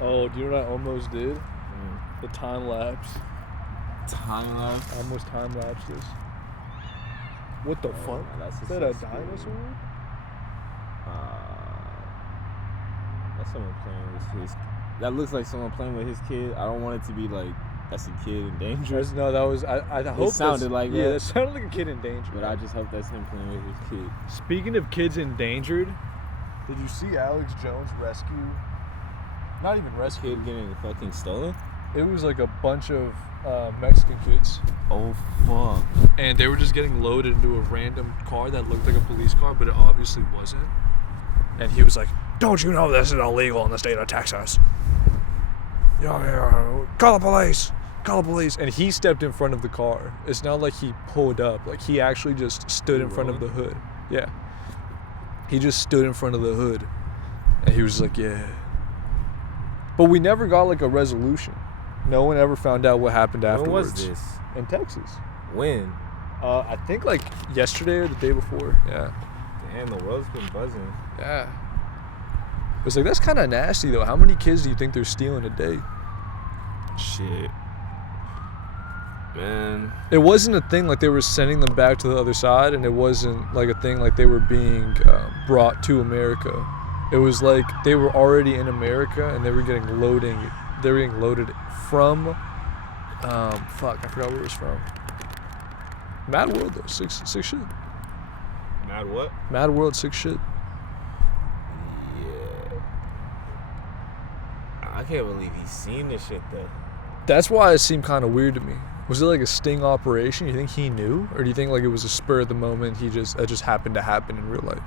Oh, do you know what I almost did? The time lapse. Time lapse? I almost time lapsed this. What the fuck? That's Is that a dinosaur? That's someone playing with his. That looks like someone playing with his kid. I don't want it to be like that's a kid in danger. No, that was. I hope it sounded like that. Yeah, that sounded like a kid in danger. But I just hope that's him playing with his kid. Speaking of kids endangered, did you see Alex Jones rescue? Not even rescue. Kid getting fucking stolen? It was like a bunch of Mexican kids. Oh fuck! And they were just getting loaded into a random car that looked like a police car, but it obviously wasn't. And he was like, "Don't you know this is illegal in the state of Texas? Yeah, call the police! Call the police!" And he stepped in front of the car. It's not like he pulled up. Like he actually just stood in front of the hood. Yeah. He just stood in front of the hood, and he was like, "Yeah." But we never got like a resolution. No one ever found out what happened afterwards. When was this? In Texas. When? I think like yesterday or the day before. Yeah. Damn, the world's been buzzing. Yeah. It was like, that's kind of nasty though. How many kids do you think they're stealing a day? Shit. Man. It wasn't a thing like they were sending them back to the other side, and it wasn't like a thing like they were being brought to America. It was like they were already in America and they were getting loaded from fuck, I forgot where it was from. Mad World though, sick shit. Mad what? Mad World, sick shit. Yeah. I can't believe he's seen this shit though. That's why it seemed kind of weird to me. Was it like a sting operation? You think he knew, or do you think like it was a spur of the moment? It just happened to happen in real life.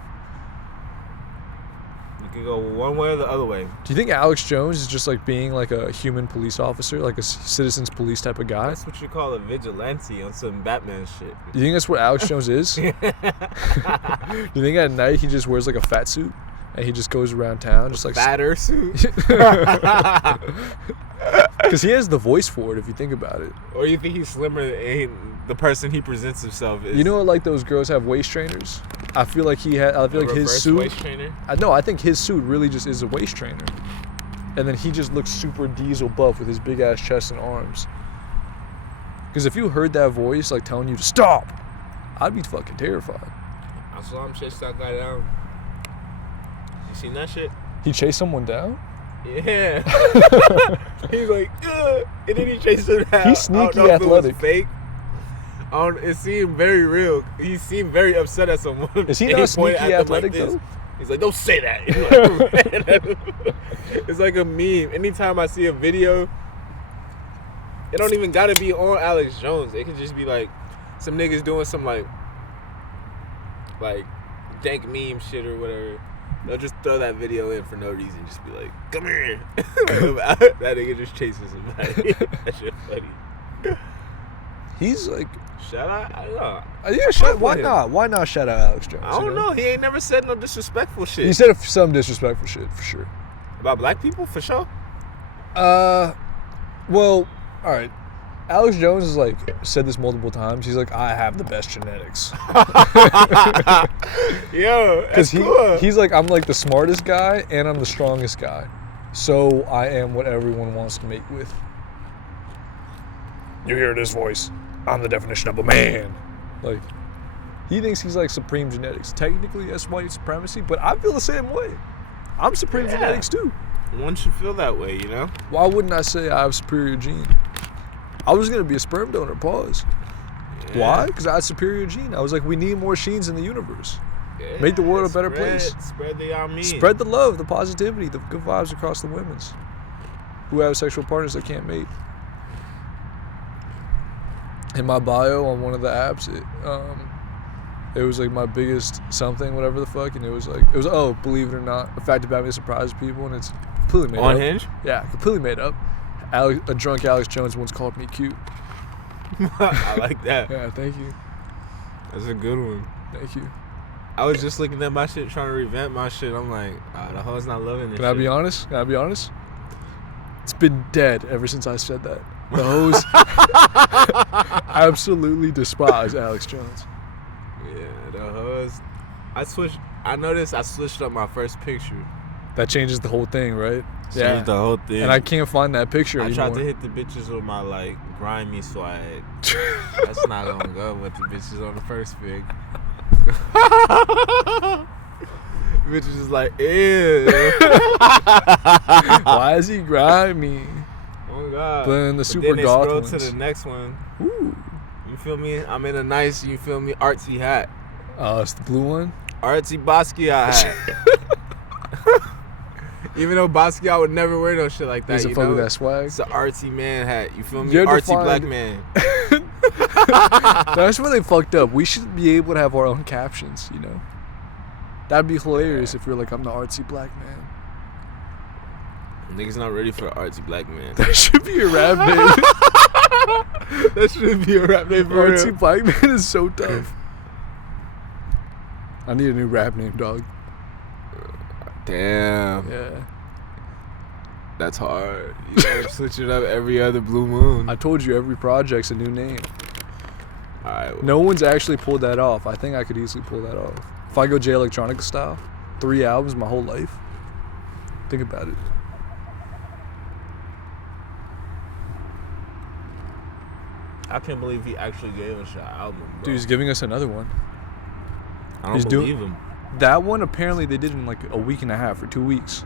You could go one way or the other way. Do you think Alex Jones is just like being like a human police officer, like a citizen's police type of guy? That's what you call a vigilante on some Batman shit. You think that's what Alex Jones is? Do you think at night he just wears like a fat suit and he just goes around town just like fatter suit? Because he has the voice for it if you think about it. Or you think he's slimmer than the person he presents himself as? You know what, like those girls have waist trainers? I feel like his suit. Waist trainer? I think his suit really just is a waist trainer. And then he just looks super diesel buff with his big ass chest and arms. Because if you heard that voice like telling you to stop, I'd be fucking terrified. I saw him chase that guy down. You seen that shit? He chased someone down? Yeah. He's like, ugh, and then he chased him down. He's sneaky athletic. It was fake. It seemed very real. He seemed very upset at someone. Is he not sneaky athletic though? He's like, don't say that. It's like a meme. Anytime I see a video, it don't even gotta be on Alex Jones. It could just be like some niggas doing some like dank meme shit or whatever. They'll just throw that video in for no reason. Just be like, come here. That nigga just chases somebody. That shit funny. He's like, shout out? I don't know. Yeah, why not? Why not shout out Alex Jones? I don't know. He ain't never said no disrespectful shit. He said some disrespectful shit, for sure. About black people, for sure? Well, alright. Alex Jones has like said this multiple times. He's like, I have the best genetics. Yo, that's cool. He's like, I'm like the smartest guy and I'm the strongest guy. So I am what everyone wants to mate with. You hear this voice? I'm the definition of a man. Like, he thinks he's like supreme genetics. Technically, that's white supremacy, but I feel the same way. I'm supreme genetics too. One should feel that way, you know? Why wouldn't I say I have superior gene? I was going to be a sperm donor, pause. Yeah. Why? Because I had superior gene. I was like, we need more genes in the universe. Yeah, make the world a better place. Spread the I mean. Spread the love, the positivity, the good vibes across the women's who have sexual partners that can't mate. In my bio on one of the apps, it was like my biggest something, whatever the fuck, and it was believe it or not, a fact about me surprises people, and it's completely made up. On Hinge? Yeah, completely made up. A drunk Alex Jones once called me cute. I like that. Yeah, thank you. That's a good one. Thank you. I was just looking at my shit, trying to revamp my shit. I'm like, the hoe's not loving this. Can I be honest? It's been dead ever since I said that. The hoes absolutely despise Alex Jones. Yeah, the hoes. I switched I noticed I switched up my first picture. That changes the whole thing, right? Changed the whole thing. And I can't find that picture I anymore. tried to hit the bitches with my like grimy swag. That's not gonna go with the bitches on the first pic. Bitches is like, ew. Why is he grimy? Oh God. Playing the But super then they goth scroll ones. to the next one. Ooh. You feel me? I'm in a nice, you feel me, artsy hat. It's the blue one. Artsy Basquiat hat. Even though Basquiat would never wear no shit like that, He's a you fuck know? with that swag. It's an artsy man hat. You feel me? You have to Artsy black find- man. That's where they fucked up. We should be able to have our own captions, you know? That'd be hilarious if you're like, I'm the artsy black man. Niggas not ready for an artsy black man. That should be a rap name. That should be a rap name for Artsy real. black man is so tough. I need a new rap name, dog. Damn. Yeah. That's hard. You gotta switch it up every other blue moon. I told you every project's a new name. Alright. Well, No one's actually pulled that off. I think I could easily pull that off. If I go Jay Electronica style, 3 albums my whole life. Think about it. I can't believe he actually gave us an album, bro. Dude, he's giving us another one. I don't he's believe him. That one apparently they did in like a week and a half or 2 weeks.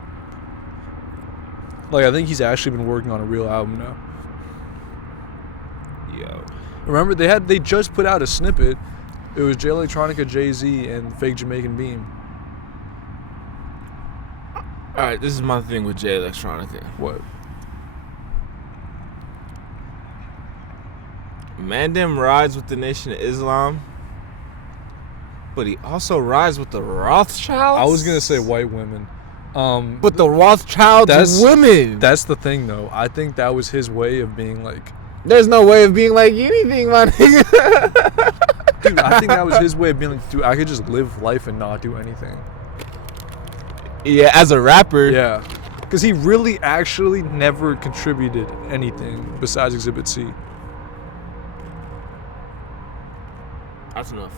Like I think he's actually been working on a real album now. Yo. Remember they just put out a snippet. It was Jay Electronica, Jay-Z, and Fake Jamaican Beam. Alright, this is my thing with Jay Electronica. What? Mandem rides with the Nation of Islam, but he also rides with the Rothschilds. I was gonna say white women. But the Rothschilds That's- women. That's the thing though. I think that was his way of being like, There's no way of being like anything, my nigga. dude, I think that was his way of being like, dude, I could just live life and not do anything. Yeah, as a rapper. Yeah. Because he really actually never contributed anything besides Exhibit C. That's enough.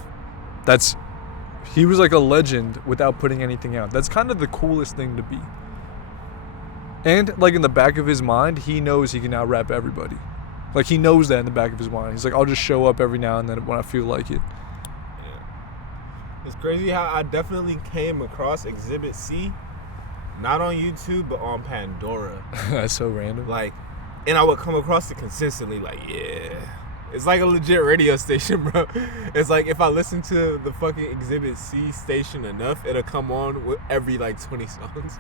He was like a legend without putting anything out. That's kind of the coolest thing to be. And like in the back of his mind, he knows he can out rap everybody. Like he knows that in the back of his mind. He's like, I'll just show up every now and then when I feel like it. It's crazy how I definitely came across Exhibit C, not on YouTube, but on Pandora. That's so random. Like, and I would come across it consistently, like, yeah. It's like a legit radio station, bro. It's like if I listen to the fucking Exhibit C station enough, it'll come on with every like 20 songs.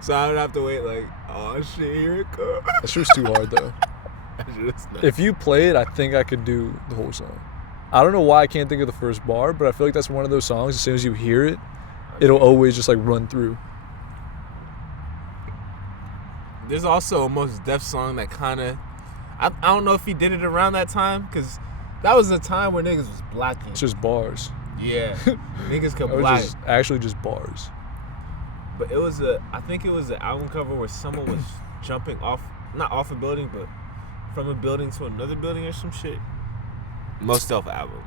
So I would have to wait like, oh shit, here it comes. That shit's too hard though. That shit is nuts. If you play it, I think I could do the whole song. I don't know why I can't think of the first bar, but I feel like that's one of those songs, as soon as you hear it, it'll always just like run through. There's also a Mos Def song that kind of, I don't know if he did it around that time, because that was a time where niggas was blacking. It's just bars. Yeah, niggas could It was black. just actually just bars. But it was I think it was an album cover where someone was jumping off, not off a building, but from a building to another building or some shit. Mos Def album.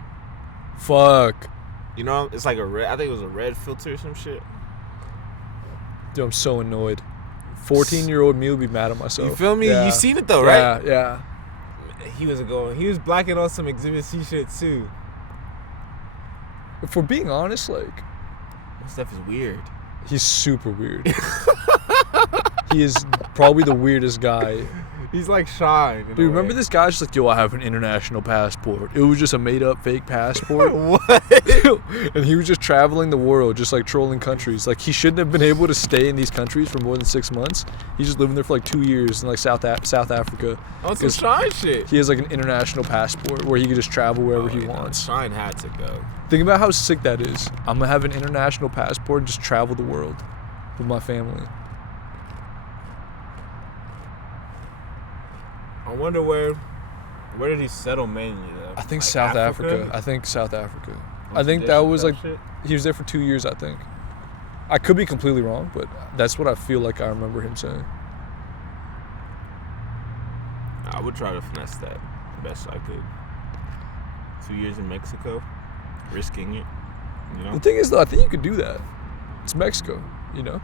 Fuck. You know, it's like I think it was a red filter or some shit. Dude, I'm so annoyed. 14-year-old me would be mad at myself. You feel me? Yeah. You seen it though, right? Yeah. He was blacking on some Exhibit C shit too. If we're being honest, like, Mos Def is weird. he's super weird. He is probably the weirdest guy. He's like Shine. Dude, remember this guy's just like, yo, I have an international passport. It was just a made-up fake passport. What? And he was just traveling the world, just like trolling countries. Like, he shouldn't have been able to stay in these countries for more than 6 months. He's just living there for like 2 years in like South Africa. On some 'Cause Shine shit. He has like an international passport where he can just travel wherever he wants. Shine had to go. Think about how sick that is. I'm gonna have an international passport and just travel the world with my family. I wonder where did he settle mainly though? I think Like South Africa. I think South Africa. I think that was like, Shit? he was there for 2 years, I think. I could be completely wrong, but that's what I feel like I remember him saying. I would try to finesse that the best I could. 2 years in Mexico, risking it. You know? The thing is, though, I think you could do that. It's Mexico, you know?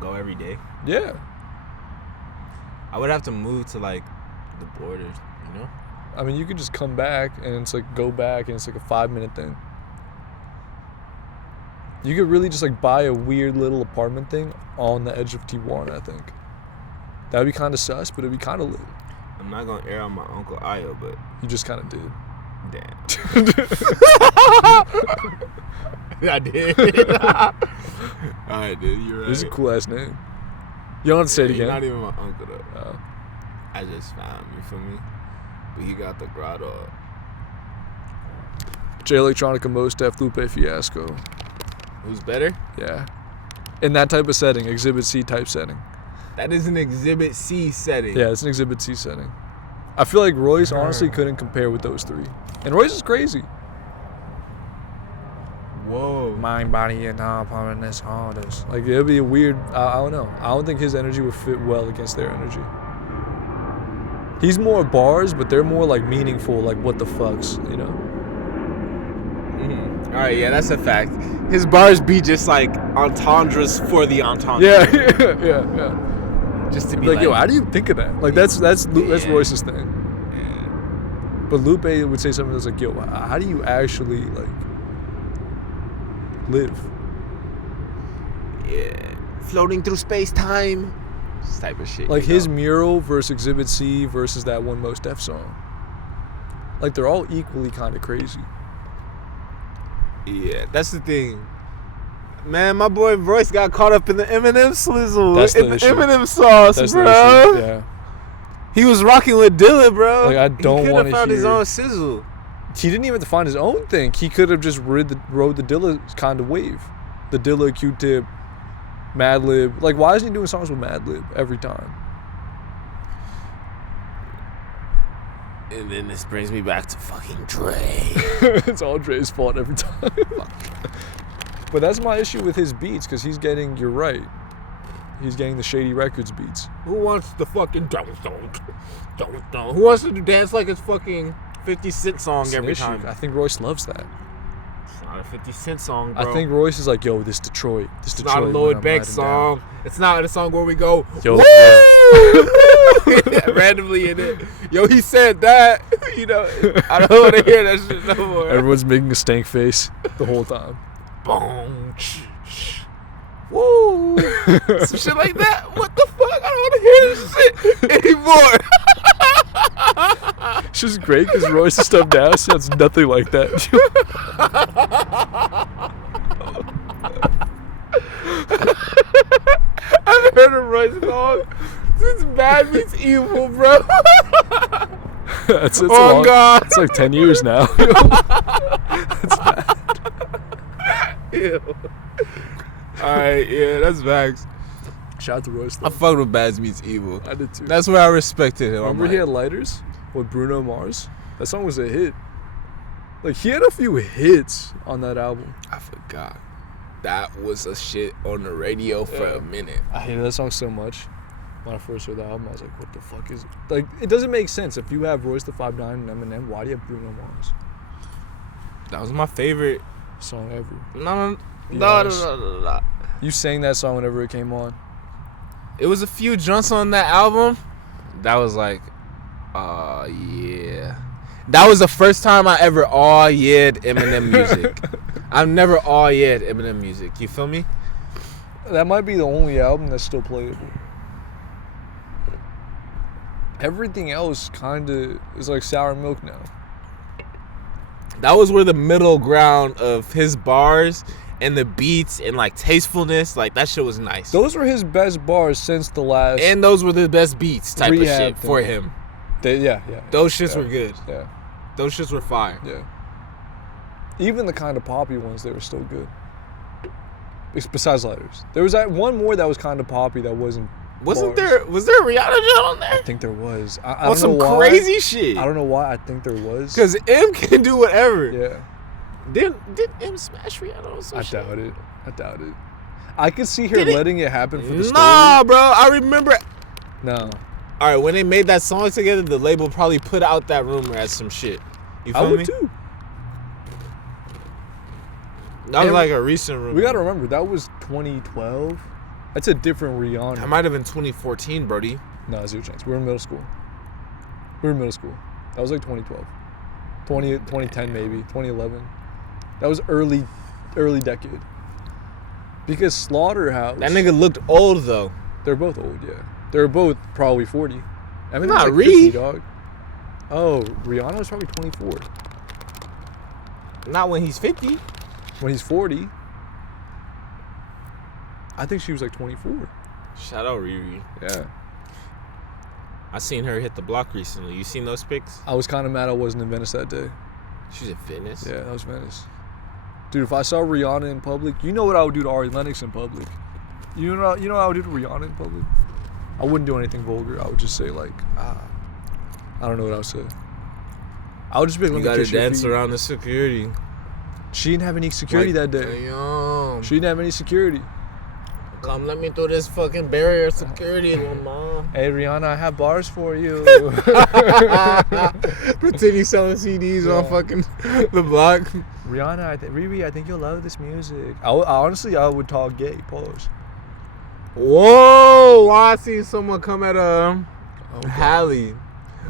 Go every day. Yeah. I would have to move to like the borders, you know? I mean, you could just come back and it's like go back and it's like a 5-minute thing. You could really just like buy a weird little apartment thing on the edge of Tijuana, I think. That would be kind of sus, but it'd be kind of lit. I'm not gonna air on my Uncle Ayo, but You just kind of did. damn. I did. I did, you're right. This is a cool ass name. You don't have to say it He's again. not even my uncle though. Oh. I just found, you feel me? But he got the grotto. J Electronica Mos Def Lupe Fiasco. Who's better? Yeah. In that type of setting, Exhibit C type setting. That is an Exhibit C setting. Yeah, it's an Exhibit C setting. I feel like Royce honestly couldn't compare with those three. And Royce is crazy. Whoa. Mind, body, and this, all this. Like, it'd be a weird, I don't know. I don't think his energy would fit well against their energy. He's more bars, but they're more like meaningful, like what the fucks, you know? Mm-hmm. All right, yeah, that's a fact. His bars be just like entendres for the entendre. Yeah, yeah. Just to be Like, yo, how do you think of that? Like, that's Royce's thing. Yeah. But Lupe would say something that's like, yo, how do you actually, like, live? Yeah. Floating through space-time. This type of shit. Like, you his know? mural versus Exhibit C versus that one Mos Def song. Like, they're all equally kind of crazy. Yeah, that's the thing. Man, my boy Royce got caught up in the Eminem slizzle. That's in the the issue. Eminem sauce, That's bro. the issue. Yeah. He was rocking with Dilla, bro. Like, I don't He could wanna have found his hear- own sizzle. He didn't even have to find his own thing. He could have just rode the Dilla kind of wave. The Dilla, Q-Tip, Madlib. Like, why isn't he doing songs with Madlib every time? And then this brings me back to fucking Dre. It's all Dre's fault every time. But that's my issue with his beats, because he's getting, you're right, he's getting the Shady Records beats. Who wants the fucking don't. Who wants to dance like it's fucking 50 Cent song It's an every issue. time? I think Royce loves that. It's not a 50 Cent song, bro. I think Royce is like, yo, this Detroit. This it's Detroit. not a when Lloyd I'm Banks riding down. song. It's not a song where we go, Yo, woo! Randomly in it. Yo, he said that. You know, I don't want to hear that shit no more. Everyone's making a stank face the whole time. Boom. Woo. Some shit like that. What the fuck? I don't want to hear this shit anymore. It's just great because Royce's stuff now sounds nothing like that. I've heard a Royce song since Bad Meets Evil, bro. It's Oh, long, God. It's like 10 years now. That's bad. Ew. Alright, yeah, that's facts. Shout out to Royce, I though. fucked with Bad Meets Evil. I did too. That's where I respected him. Remember he had Lighters with Bruno Mars? That song was a hit. Like, he had a few hits on that album. I forgot. That was a shit on the radio for Yeah. a minute. I hated that song so much. When I first heard the album, I was like, what the fuck is it? Like, it doesn't make sense. If you have Royce the 5'9" and Eminem, why do you have Bruno Mars? That was my favorite. Song ever. No. You sang that song whenever it came on. It was a few joints on that album. That was like, yeah. That was the first time I ever yea'd Eminem music. I've never yea'd Eminem music. You feel me? That might be the only album that's still playable. Everything else kind of is like sour milk now. That was where the middle ground of his bars and the beats and like tastefulness, like that shit was nice. Those were his best bars since the last. And those were the best beats type of Rehab shit thing. for him. Yeah. Those shits Yeah. were good. Yeah. Those shits were fire. Yeah. Even the kind of poppy ones, they were still good. Besides Lighters. There was that one more that was kind of poppy that wasn't. Was there a Rihanna joint on there? I think there was. I On don't some know why. crazy shit. I don't know why. I think there was. Because M can do whatever. Yeah. Did M smash Rihanna or some I shit? doubt it. I could see her Did it? letting it happen for the story. Nah, bro. I remember. No. All right, when they made that song together, the label probably put out that rumor as some shit. You I feel would me? too. That was like a recent rumor. We gotta remember that was 2012. That's a different Rihanna. That might have been 2014, Brody. No, zero chance. We were in middle school. That was like 2012. 2010 maybe. 2011. That was early decade. Because Slaughterhouse. That nigga looked old though. They're both old, yeah. They're both probably 40. I mean, Not like really. 50, dog. Oh, Rihanna was probably 24. Not when he's 50. When he's 40, I think she was like 24. Shout out Riri. Yeah. I seen her hit the block recently. You seen those pics? I was kind of mad I wasn't in Venice that day. She's in Venice. Yeah, that was Venice. Dude, if I saw Rihanna in public, you know what I would do to Ari Lennox in public. You know what I would do to Rihanna in public? I wouldn't do anything vulgar. I would just say like, I don't know what I would say. I would just be like, You gotta dance around the security. She didn't have any security that day. Damn. She didn't have any security. Come, let me through this fucking barrier of security, mama. Hey, Rihanna, I have bars for you. Pretend you selling CDs on fucking the block. Rihanna, Riri, I think you'll love this music. Honestly, I would talk gay. Pause. Whoa! I seen someone come at Hallie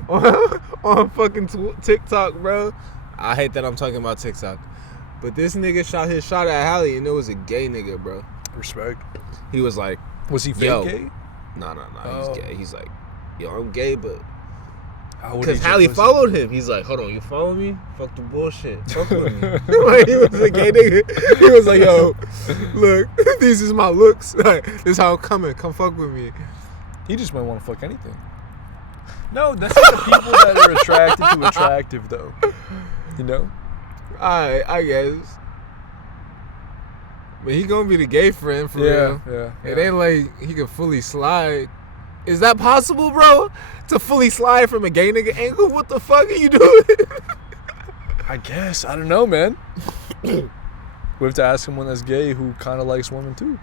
on fucking TikTok, bro. I hate that I'm talking about TikTok, but this nigga shot his shot at Hallie, and it was a gay nigga, bro. Respect. He was like, was he fake yo, gay? No, he's gay. He's like, yo, I'm gay, but because Hallie followed him. He's like, hold on, you follow me? Fuck the bullshit. Fuck with me. Like, he was a gay nigga. He was like, yo, look, these is my looks. Like, this is how I'm coming. Come fuck with me. He just might want to fuck anything. No, that's like the people that are attracted to attractive, though. You know? I guess. But he gonna be the gay friend for real. Yeah. It ain't like he can fully slide. Is that possible, bro? To fully slide from a gay nigga angle? What the fuck are you doing? I guess. I don't know, man. We have to ask someone that's gay who kind of likes women, too.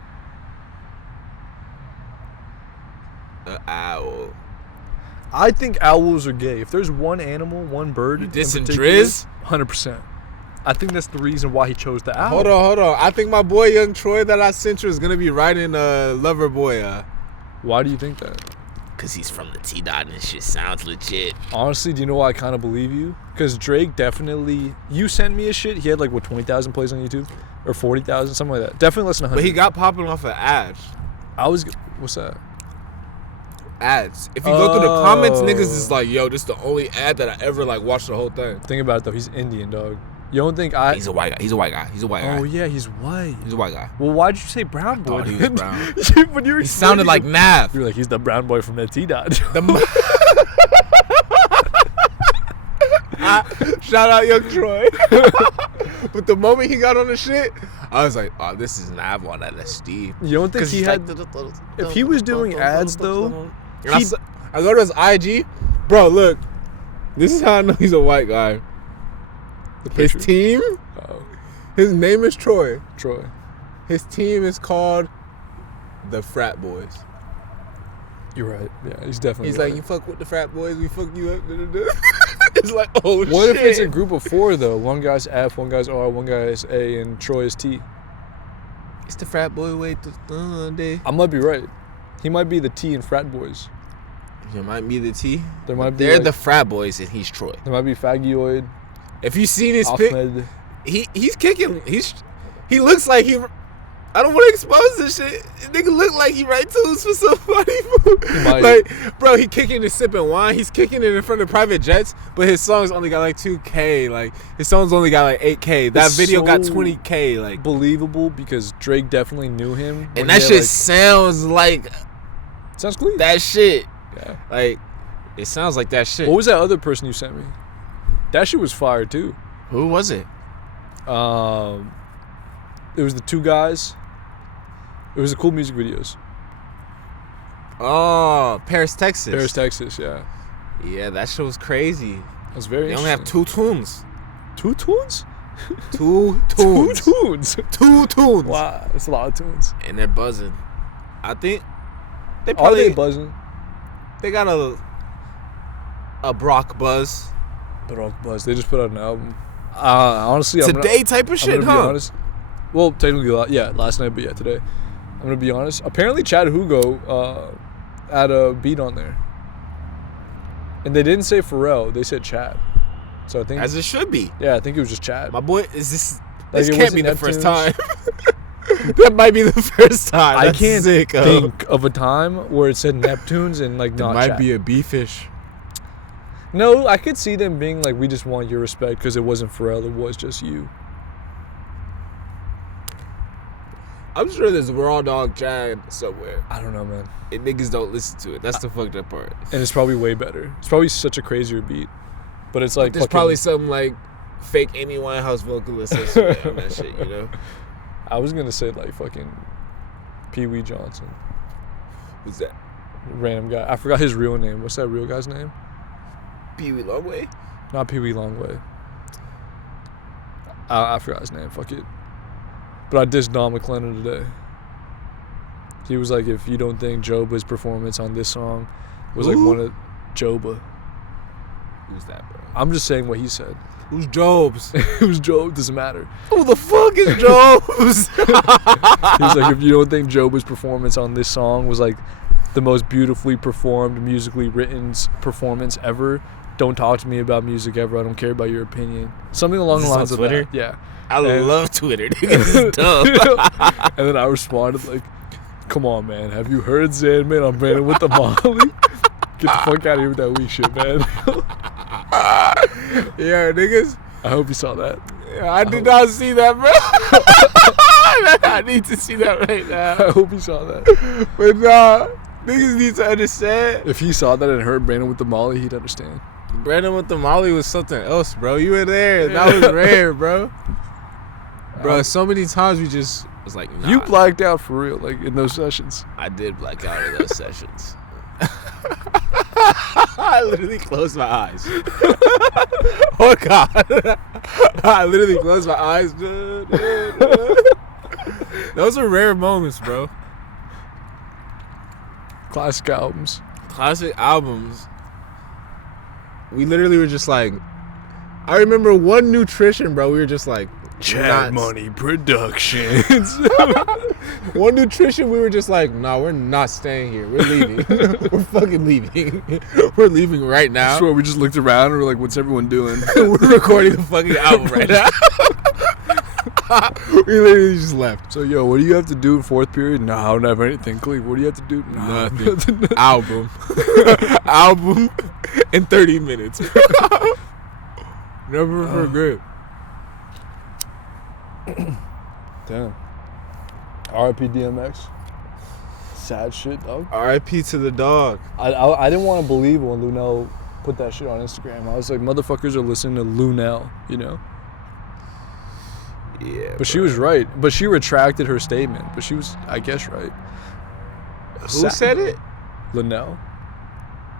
An owl. I think owls are gay. If there's one animal, one bird, You in dissing particular, Driz? 100%. I think that's the reason why he chose the owl. Hold on. I think my boy Young Troy that I sent you is gonna be riding Lover Boy. Why do you think that? Cause he's from the T-Dot and shit sounds legit. Honestly, do you know why I kind of believe you? Because Drake definitely... You sent me a shit. He had like, what, 20,000 plays on YouTube? Or 40,000? Something like that. Definitely less than 100. But he got popping off of ads. What's that? Ads. If you go through the comments, niggas is like, yo, this is the only ad that I ever like watched the whole thing. Think about it, though. He's Indian, dog. You don't think He's a white guy. Oh, yeah, he's white. He's a white guy. Well, why'd you say brown boy? Thought he was brown. When you were He sounded like Nav. You were like, he's the brown boy from the T-Dot. Shout out Young Troy. But the moment he got on the shit, I was like, oh, this is Nav on LSD. You don't think he had... If he was doing ads, though... I go to his IG. Bro, look. This is how I know he's a white guy. His team, his name is Troy. His team is called the Frat Boys. You're right. Yeah, he's definitely He's right. like, you fuck with the Frat Boys, we fuck you up. It's like, oh shit. What if it's a group of four, though? One guy's F, one guy's R, one guy's A, and Troy is T? It's the Frat Boy way to Sunday. I might be right. He might be the T in Frat Boys. There might be the T. They're the Frat Boys and he's Troy. There might be Fagioid. If you seen his pic, Ahmed. he's kicking. He looks like he. I don't want to expose this shit. Nigga look like he write tunes for somebody. Like, bro, he kicking and sipping wine. He's kicking it in front of private jets, but his songs only got like 2K. Like, his songs only got like 8K. That video got 20K. Like, believable because Drake definitely knew him. And that shit sounds like. Sounds clean. That shit. Yeah. Like, it sounds like that shit. What was that other person you sent me? That shit was fire too. Who was it? It was the two guys. It was the cool music videos. Oh, Paris, Texas. Yeah. Yeah, that shit was crazy. That's very They only have interesting. 2 tunes. 2 tunes? 2 tunes. 2 tunes. 2 tunes. Wow, that's a lot of tunes. And they're buzzing. I think they Are probably they buzzing? They got a Brock buzz. Brock buzz. They just put out an album. Honestly, Today type of shit, I'm huh? Be honest, Well, technically, last night, but yeah, today. I'm gonna be honest. Apparently, Chad Hugo had a beat on there, and they didn't say Pharrell. They said Chad. So I think, as it should be. Yeah, I think it was just Chad. My boy, is this? Like, This it can't be wasn't the first Neptune's. time. That might be the first time. I That's can't sick, think of a time where it said Neptunes and like It not might Chad. be a B-fish. No, I could see them being like, we just want your respect because it wasn't Pharrell, it was just you. I'm sure there's Raw Dog Chad somewhere. I don't know, man. And niggas don't listen to it. That's the fucked up part. And it's probably way better. It's probably such a crazier beat. But it's like There's fucking, probably some like fake Amy Winehouse vocalist on that shit, you know? I was gonna say like fucking Pee Wee Johnson. Who's that? Random guy. I forgot his real name. What's that real guy's name? Pee Wee Longway? Not Pee Wee Longway. I forgot his name. Fuck it. But I dissed Don McLennan today. He was like, if you don't think Joba's performance on this song was like one of Joba. Who's that, bro? I'm just saying what he said. Who's Jobs? It was Job. Doesn't matter. Who the fuck is Jobs? He was like, if you don't think Joba's performance on this song was like the most beautifully performed, musically written performance ever, don't talk to me about music ever. I don't care about your opinion. Something along Is the this lines on of Twitter? that. Yeah. I And- love Twitter. This is dumb. And then I responded like, come on, man. Have you heard Zandman on Brandon with the Molly? Get the fuck out of here with that weak shit, man. Yeah, niggas. I hope you saw that. Yeah, I did not see that, bro. I need to see that right now. I hope you saw that. But nah, niggas need to understand. If he saw that and heard Brandon with the Molly, he'd understand. Brandon with the Molly was something else, bro. You were there. That was rare, bro. Bro, so many times we just was like, nah. You blacked out for real, like in those sessions. I did black out in those sessions. I literally closed my eyes. Oh God! I literally closed my eyes. Those are rare moments, bro. Classic albums. Classic albums. We literally were just like, I remember one Nutrition, bro. We were just like, Chad not- Money Productions. One Nutrition, we were just like, nah, we're not staying here. We're leaving. We're fucking leaving. We're leaving right I now. swear we just looked around and we're like, what's everyone doing? We're recording the fucking album right now. We literally just left. So, yo, what do you have to do in fourth period? No, I don't have anything. Cleve, what do you have to do? Nothing. Album. Album in 30 minutes. Never forget. Damn. R.I.P. DMX. Sad shit, dog. R.I.P. to the dog. I didn't want to believe when Lunel put that shit on Instagram. I was like, motherfuckers are listening to Lunel, you know? Yeah. But she was right. But she retracted her statement. But she was, I guess, right. Who said it? Lunel.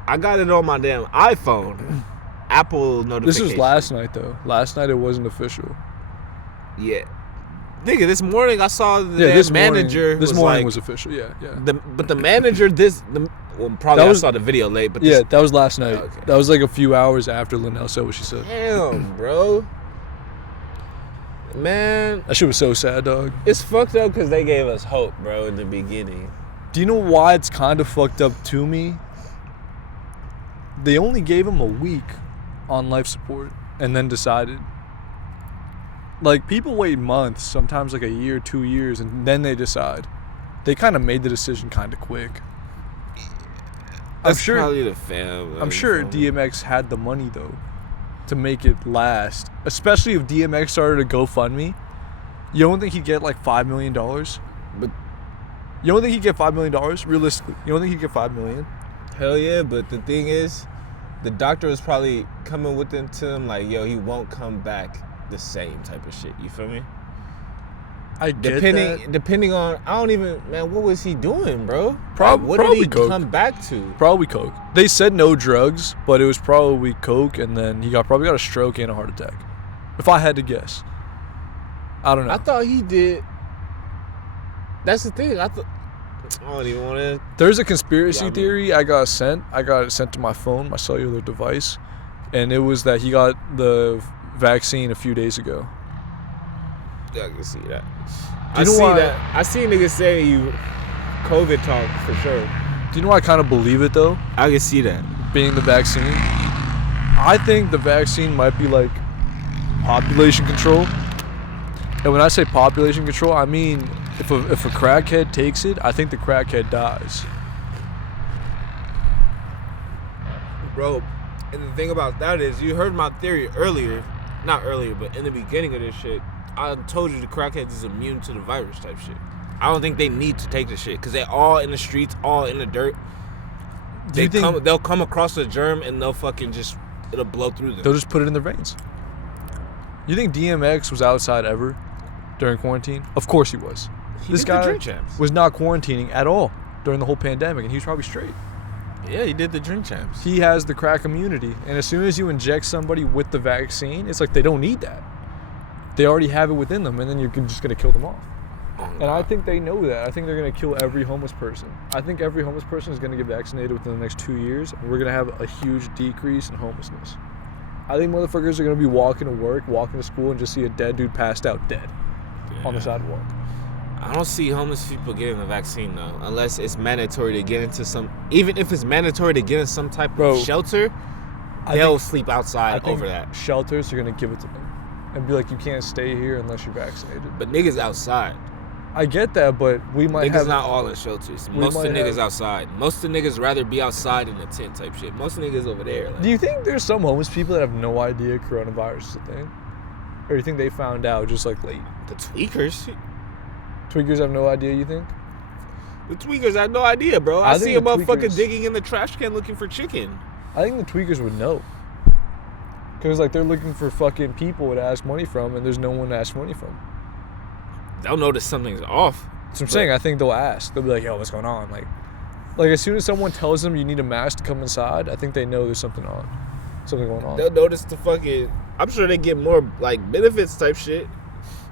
I got it on my damn iPhone. Apple notification. This was last night, though. Last night it wasn't official. Yeah. Nigga, this morning I saw the this manager. Morning, this morning like, was official. Yeah, yeah. But the manager, probably I saw the video late, but Yeah, that was last night. Okay. That was like a few hours after Lunel said what she said. Damn, bro. Man, That shit was so sad, dog. it's fucked up because they gave us hope, bro, in the beginning. Do you know why it's kind of fucked up to me? They only gave him a week on life support and then decided. Like, people wait months, sometimes like a year, 2 years, and then they decide. They kind of made the decision kind of quick. That's probably the fam. I'm sure DMX had the money, though, to make it last. Especially if DMX started a GoFundMe. You don't think he'd get like $5 million? But You don't think he'd get $5 million? Realistically, you don't think he'd get $5 million? hell yeah, but the thing is, the doctor was probably coming with them to him like, yo, he won't come back the same type of shit. You feel me? I get that. Depending on, I don't even, man, what was he doing, bro? What Probably did he coke. come back to? Probably coke. They said no drugs, but it was probably coke, and then he probably got a stroke and a heart attack. If I had to guess. I don't know. I thought he did. That's the thing. I don't even want to. There's a conspiracy Yeah, I mean- theory I got it sent to my phone, my cellular device, and it was that he got the vaccine a few days ago. Yeah, I can see that. I see that. I see niggas say you COVID talk for sure. Do you know why I kind of believe it though? I can see that. Being the vaccine, I think the vaccine might be like population control. And when I say population control, I mean if a crackhead takes it, I think the crackhead dies. Bro, and the thing about that is, you heard my theory earlier. Not earlier, but in the beginning of this shit, I told you the crackheads is immune to the virus type shit. I don't think they need to take the shit because they all in the streets, all in the dirt. They'll come across a germ and they'll fucking it'll blow through them. They'll just put it in their veins. You think DMX was outside ever during quarantine? Of course he was. This guy was not quarantining at all during the whole pandemic, and he was probably straight. Yeah, he did the drink champs. He has the crack immunity, and as soon as you inject somebody with the vaccine, it's like they don't need that. They already have it within them, and then you're just going to kill them off. And I think they know that. I think they're going to kill every homeless person. I think every homeless person is going to get vaccinated within the next 2 years, and we're going to have a huge decrease in homelessness. I think motherfuckers are going to be walking to work, walking to school, and just see a dead dude passed out dead on the sidewalk. I don't see homeless people getting the vaccine though, unless it's mandatory to get into some. Even if it's mandatory to get in some type of shelter, they'll sleep outside over that. Shelters are gonna give it to them and be like, you can't stay here unless you're vaccinated. But niggas outside. I get that, but we might niggas not all in shelters. Most of the niggas outside. Most of the niggas rather be outside in a tent type shit. Most of the niggas over there. Like, do you think there's some homeless people that have no idea coronavirus is a thing, or do you think they found out just like late? The tweakers. Tweakers have no idea, you think? The tweakers have no idea, bro. I see a motherfucker digging in the trash can looking for chicken. I think the tweakers would know. Because, like, they're looking for fucking people to ask money from, and there's no one to ask money from. They'll notice something's off. That's what I'm saying. I think they'll ask. They'll be like, yo, what's going on? Like, as soon as someone tells them you need a mask to come inside, I think they know there's something going on. They'll notice the fucking... I'm sure they get more, like, benefits type shit.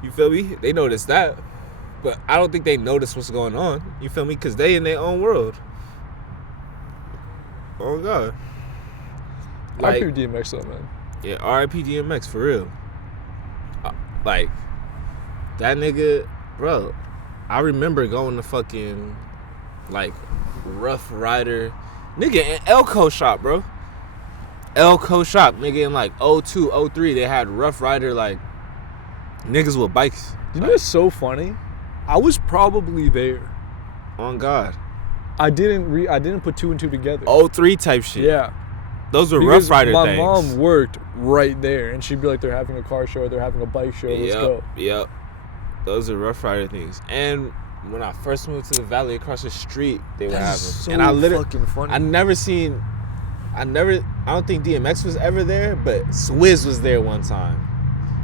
You feel me? They notice that. But I don't think they notice what's going on. You feel me? Because they in their own world. Oh, God. Like, R.I.P. DMX, though, man. Yeah, R.I.P. DMX, for real. Like, that nigga, bro, I remember going to fucking, like, Rough Rider. Nigga, in Elko shop, bro. Elko shop, nigga, in, like, 02, 03, they had Rough Rider, like, niggas with bikes. You know what's so funny? I was probably there. On God. I didn't put two and two together. 03 type shit. Yeah. Those were Rough Rider my things. My mom worked right there, and she'd be like, they're having a car show, they're having a bike show, let's go. Yep. Those are Rough Rider things. And when I first moved to the valley across the street, they were having. So and I literally, fucking funny. I don't think DMX was ever there, but Swizz was there one time.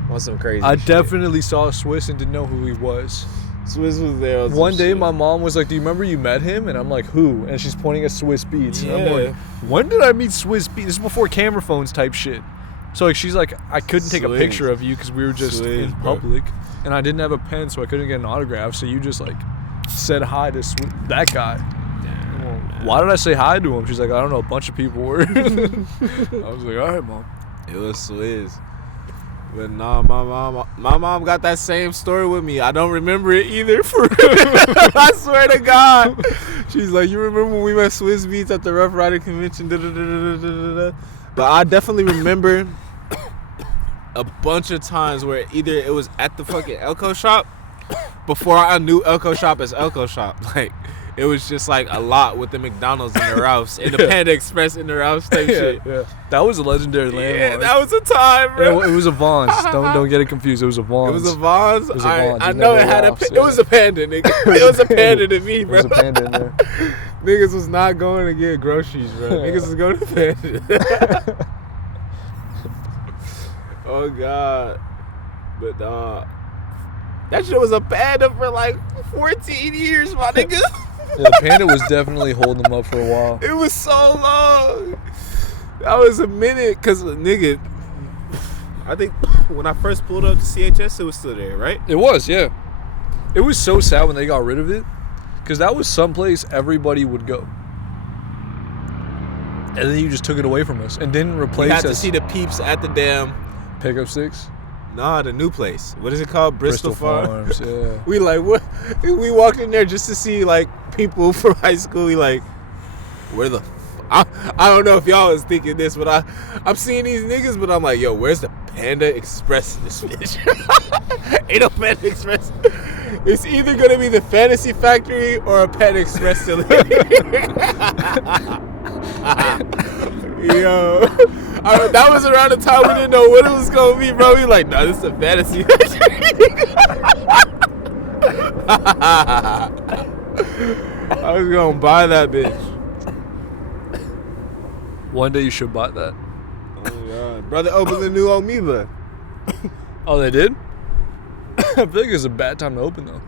On some crazy shit. I definitely saw Swizz and didn't know who he was. Swizz was there. One day, my mom was like, do you remember you met him? And I'm like, who? And she's pointing at Swizz Beats. Yeah. And I'm like, when did I meet Swizz Beats? This is before camera phones type shit. So like, she's like, I couldn't take a picture of you because we were just in public. And I didn't have a pen, so I couldn't get an autograph. So you just like said hi to that guy. Damn, why did I say hi to him? She's like, I don't know, a bunch of people were. I was like, all right, mom. It was Swizz. But nah, my mom got that same story with me. I don't remember it either. For I swear to God. She's like, you remember when we met Swizz Beats at the Rough Rider convention? But I definitely remember a bunch of times where either it was at the fucking Elko shop before I knew Elko shop as Elko shop. Like, it was just like a lot with the McDonald's and the Ralphs and the Panda Express and the Ralphs type shit. Yeah. That was a legendary landmark. Yeah, that was a time, bro. It was a Vons. Don't get it confused. It was a Vons. It was a Vons. It was a Vons. I know it had Ralphs, it was a Panda, nigga. It was a Panda to me, bro. It was a Panda in there. Niggas was not going to get groceries, bro. Niggas was going to Panda. Oh, God. But, that shit was a Panda for like 14 years, my nigga. Yeah, the Panda was definitely holding them up for a while. It was so long. That was a minute, because, nigga, I think when I first pulled up to CHS, it was still there, right? It was, yeah. It was so sad when they got rid of it, because that was someplace everybody would go. And then you just took it away from us and didn't replace us. You had to see the peeps at the damn pickup sticks. Nah, the new place. What is it called? Bristol Farms. Yeah. We like what? We walked in there just to see like people from high school. We like, where the? I don't know if y'all was thinking this, but I'm seeing these niggas, but I'm like, yo, where's the Panda Express in this bitch? Ain't no Panda Express. It's either gonna be the Fantasy Factory or a Panda Express still. Yo, that was around the time we didn't know what it was gonna be, bro. We like, nah, this is a Fantasy Factory. I was gonna buy that bitch. One day you should buy that. Oh my god, brother, open the new Amoeba. Oh, they did? I feel like it's a bad time to open though.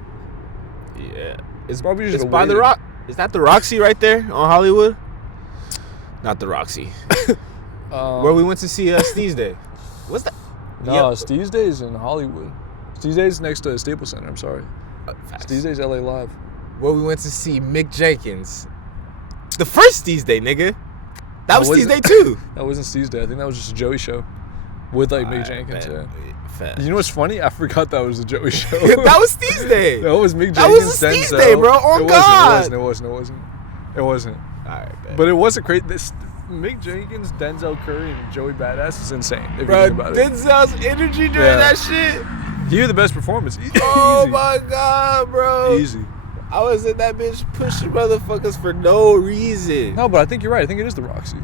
Yeah, It's probably just it's by the Rock. Is that the Roxy right there on Hollywood? Not the Roxy. Where we went to see Steve's Day. What's that? No, Steve's Day's in Hollywood. Steve's Day's next to Staples Center. I'm sorry. Steve's Day's LA Live. Where we went to see Mick Jenkins. The first Steve's Day, nigga. That was Steve's Day too. That wasn't Steve's Day. I think that was just a Joey show with like Mick Jenkins. Yeah. You know what's funny? I forgot that was a Joey show. That was Steve's Day. That was Mick Jenkins. That was a Steve's Day, bro. Oh God. It wasn't. It wasn't. All right, man. But it was a great. Mick Jenkins, Denzel Curry, and Joey Badass is insane. If Bro, you think about it. Denzel's energy during that shit. He had the best performance. Oh Easy. my God, bro. Easy. I was in that bitch pushing motherfuckers for no reason. No, but I think you're right. I think it is the Roxy.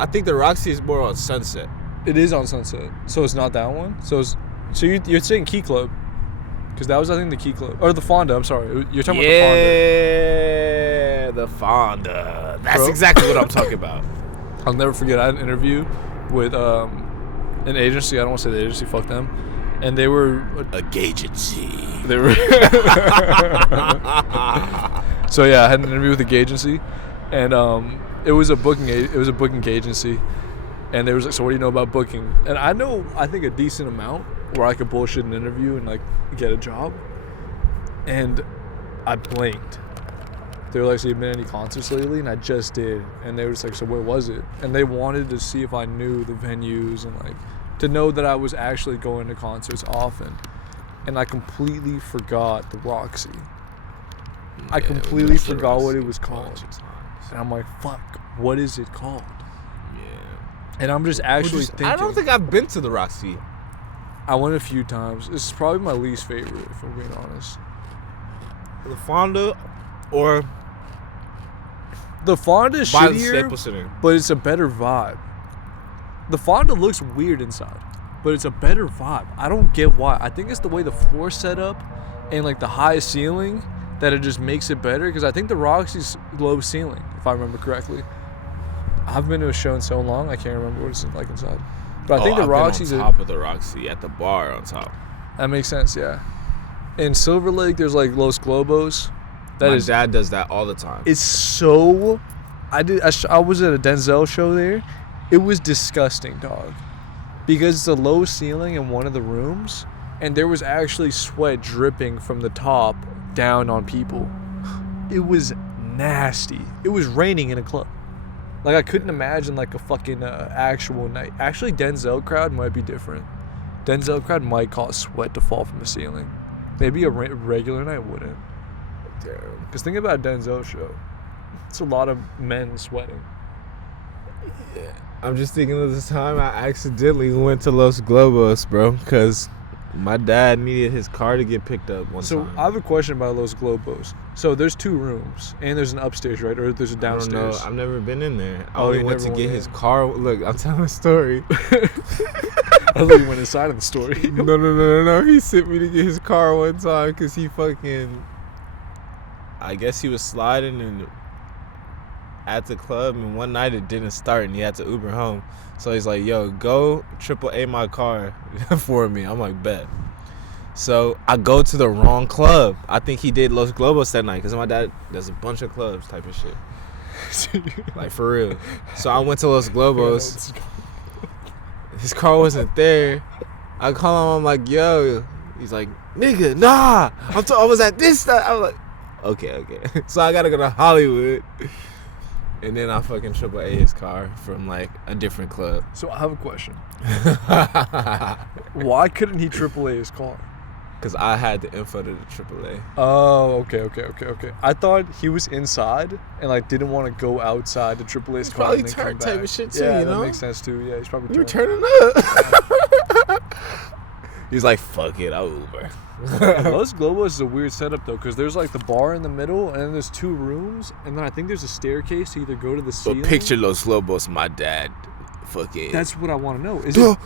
I think the Roxy is more on Sunset. It is on Sunset, so it's not that one. So you're saying Key Club, because that was I think the Key Club or the Fonda. I'm sorry, you're talking about the Fonda. Yeah, the Fonda. That's exactly what I'm talking about. I'll never forget. I had an interview with an agency. I don't want to say the agency. Fuck them. And they were a agency. They were. So yeah, I had an interview with the agency, and it was a booking agency, and they was like, so what do you know about booking? And I think a decent amount where I could bullshit an interview and like get a job. And I blinked. They were like, so you've been to any concerts lately? And I just did. And they were just like, so where was it? And they wanted to see if I knew the venues and like to know that I was actually going to concerts often. And I completely forgot the Roxy. I completely forgot what it was called. And I'm like, fuck, what is it called? Yeah. And I'm just actually thinking. I don't think I've been to the Roxy. I went a few times. This is probably my least favorite, if I'm being honest. The Fonda or the Fonda is by shittier, the Staples Center, but it's a better vibe. The Fonda looks weird inside, but it's a better vibe. I don't get why. I think it's the way the floor's set up and like the high ceiling that it just makes it better. Because I think the Roxy's low ceiling, if I remember correctly. I've been to a show in so long, I can't remember what it's like inside. But I think the Roxy's on top of the Roxy at the bar on top. That makes sense, yeah. In Silver Lake, there's like Los Globos. My dad does that all the time. It's so. I was at a Denzel show there. It was disgusting, dog, because it's a low ceiling in one of the rooms, and there was actually sweat dripping from the top down on people. It was nasty. It was raining in a club. Like I couldn't imagine like a fucking actual night. Actually, Denzel crowd might be different. Denzel crowd might cause sweat to fall from the ceiling. Maybe a regular night wouldn't. Because think about Denzel show. It's a lot of men sweating. Yeah. I'm just thinking of this time I accidentally went to Los Globos, bro, because my dad needed his car to get picked up one time. So I have a question about Los Globos. So there's 2 rooms, and there's an upstairs, right? Or there's a downstairs? I don't know. I've never been in there. I Oh, only you went never to get went his in? car. Look, I'm telling a story. I thought you went inside of the story. No. He sent me to get his car one time because he fucking... I guess he was sliding and at the club, and one night it didn't start, and he had to Uber home. So he's like, yo, go AAA my car for me. I'm like, bet. So I go to the wrong club. I think he did Los Globos that night because my dad does a bunch of clubs type of shit. Like, for real. So I went to Los Globos. His car wasn't there. I call him. I'm like, yo. He's like, nigga, nah. I was at this stuff. I was like, okay. So I got to go to Hollywood. And then I fucking AAA his car from like a different club. So I have a question. Why couldn't he AAA his car? Because I had the info to the AAA. Oh, okay. I thought he was inside and like didn't want to go outside to AAA his car. Probably and then turn come type back. of shit too, yeah, you know? that makes sense too. Yeah, he's probably We were turning. turning up. He's like, fuck it, I'll Uber. Los Globos is a weird setup though, because there's like the bar in the middle, and then there's 2 rooms, and then I think there's a staircase to either go to the ceiling. But picture Los Lobos, my dad. Fucking. That's what I want to know. Is it two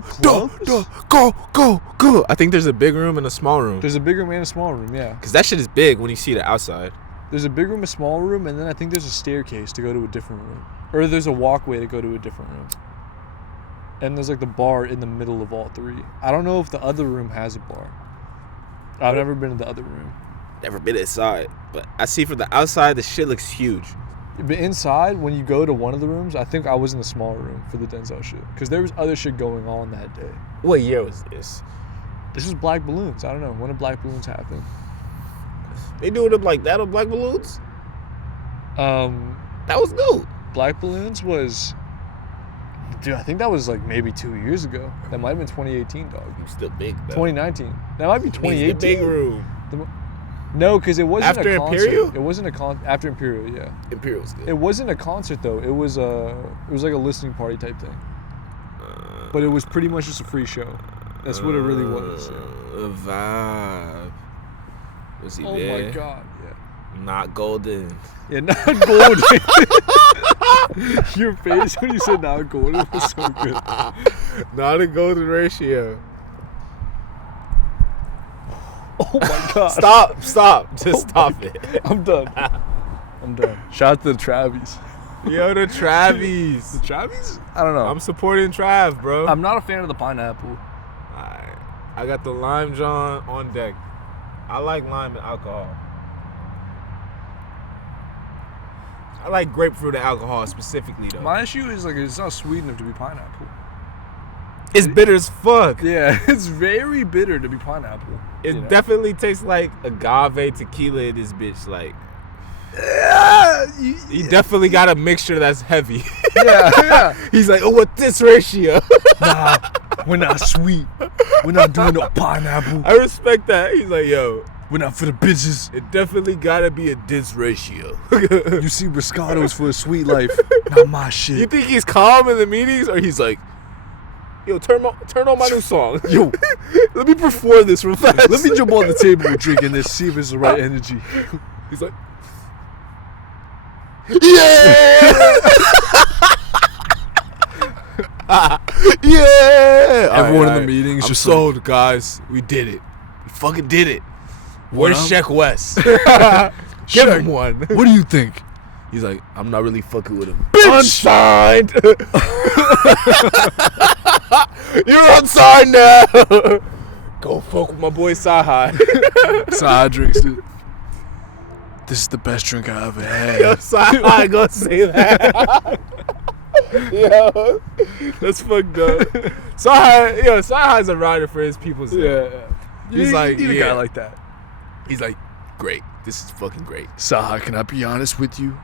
clubs? Go. I think there's a big room and a small room. There's a big room and a small room, yeah. Because that shit is big when you see the outside. There's a big room, a small room, and then I think there's a staircase to go to a different room. Or there's a walkway to go to a different room. And there's like the bar in the middle of all 3. I don't know if the other room has a bar. I've never been in the other room. Never been inside. But I see from the outside, the shit looks huge. But inside, when you go to one of the rooms, I think I was in the small room for the Denzel shit. Because there was other shit going on that day. What year was this? This was Black Balloons. I don't know. When did Black Balloons happen? They doing them like that on Black Balloons? That was new. Black Balloons was... Dude, I think that was like maybe 2 years ago. That might have been 2018, dog. You still big, though. 2019. That might be 2018. The big room. No, because it wasn't after a concert. Imperial? It wasn't a after Imperial, yeah. Imperial's good. It wasn't a concert though. It was like a listening party type thing. But it was pretty much just a free show. That's what it really was. Yeah. A vibe. Was he there? Oh my god, yeah. Not golden. Yeah, not golden. Your face when you said not golden was so good. Not a golden ratio. Oh my god. Stop. Just stop it. I'm done. Shout out to the Travies. Yo, the Travies. The Travies? I don't know. I'm supporting Trav, bro. I'm not a fan of the pineapple. Alright. I got the Lime John on deck. I like lime and alcohol. I like grapefruit and alcohol specifically, though. My issue is like it's not sweet enough to be pineapple. It's bitter as fuck. Yeah, it's very bitter to be pineapple. It definitely tastes like agave tequila in this bitch. Like, you definitely got a mixture that's heavy. Yeah. He's like, oh, what this ratio? Nah, we're not sweet. We're not doing no pineapple. I respect that. He's like, yo, we're not for the bitches. it definitely gotta be a this ratio. You see, Riscato's for a sweet life. Not my shit. You think he's calm in the meetings, or he's like, yo, turn on my new song. Yo, let me perform this real fast. let me jump on the table and drink in this, see if it's the right energy. He's like, yeah! Yeah! Everyone in the meetings I'm just sold, guys. We did it. We fucking did it. Where's Sheck West? Give him one. What do you think? He's like, I'm not really fucking with him. Unsigned! You're unsigned now! Go fuck with my boy Sahai. Side drinks it. This is the best drink I ever had. Yo, Sahai gonna say that. Yo, that's fucked up. Sahai's a rider for his people's. Yeah. He's like, a guy like that. He's like, great. This is fucking great. Saha, can I be honest with you?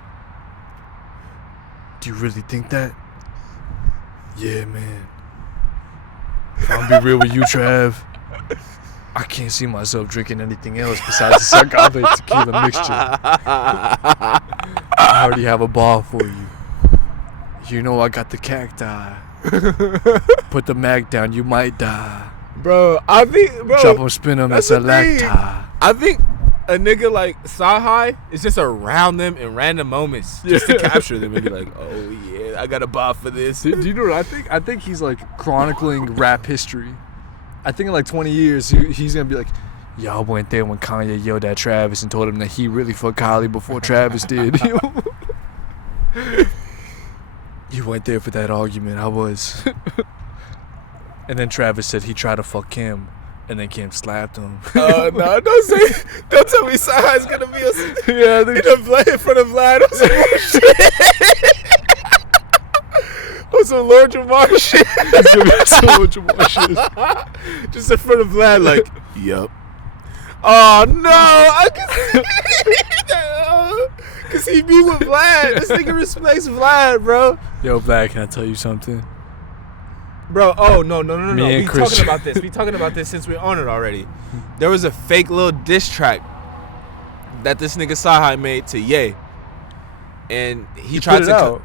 Do you really think that? Yeah, man. If I'm gonna be real with you, Trav, I can't see myself drinking anything else besides the agave tequila mixture. I already have a bar for you. You know I got the cacti. Put the mag down, you might die. Bro, I think, Chop them, spin them, it's a lacti. I think a nigga like Sahai is just around them in random moments just to capture them and be like, oh yeah, I got a bar for this. Do you know what I think? I think he's like chronicling rap history. I think in like 20 years, he's going to be like, y'all went there when Kanye yelled at Travis and told him that he really fucked Kylie before Travis did. You went there for that argument, I was. And then Travis said he tried to fuck Kim, and then Kim slapped him. No, don't tell me Sahai's gonna be yeah, in front of Vlad or some more shit. Or some Lord Jamar shit. Just in front of Vlad, like, yup. Oh no, I can see Cause he be with Vlad. This nigga respects Vlad, bro. Yo, Vlad, can I tell you something? Bro, oh no. Me We and Chris- talking about this. We talking about this since we're on it already. There was a fake little diss track that this nigga Sahai made to Ye, and he tried put it to out.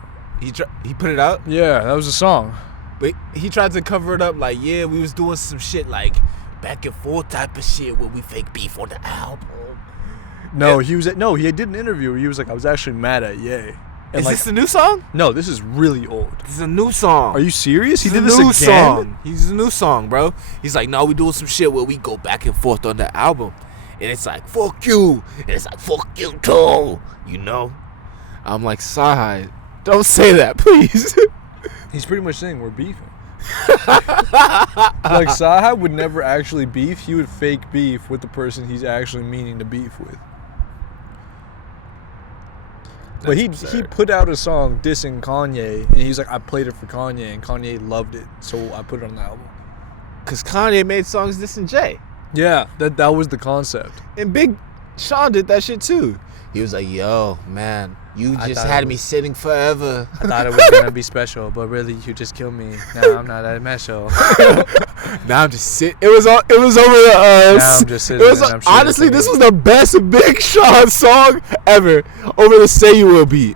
He put it out, Yeah, that was a song. but he tried to cover it up like, yeah, we was doing some shit like back and forth type of shit where we fake beef on the album. No, he did an interview where he was like, I was actually mad at Ye. And Is like, this the new song? no, this is really old. This is a new song. Are you serious? He This did is this a new again? song. He's a new song, bro. He's like, no, we doing some shit where we go back and forth on the album. And it's like, fuck you. And it's like, fuck you too. You know? I'm like, Sahai, don't say that, please. He's pretty much saying we're beefing. Like, Sahai would never actually beef. He would fake beef with the person he's actually meaning to beef with. But he put out a song dissing Kanye, and he's like, I played it for Kanye, and Kanye loved it, so I put it on the album. Because Kanye made songs dissing Jay. Yeah, that was the concept. And Big Sean did that shit too. He was like, yo, man, you I just thought had it me was- sitting forever. I thought it was gonna be special, but really, you just killed me. Now I'm not that special. Now I'm just sitting. It was over to us. Now I'm just sitting It was and I'm shitting honestly, it. this was the best Big Sean song ever. Over the Say You Will beat.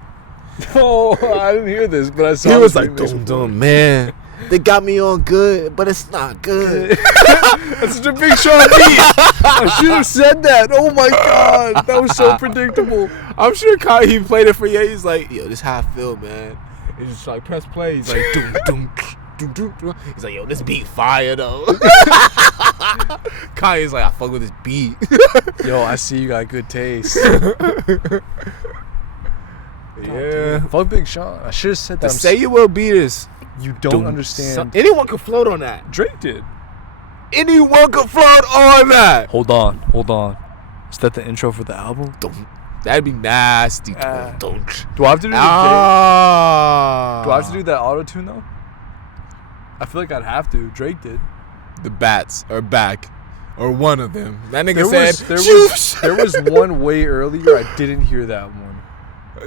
Oh, I didn't hear this, but I saw. He was the like, remix dum before. dum, man. They got me on good, but it's not good. That's such a Big Sean beat. I should have said that. Oh my god, that was so predictable. I'm sure he played it for you. He's like, yo, this how I feel, man. He's just like, press play. He's like, doom, doom, doom, doom, doom. He's like, yo, this beat fire though. Kanye's like, I fuck with this beat. Yo, I see you got good taste. Yeah. Fuck Big Sean. I should have said The that. Say You Will beat is. You don't understand. Anyone can float on that. Drake did. Anyone can float on that. Hold on. Is that the intro for the album? That'd be nasty. Do I have to do do I have to do that auto tune though? I feel like I'd have to. Drake did. The bats are back, or one of them. That nigga There was one way earlier. I didn't hear that one.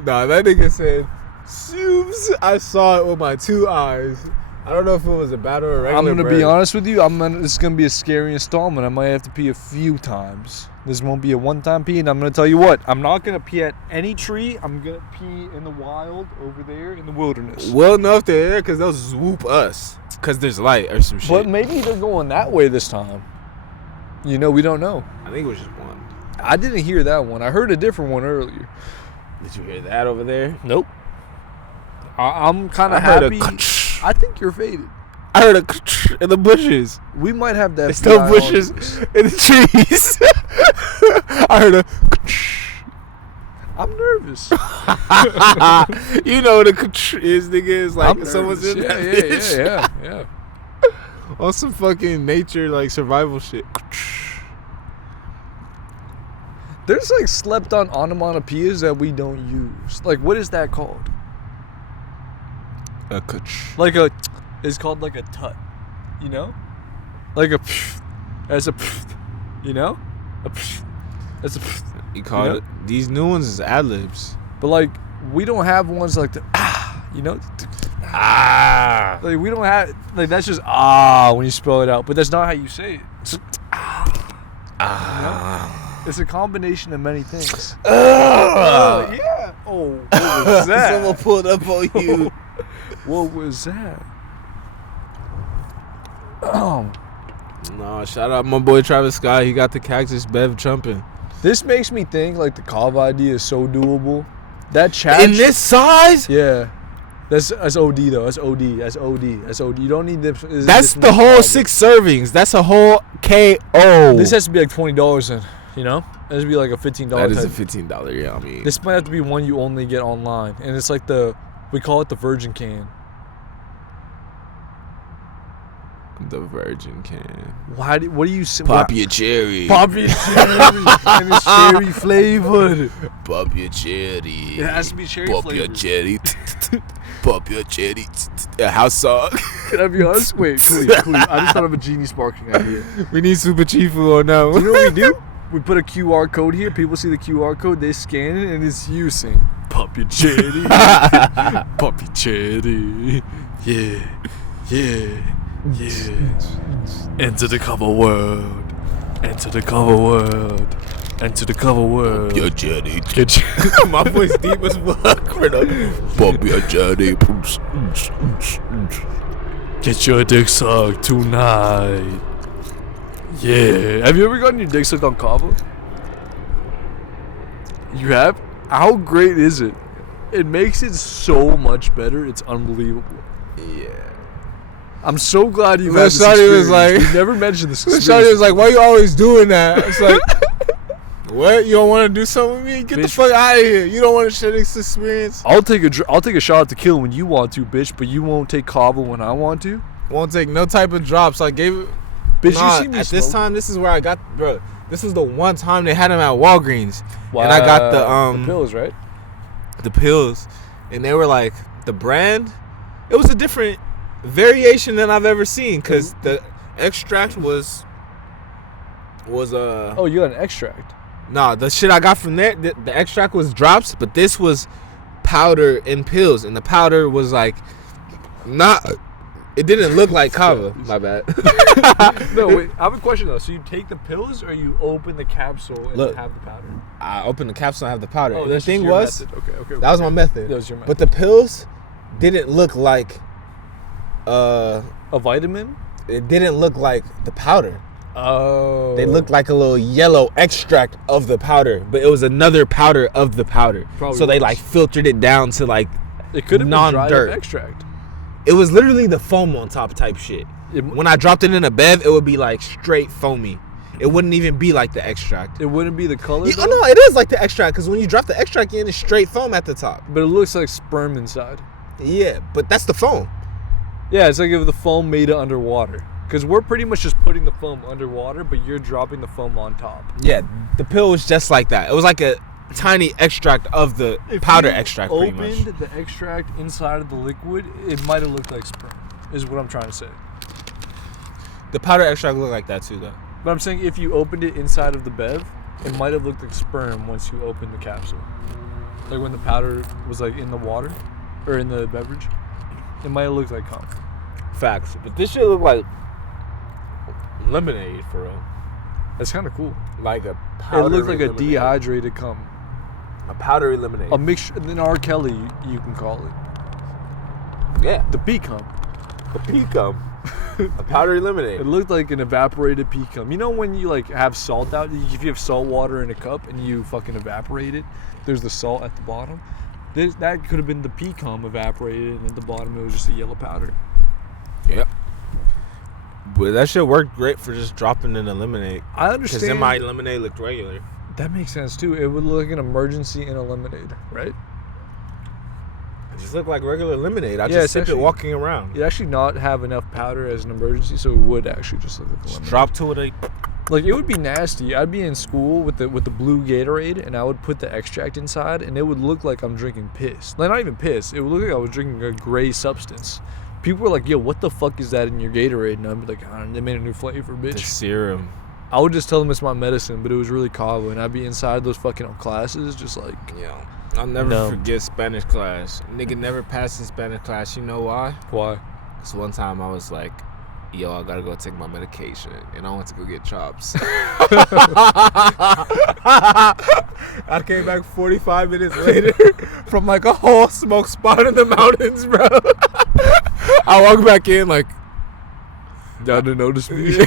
Nah, that nigga said, "Shoops." I saw it with my two eyes. I don't know if it was a battle or a regular. I'm gonna bird. be honest with you. This is gonna be a scary installment. I might have to pee a few times. This won't be a one-time pee, and I'm gonna tell you what. I'm not gonna pee at any tree. I'm gonna pee in the wild over there in the wilderness. Well enough they're there because they'll swoop us because there's light or some shit. But maybe they're going that way this time. You know, we don't know. I think it was just one. I didn't hear that one. I heard a different one earlier. Did you hear that over there? Nope. I'm kind I of heard a happy. I think you're faded. I heard a in the bushes. We might have that. There's still bushes in the trees. I heard a. I'm nervous. You know what a is, nigga. Is like I'm someone's nervous. in Yeah, that yeah, bitch. yeah. On some fucking nature like survival shit. There's like slept on onomatopoeias that we don't use. Like, what is that called? Like a, it's called like a tut, you know? Like a, as a, you know? As a, You call it. These new ones is ad libs. but like, we don't have ones like the, you know? Like, we don't have, like, that's just when you spell it out, but that's not how you say it. It's, you know? It's a combination of many things. Yeah. Oh, what was that? Someone pulled up on you. What was that? No, shout out my boy Travis Scott. He got the Cactus Bev jumping. This makes me think like the Kav idea is so doable. That chat In this size? yeah, that's OD though. That's OD. That's OD. That's OD. You don't need this. That's the whole 6 servings. That's a whole KO. This has to be like $20 then. You know, this would be like a $15. That is a type. $15. Yeah, I mean, This might have to be one you only get online, and it's like we call it the Virgin can. the Virgin can. What do you say? Pop your cherry. Pop your cherry, and it's cherry flavored. Pop your cherry. It has to be cherry Pop your flavored. cherry. Pop your cherry. A house song. Can I be honest? Wait, please. I just thought of a genius marketing idea. We need Super Chifu on now. You know what we do? We put a QR code here. People see the QR code. They scan it, and it's you saying, "Puppy Cherry, Puppy Cherry, yeah, yeah, yeah." Enter the cover world. Enter the cover world. Enter the cover world. Your journey. My voice deep as fuck. Puppy journey. Get your dick sucked tonight. Yeah. Have you ever gotten your dick sucked on Kava? You have? How great is it? It makes it so much better. It's unbelievable. Yeah. I'm so glad you've Little had this Shawty experience. was like- You never mentioned this Little experience. Shawty was like, why you always doing that? It's like, what? You don't want to do something with me? Get the Bitch. fuck out of here. You don't want to share this experience? I'll take a shot at tequila when you want to, bitch, but you won't take Kava when I want to. Won't take no type of drops. I gave it. Bitch, Nah, you see me at this smoke? time, this is where I got, bro. This was the one time they had them at Walgreens, and I got the pills, right? the pills, and they were like the brand. It was a different variation than I've ever seen, cause the extract was Oh, you got an extract. nah, the shit I got from there, the extract was drops, but this was powder and pills, and the powder was like not. It didn't look like kava. My bad. No, wait. I have a question though. So you take the pills, or you open the capsule and Look. have the powder? I opened the capsule and have the powder. Oh, And the that's thing just your was, method. Okay. that was my method. That was your method. But the pills didn't look like, A vitamin? it didn't look like the powder. Oh. They looked like a little yellow extract of the powder, but it was another powder of the powder. Probably so they was. like filtered it down to like, It could have been dried non-dirt. up extract. it was literally the foam on top type shit. When I dropped it in a bev, it would be like straight foamy. It wouldn't even be like the extract. It wouldn't be the color. Yeah, though? no, it is like the extract, because when you drop the extract in, it's straight foam at the top. But it looks like sperm inside. Yeah, but that's the foam. Yeah, it's like if the foam made it underwater. Because we're pretty much just putting the foam underwater, but you're dropping the foam on top. Yeah, the pill was just like that. It was like a tiny extract of the powder you extract, pretty much. opened the extract inside of the liquid, it might have looked like sperm, is what I'm trying to say. The powder extract looked like that too, though. But I'm saying if you opened it inside of the bev, it might have looked like sperm once you opened the capsule. Like when the powder was like in the water, or in the beverage, it might have looked like cum. Facts. But this shit looked like lemonade, for real. That's kind of cool. Like a It powdery looked like a lemonade. dehydrated cum. A powdery lemonade. A mixture, then R. Kelly, you can call it. Yeah. The pea cum. A pea cum. A powdery lemonade. It looked like an evaporated pea cum. You know when you like have salt out, if you have salt water in a cup and you fucking evaporate it, there's the salt at the bottom. That could have been the pea cum evaporated, and at the bottom it was just a yellow powder. Yep. But that shit worked great for just dropping in a lemonade. I Because understand. then my lemonade looked regular. That makes sense too. It would look like an emergency in a lemonade, right? It just looked like regular lemonade. I Yeah, just it's sip actually- it walking around. It actually not have enough powder as an emergency, so it would actually just look like a Just lemonade. drop to it. Like it would be nasty. I'd be in school with the blue Gatorade, and I would put the extract inside, and it would look like I'm drinking piss. Like not even piss. It would look like I was drinking a gray substance. People were like, "Yo, what the fuck is that in your Gatorade?" And I'd be like, "They made a new flavor, The bitch." serum. I would just tell them it's my medicine, but it was really kava, and I'd be inside those fucking classes, just like, Yo, I'll never Numb. forget Spanish class. Nigga never passed his Spanish class. You know why? why? Because one time I was like, yo, I gotta go take my medication. And I went to go get chops. I came back 45 minutes later from like a whole smoke spot in the mountains, bro. I walk back in like, Y'all didn't notice me.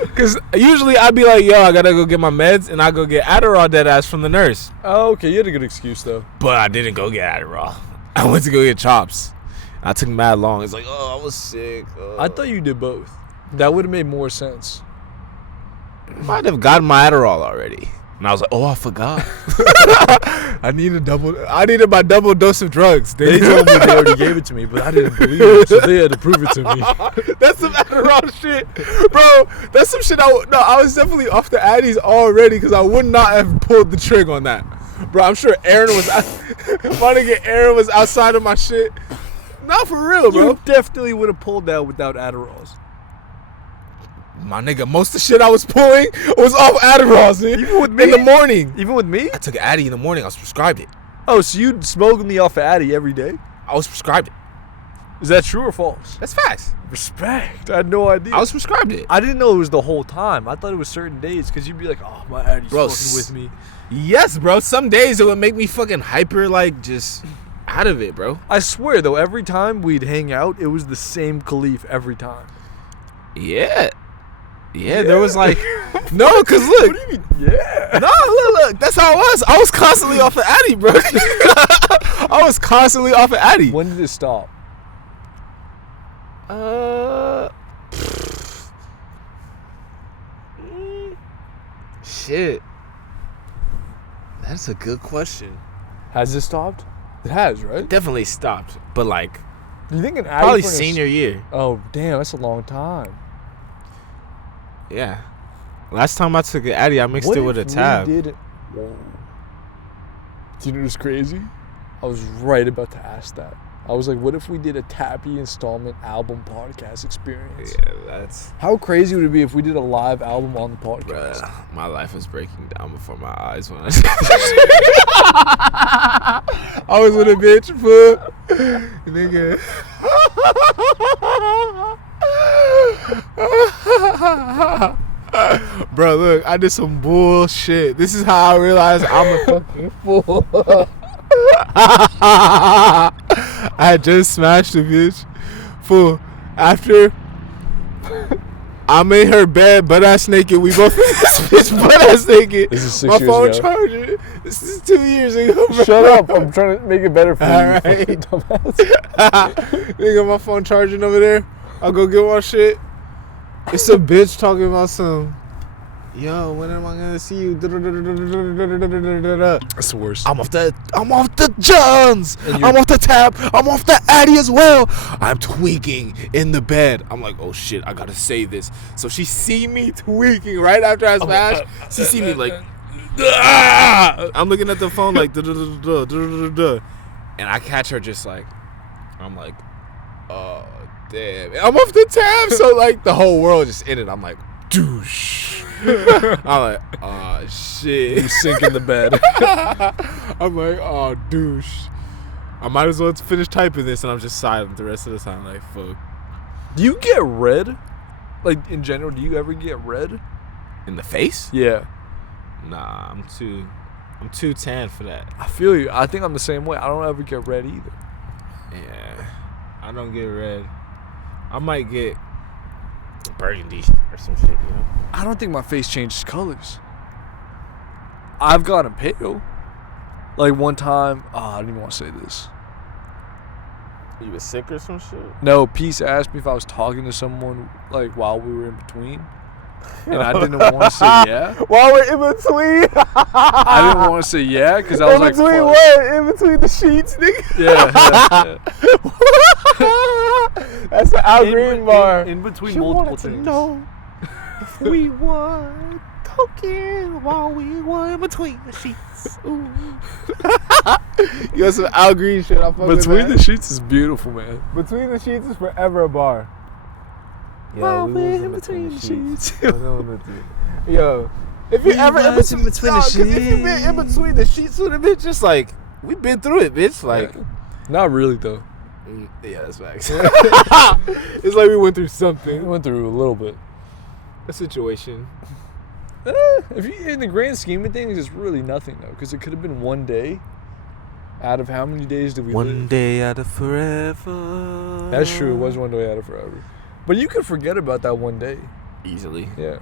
because usually I'd be like, yo, I gotta go get my meds, and I go get Adderall dead ass from the nurse. Oh, okay, you had a good excuse though. But I didn't go get Adderall. I went to go get chops. I took mad long. It's like, oh, I was sick. I thought you did both. That would have made more sense. might have gotten my Adderall already. And I was like, oh, I forgot. I needed my double dose of drugs. They told me they already gave it to me, but I didn't believe it, so they had to prove it to me. That's some Adderall shit. Bro, that's some shit. I was definitely off the Addies already, because I would not have pulled the trigger on that. Bro, I'm sure Aaron was my nigga Aaron was outside of my shit. Not for real, bro. You definitely would have pulled that without Adderalls. My nigga, most of the shit I was pulling was off Adderall, dude. Even with me? In the morning. Even with me? I took Addy in the morning. I was prescribed it. Oh, so you smoking me off of Addy every day? I was prescribed it. Is that true or false? That's facts. Respect. I had no idea. I was prescribed it. I didn't know it was the whole time. I thought it was certain days because you'd be like, oh, my Addy's Bro, fucking with me. Yes, bro. Some days it would make me fucking hyper, like, just out of it, bro. I swear, though, every time we'd hang out, it was the same Khalif every time. Yeah. Yeah, there was like, no, because look. What do you mean, yeah? No, look, that's how I was. I was constantly off of Addy, bro. I was constantly off of Addy. When did it stop? Shit. That's a good question. Has it stopped? It has, right? Definitely stopped, but like, Do you think an Addy probably for an senior year. Oh, damn, that's a long time. Yeah. Last time I took an Addy, I mixed it with a tab. Whoa. Do you know what's crazy? I was right about to ask that. I was like, what if we did a Tappy installment album podcast experience? Yeah, that's... How crazy would it be if we did a live album on the podcast? Bruh, my life was breaking down before my eyes when I said that shit. I was with a bitch, fool. Nigga. Bro, look, I did some bullshit. This is how I realized I'm a fucking fool. I had just smashed a bitch. Fool. After I made her bed butt ass naked, we both made this bitch butt ass naked. This is 6 my years phone ago. charger. This is 2 years ago, bro. Shut up. I'm trying to make it better for you. All right. fucking dumbass. Nigga, my phone charging over there. I'll go get my shit. It's a bitch talking about some, yo, when am I gonna see you? That's the worst. I'm off the Johns. I'm off the tab. I'm off the Addy as well. I'm tweaking in the bed. I'm like, oh shit, I gotta say this. So she see me tweaking right after I smash. She see me like, I'm looking at the phone like, and I catch her just like, I'm like, oh damn, I'm off the tab. So like the whole world just in it. I'm like, douche. I'm like, oh shit. You sink in the bed. I'm like, oh douche. I might as well finish typing this, and I'm just silent the rest of the time. Like, fuck. Do you get red? Like, in general, do you ever get red? In the face? Yeah. Nah, I'm too tan for that. I feel you. I think I'm the same way. I don't ever get red either. Yeah, I don't get red. I might get burgundy or some shit, you know? I don't think my face changes colors. I've gotten pale. Like one time, I don't even want to say this. You was sick or some shit? No, Peace asked me if I was talking to someone like while we were in between. And I didn't want to say yeah. While we're in between? I didn't want to say yeah because I was like, in between fuck. what? In between the sheets, nigga? Yeah. That's an Al Green bar. In between She multiple wanted to things. know if we were talking while we were in between the sheets. Ooh. You got some Al Green shit. I fuck with Between that. the sheets is beautiful, man. Between the sheets is forever a bar. Yo, we was in between the sheets. Yo, if you ever in between the sheets, if you been in between the sheets with a bitch, just like we been through it, bitch. Like, Not really though. yeah, that's facts. It's like we went through We something, went through a little bit. a situation. If you in the grand scheme of things, it's really nothing though, because it could have been one day. Out of how many days did we live? One day out of forever. That's true. It was one day out of forever. But you could forget about that one day. Easily. Yeah.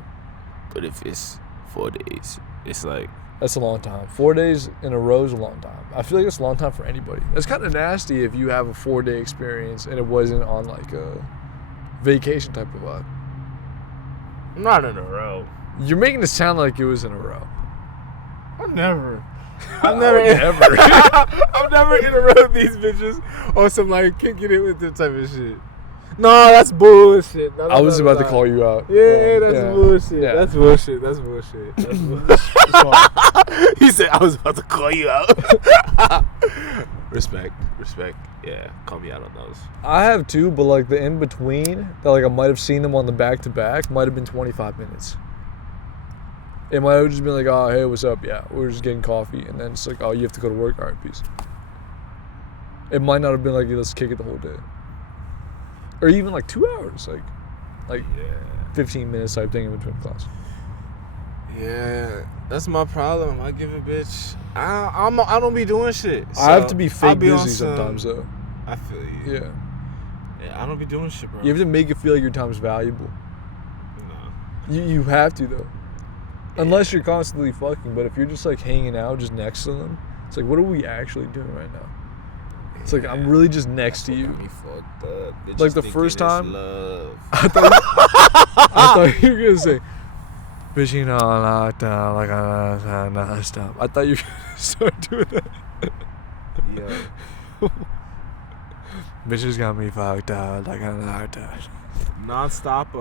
But if it's 4 days, it's like, That's a long time. 4 days in a row is a long time. I feel like it's a long time for anybody. It's kind of nasty if you have a 4-day experience and it wasn't on like a vacation type of vibe. not in a row. You're making it sound like it was in a row. I'm never Never. I'm never in a row with these bitches or some like kicking it with them type of shit. No, that's bullshit. No, I was about to call you out. Yeah, that's bullshit. Yeah. That's bullshit. That's bullshit. That's bullshit. He said I was about to call you out. Respect. Yeah, call me out on those. I have too, but like the in between that like I might have seen them on the back to back might have been 25 minutes. It might have just been like, oh hey, what's up? Yeah, we're just getting coffee, and then it's like, oh, you have to go to work. All right, peace. It might not have been like, let's kick it the whole day, or even like 2 hours, like 15 minutes type thing in between class. Yeah, that's my problem. I give a bitch. I don't be doing shit. So I have to be fake busy some, sometimes though. I feel you. Yeah, I don't be doing shit, bro. You have to make it feel like your time's valuable. No. You have to though. Unless you're constantly fucking, but if you're just like hanging out just next to them, it's like, what are we actually doing right now? It's like, I'm really just next to you. Me fucked up. Like the first time, love. I thought you were gonna say, bitch, you know, like stop. I thought you were gonna start doing that. Yeah. Bitches got me fucked up like a knocked out. Non-stop,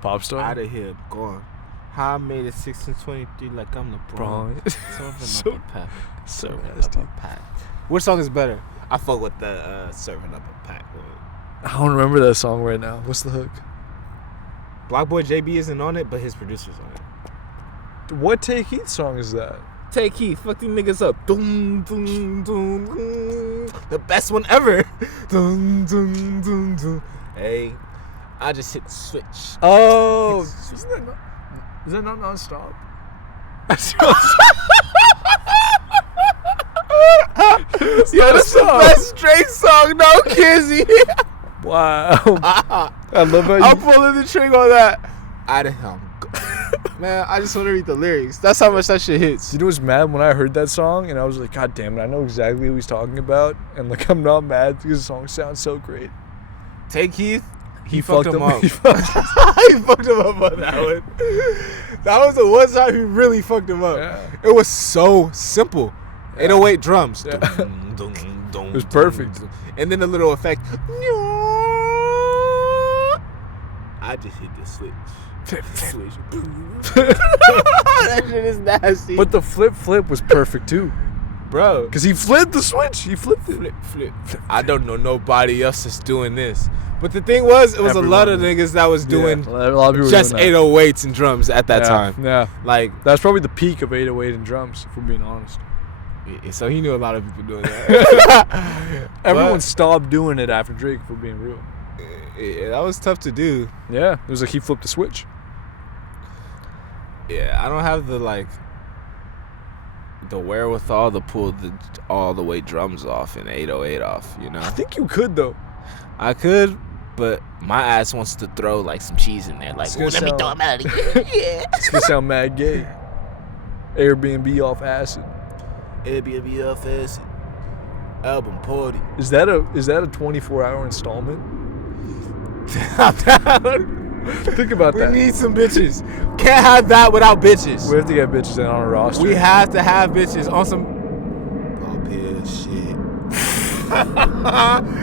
Pop star? out of here, gone. How I made it 1623 like I'm the Bronx. Serving up a pack. Serving up a pack. Which song is better? I fuck with the serving up a pack one. I don't remember that song right now. What's the hook? Block Boy JB isn't on it, but his producer's on it. What Take Heat song is that? Take Heat, fuck these niggas up. Doom, doom, doom, doom. The best one ever. Doom, doom, doom, doom. Hey, I just hit the switch. Oh, Hit the switch. is that not nonstop? Yo, that's the best Drake song, no Kizzy. Wow. I love how I'm you. pulling the trigger on that. Out of him. Man, I just want to read the lyrics. That's how much that shit hits. You know what's mad when I heard that song and I was like, God damn it, I know exactly what he's talking about, and like I'm not mad because the song sounds so great. Take Heath. He fucked him up. He fucked him up on that one. That was the one time he really fucked him up. Yeah. It was so simple. Yeah. 808 drums. Yeah. Dum, dum, dum, It was dum, perfect. dum. And then the little effect. I just hit the switch. Switch. That shit is nasty. But the flip was perfect too, bro, because he flipped the switch. He flipped it. flip. I don't know nobody else that's doing this. But the thing was, it was Everyone a lot of is. niggas that was doing a lot of people just were doing that. 808s and drums at that time. Yeah, Like, that's probably the peak of 808 and drums, if we're being honest. so he knew a lot of people doing that. Everyone stopped doing it after Drake, if we're being real. Yeah, that was tough to do. Yeah, it was like he flipped the switch. Yeah, I don't have the wherewithal to pull the all the way drums off and 808 off, you know? I think you could though. I could, but my ass wants to throw like some cheese in there. Like, It's gonna let me sound- throw a melody. Yeah. It's gonna sound mad gay. Airbnb off acid. Airbnb off acid. Album party. Is that a 24-hour installment? Think about We that. need some bitches. Can't have that without bitches. We have to get bitches in on our roster. We have to have bitches on some up here shit.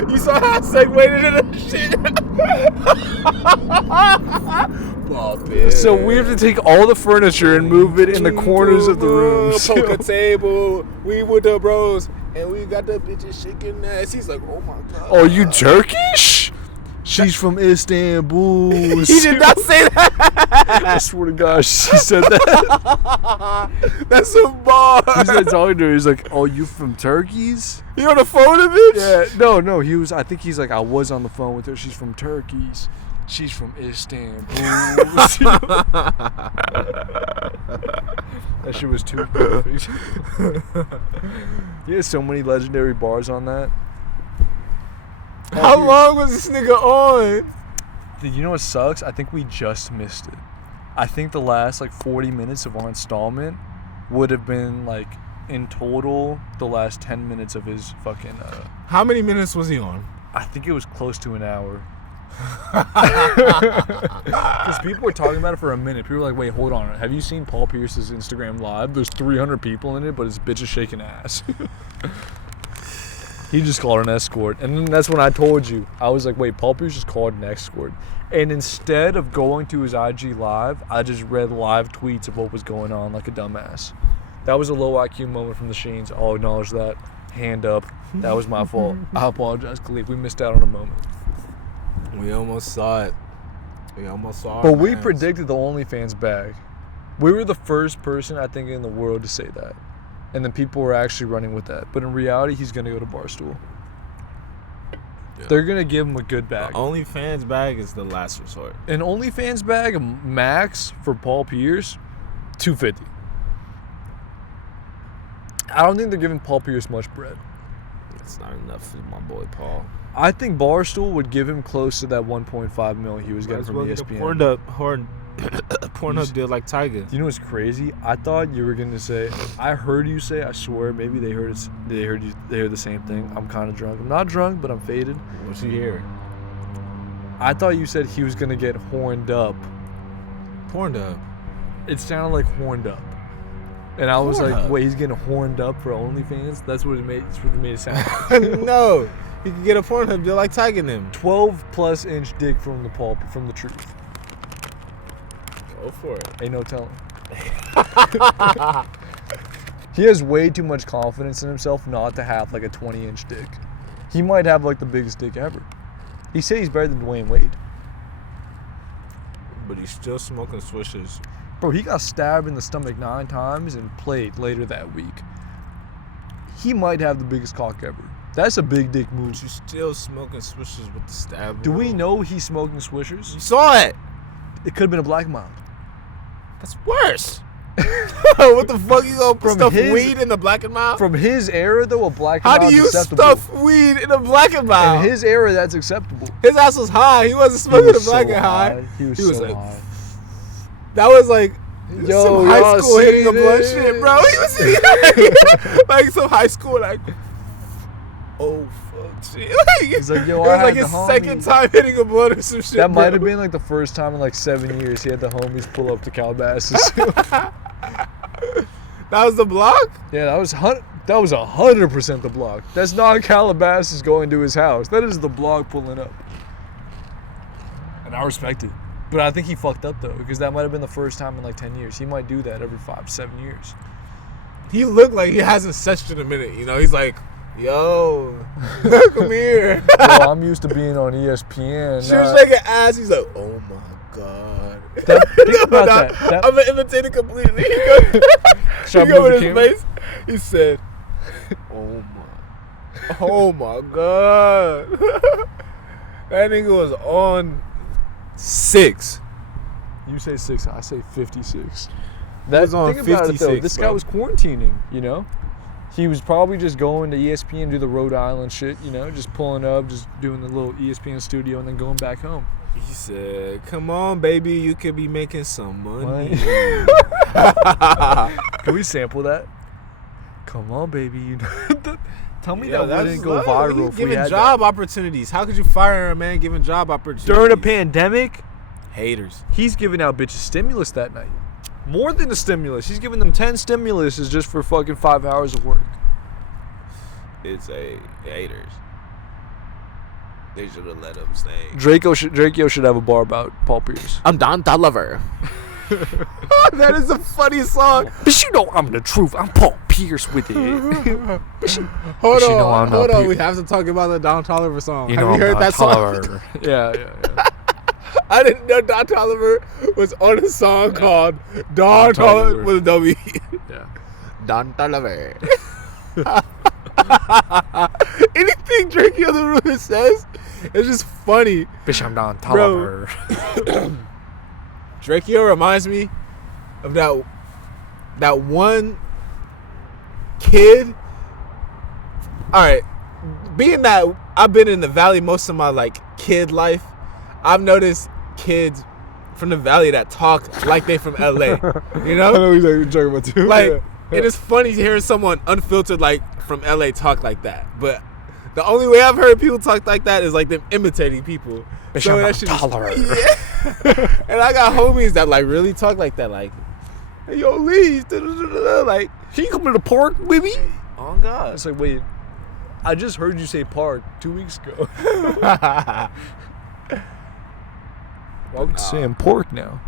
You saw how I segued into the shit. Ball pit. So we have to take all the furniture and move it in the corners of the rooms. Poker table. We with the bros. And we got the bitches shaking ass. He's like, oh my god. Oh, you Turkish? She's from Istanbul. He did not say that. I swear to gosh, she said that. That's a bar. He said talking to her. He's like, "Oh, you from Turkey's?" You on the phone, a bitch? Yeah. No. He was. I think he's like, I was on the phone with her. She's from Turkey's. She's from Istanbul. That shit was too perfect. He has so many legendary bars on that. How long was this nigga on? You know what sucks? I think we just missed it. I think the last like 40 minutes of our installment would have been like in total the last 10 minutes of his fucking How many minutes was he on? I think it was close to an hour. Because people were talking about it for a minute. People were like, wait, hold on. Have you seen Paul Pierce's Instagram live? There's 300 people in it, but his bitch is shaking ass. He just called her an escort. And then that's when I told you. I was like, wait, Paul Pierce just called an escort. And instead of going to his IG live, I just read live tweets of what was going on like a dumbass. That was a low IQ moment from the Sheens. I'll acknowledge that. Hand up. That was my fault. I apologize, Khalif. We missed out on a moment. We almost saw it. But we predicted the OnlyFans bag. We were the first person, I think, in the world to say that. And then people were actually running with that. But in reality, he's going to go to Barstool. Yeah. They're going to give him a good bag. The OnlyFans bag is the last resort. An OnlyFans bag, max, for Paul Pierce, $250. I don't think they're giving Paul Pierce much bread. That's not enough for my boy Paul. I think Barstool would give him close to that 1.5 mil he was getting from ESPN. Pornhub deal like Tiger. You know what's crazy? I thought you were gonna say. I heard you say. I swear, maybe they heard it. They heard the same thing. I'm kind of drunk. I'm not drunk, but I'm faded. What you hear? I thought you said he was gonna get horned up. Horned up. It sounded like horned up, and I was like, "Wait, he's getting horned up for OnlyFans?" That's what it made. That's what it made it sound like. No, he could get a Pornhub deal like Tiger and him. 12+ inch dick from the truth. Go for it. Ain't no telling. He has way too much confidence in himself not to have like a 20-inch dick. He might have like the biggest dick ever. He said he's better than Dwayne Wade. But he's still smoking swishers. Bro, he got stabbed in the stomach 9 times and played later that week. He might have the biggest cock ever. That's a big dick move. But you still smoking swishers with the stab. Do we know he's smoking swishers? You saw it. It could have been a black mouth. That's worse. What the fuck? You gonna stuff weed in the black and mild? From his era, though, a black and mild. How do you stuff weed in a black and mild? In his era, that's acceptable. His ass was high. He wasn't smoking a black and high. He was so like, high. That was like some high school hitting a blunt shit, bro. He was like some high school like, oh fuck shit. He's like, yo, it was like his second time hitting a blunt or some shit. That might have been like the first time in like 7 years he had the homies pull up to Calabasas. That was the block? Yeah, that was 100% the block. That's not Calabasas going to his house. That is the block pulling up. And I respect it. But I think he fucked up though, because that might have been the first time in like 10 years. He might do that every 5-7 years. He looked like he hasn't sessioned in a minute. You know, he's like, yo, come here. Yo, I'm used to being on ESPN. She was shaking ass. He's like, oh my God. Think about that. I'm going to imitate it completely. He go with his face. He said, oh my God. That nigga was on 6. You say 6, I say 56. That was on think 56, about it though. This bro. guy was quarantining, you know? He was probably just going to ESPN, do the Rhode Island shit, you know? Just pulling up, just doing the little ESPN studio and then going back home. He said, come on, baby, you could be making some money. Can we sample that? Come on, baby. You know, tell me Yeah, that wouldn't go viral if we giving had job opportunities. How could you fire a man giving job opportunities? During a pandemic, Haters. he's giving out bitches stimulus that night. More than a stimulus. He's giving them 10 stimuluses just for fucking 5 hours of work. It's a haters. They should have let him stay. Draco should have a bar about Paul Pierce. I'm Don Tolliver. That is the funniest song. But you know I'm the truth. I'm Paul Pierce with it. Hold on. We have to talk about the Don Tolliver song. Have you heard that song? Yeah. I didn't know Don Tolliver was on a song called Don Tolliver with a W. Yeah. Don Tolliver. Anything Drakey on the Room says, it's just funny. Bitch, I'm Don Tolliver. Drakey reminds me of that one kid. All right, being that I've been in the Valley most of my like kid life, I've noticed kids from the Valley that talk like they from LA. You know? I know what you're talking about too. Like, it is funny hearing someone unfiltered like from LA talk like that. But the only way I've heard people talk like that is like them imitating people. So that shit is, and I got homies that like really talk like that. Like, hey, yo, Lee, like, can you come to the park, baby? Oh God. It's like, wait, I just heard you say park 2 weeks ago. Why would you say I'm pork now?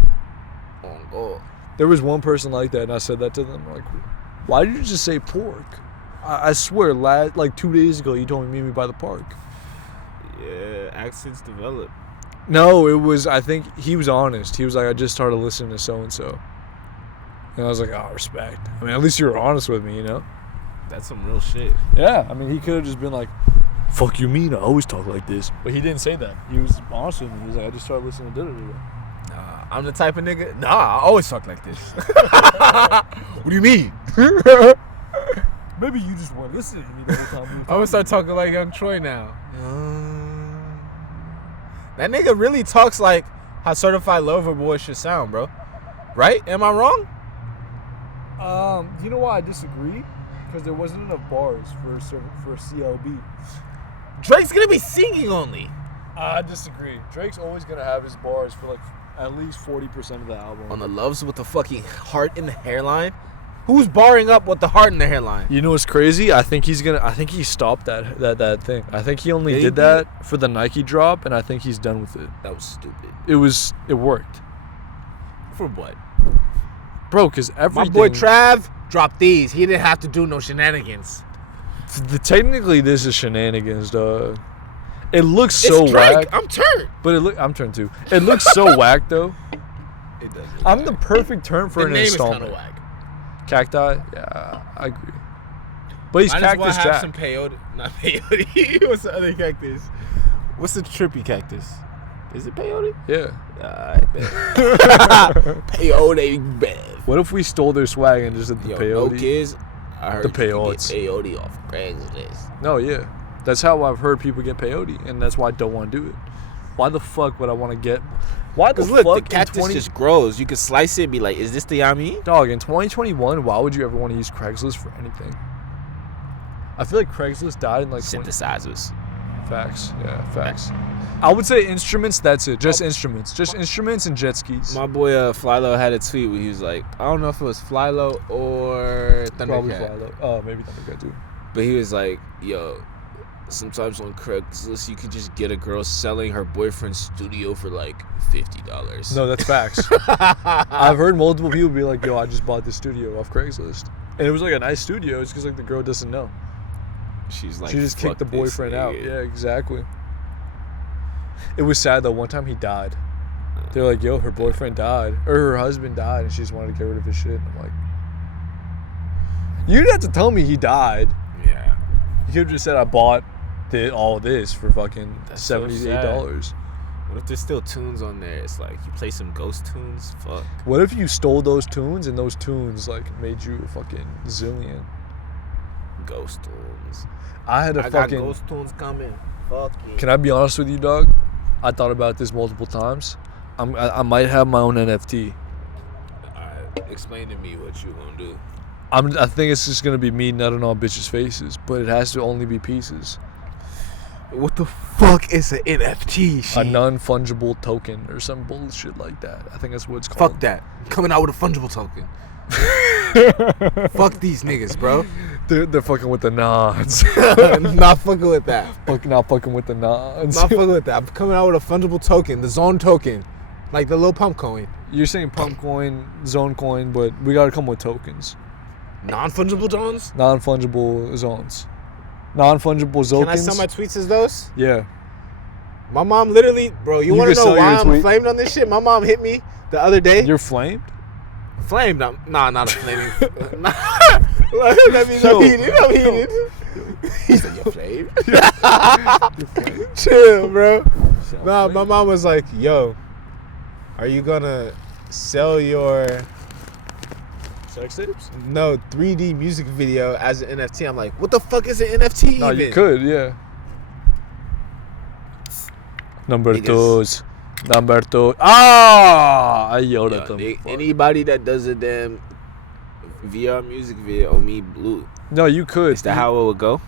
Oh God. There was one person like that, and I said that to them. Like, Why did you just say pork? I swear, like 2 days ago, you told me meet me by the park. Yeah, accents develop. No, it was, I think he was honest. He was like, I just started listening to so-and-so. And I was like, oh, respect. I mean, at least you were honest with me, you know? That's some real shit. Yeah, I mean, he could have just been like, fuck you mean, I always talk like this. But he didn't say that. He was honest with me. He was like, I just started listening to da-da-da-da. Nah, I'm the type of nigga. Nah, I always talk like this. What do you mean? Maybe you just weren't listening to me the whole time. I'm gonna start talking like Young Troy now. That nigga really talks like how Certified Lover Boy should sound, bro. Right? Am I wrong? You know why I disagree? Because there wasn't enough bars for CLB. Drake's gonna be singing only. I disagree. Drake's always gonna have his bars for like at least 40% of the album. On the loves with the fucking heart in the hairline? Who's barring up with the heart in the hairline? You know what's crazy? I think he stopped that thing. I think he only did that for the Nike drop, and I think he's done with it. That was stupid. It worked. For what? Bro, because everything... My boy Trav dropped these. He didn't have to do no shenanigans. Technically, this is shenanigans, dog. It looks so whack. I'm turned. But I'm turned too. It looks so whack, though. It does. I'm the perfect term for an installment. The name is kind of whack. Cacti? Yeah, I agree. But he's Cactus Jack. Some peyote. Not peyote. What's the other cactus? What's the trippy cactus? Is it peyote? Yeah. I bet. Peyote, bet. What if we stole their swag and just did the peyote? No kids. I heard the you can get peyotes. peyote off Craigslist. No, yeah. That's how I've heard people get peyote, and that's why I don't want to do it. Why the fuck would I want to get... Why the fuck the cactus just grows. You can slice it and be like, is this the yami? Dog, in 2021, why would you ever want to use Craigslist for anything? I feel like Craigslist died in like... Synthesizers. Facts. Yeah, facts. I would say instruments, that's it. Just instruments. Just instruments and jet skis. My boy Flylo had a tweet where he was like, I don't know if it was Flylo or Thundercat. Probably Flylo. Oh, maybe Thundercat too. But he was like, yo... Sometimes on Craigslist, you can just get a girl selling her boyfriend's studio for like $50. No, that's facts. I've heard multiple people be like, yo, I just bought this studio off Craigslist. And it was like a nice studio. It's because like the girl doesn't know. She's like, she just kicked the boyfriend out. Yeah, exactly. It was sad though. One time he died. They're like, yo, her boyfriend died. Or her husband died. And she just wanted to get rid of his shit. And I'm like, you didn't have to tell me he died. Yeah. You could have just said I bought all this for fucking $78. So what if there's still tunes on there? It's like you play some ghost tunes. Fuck. What if you stole those tunes and those tunes like made you a fucking zillion? Ghost tunes. I got ghost tunes coming. Fuck you. Can I be honest with you, dog? I thought about this multiple times. I might have my own NFT. Explain to me what you gonna do. I think it's just gonna be me nutting on bitches' faces, but it has to only be pieces. What the fuck is an NFT? A non-fungible token or some bullshit like that. I think that's what it's called. Fuck that. Coming out with a fungible token. Fuck these niggas, bro. They're fucking with the nods. Not fucking with that. Not fucking with the nods. Not fucking with that. I'm coming out with a fungible token, the zone token, like the little pump coin. You're saying pump coin, zone coin, but we gotta come with tokens. Non-fungible zones? Non-fungible zones. Non-fungible zokens. Can I sell my tweets as those? Yeah. My mom literally, bro, you want to know why I'm flamed on this shit? My mom hit me the other day. You're flamed? Flamed? Nah, not a flaming. That means I'm heated. He said, you're flamed? You're flamed? Chill, bro. Nah, my mom was like, yo, are you going to sell your... sex tapes? No, 3D music video as an NFT. I'm like, what the fuck is an NFT no, even? You could, yeah. Number two. Ah! I yelled at them. Anybody that does a damn VR music video owe me blue. No, you could. Is that how it would go?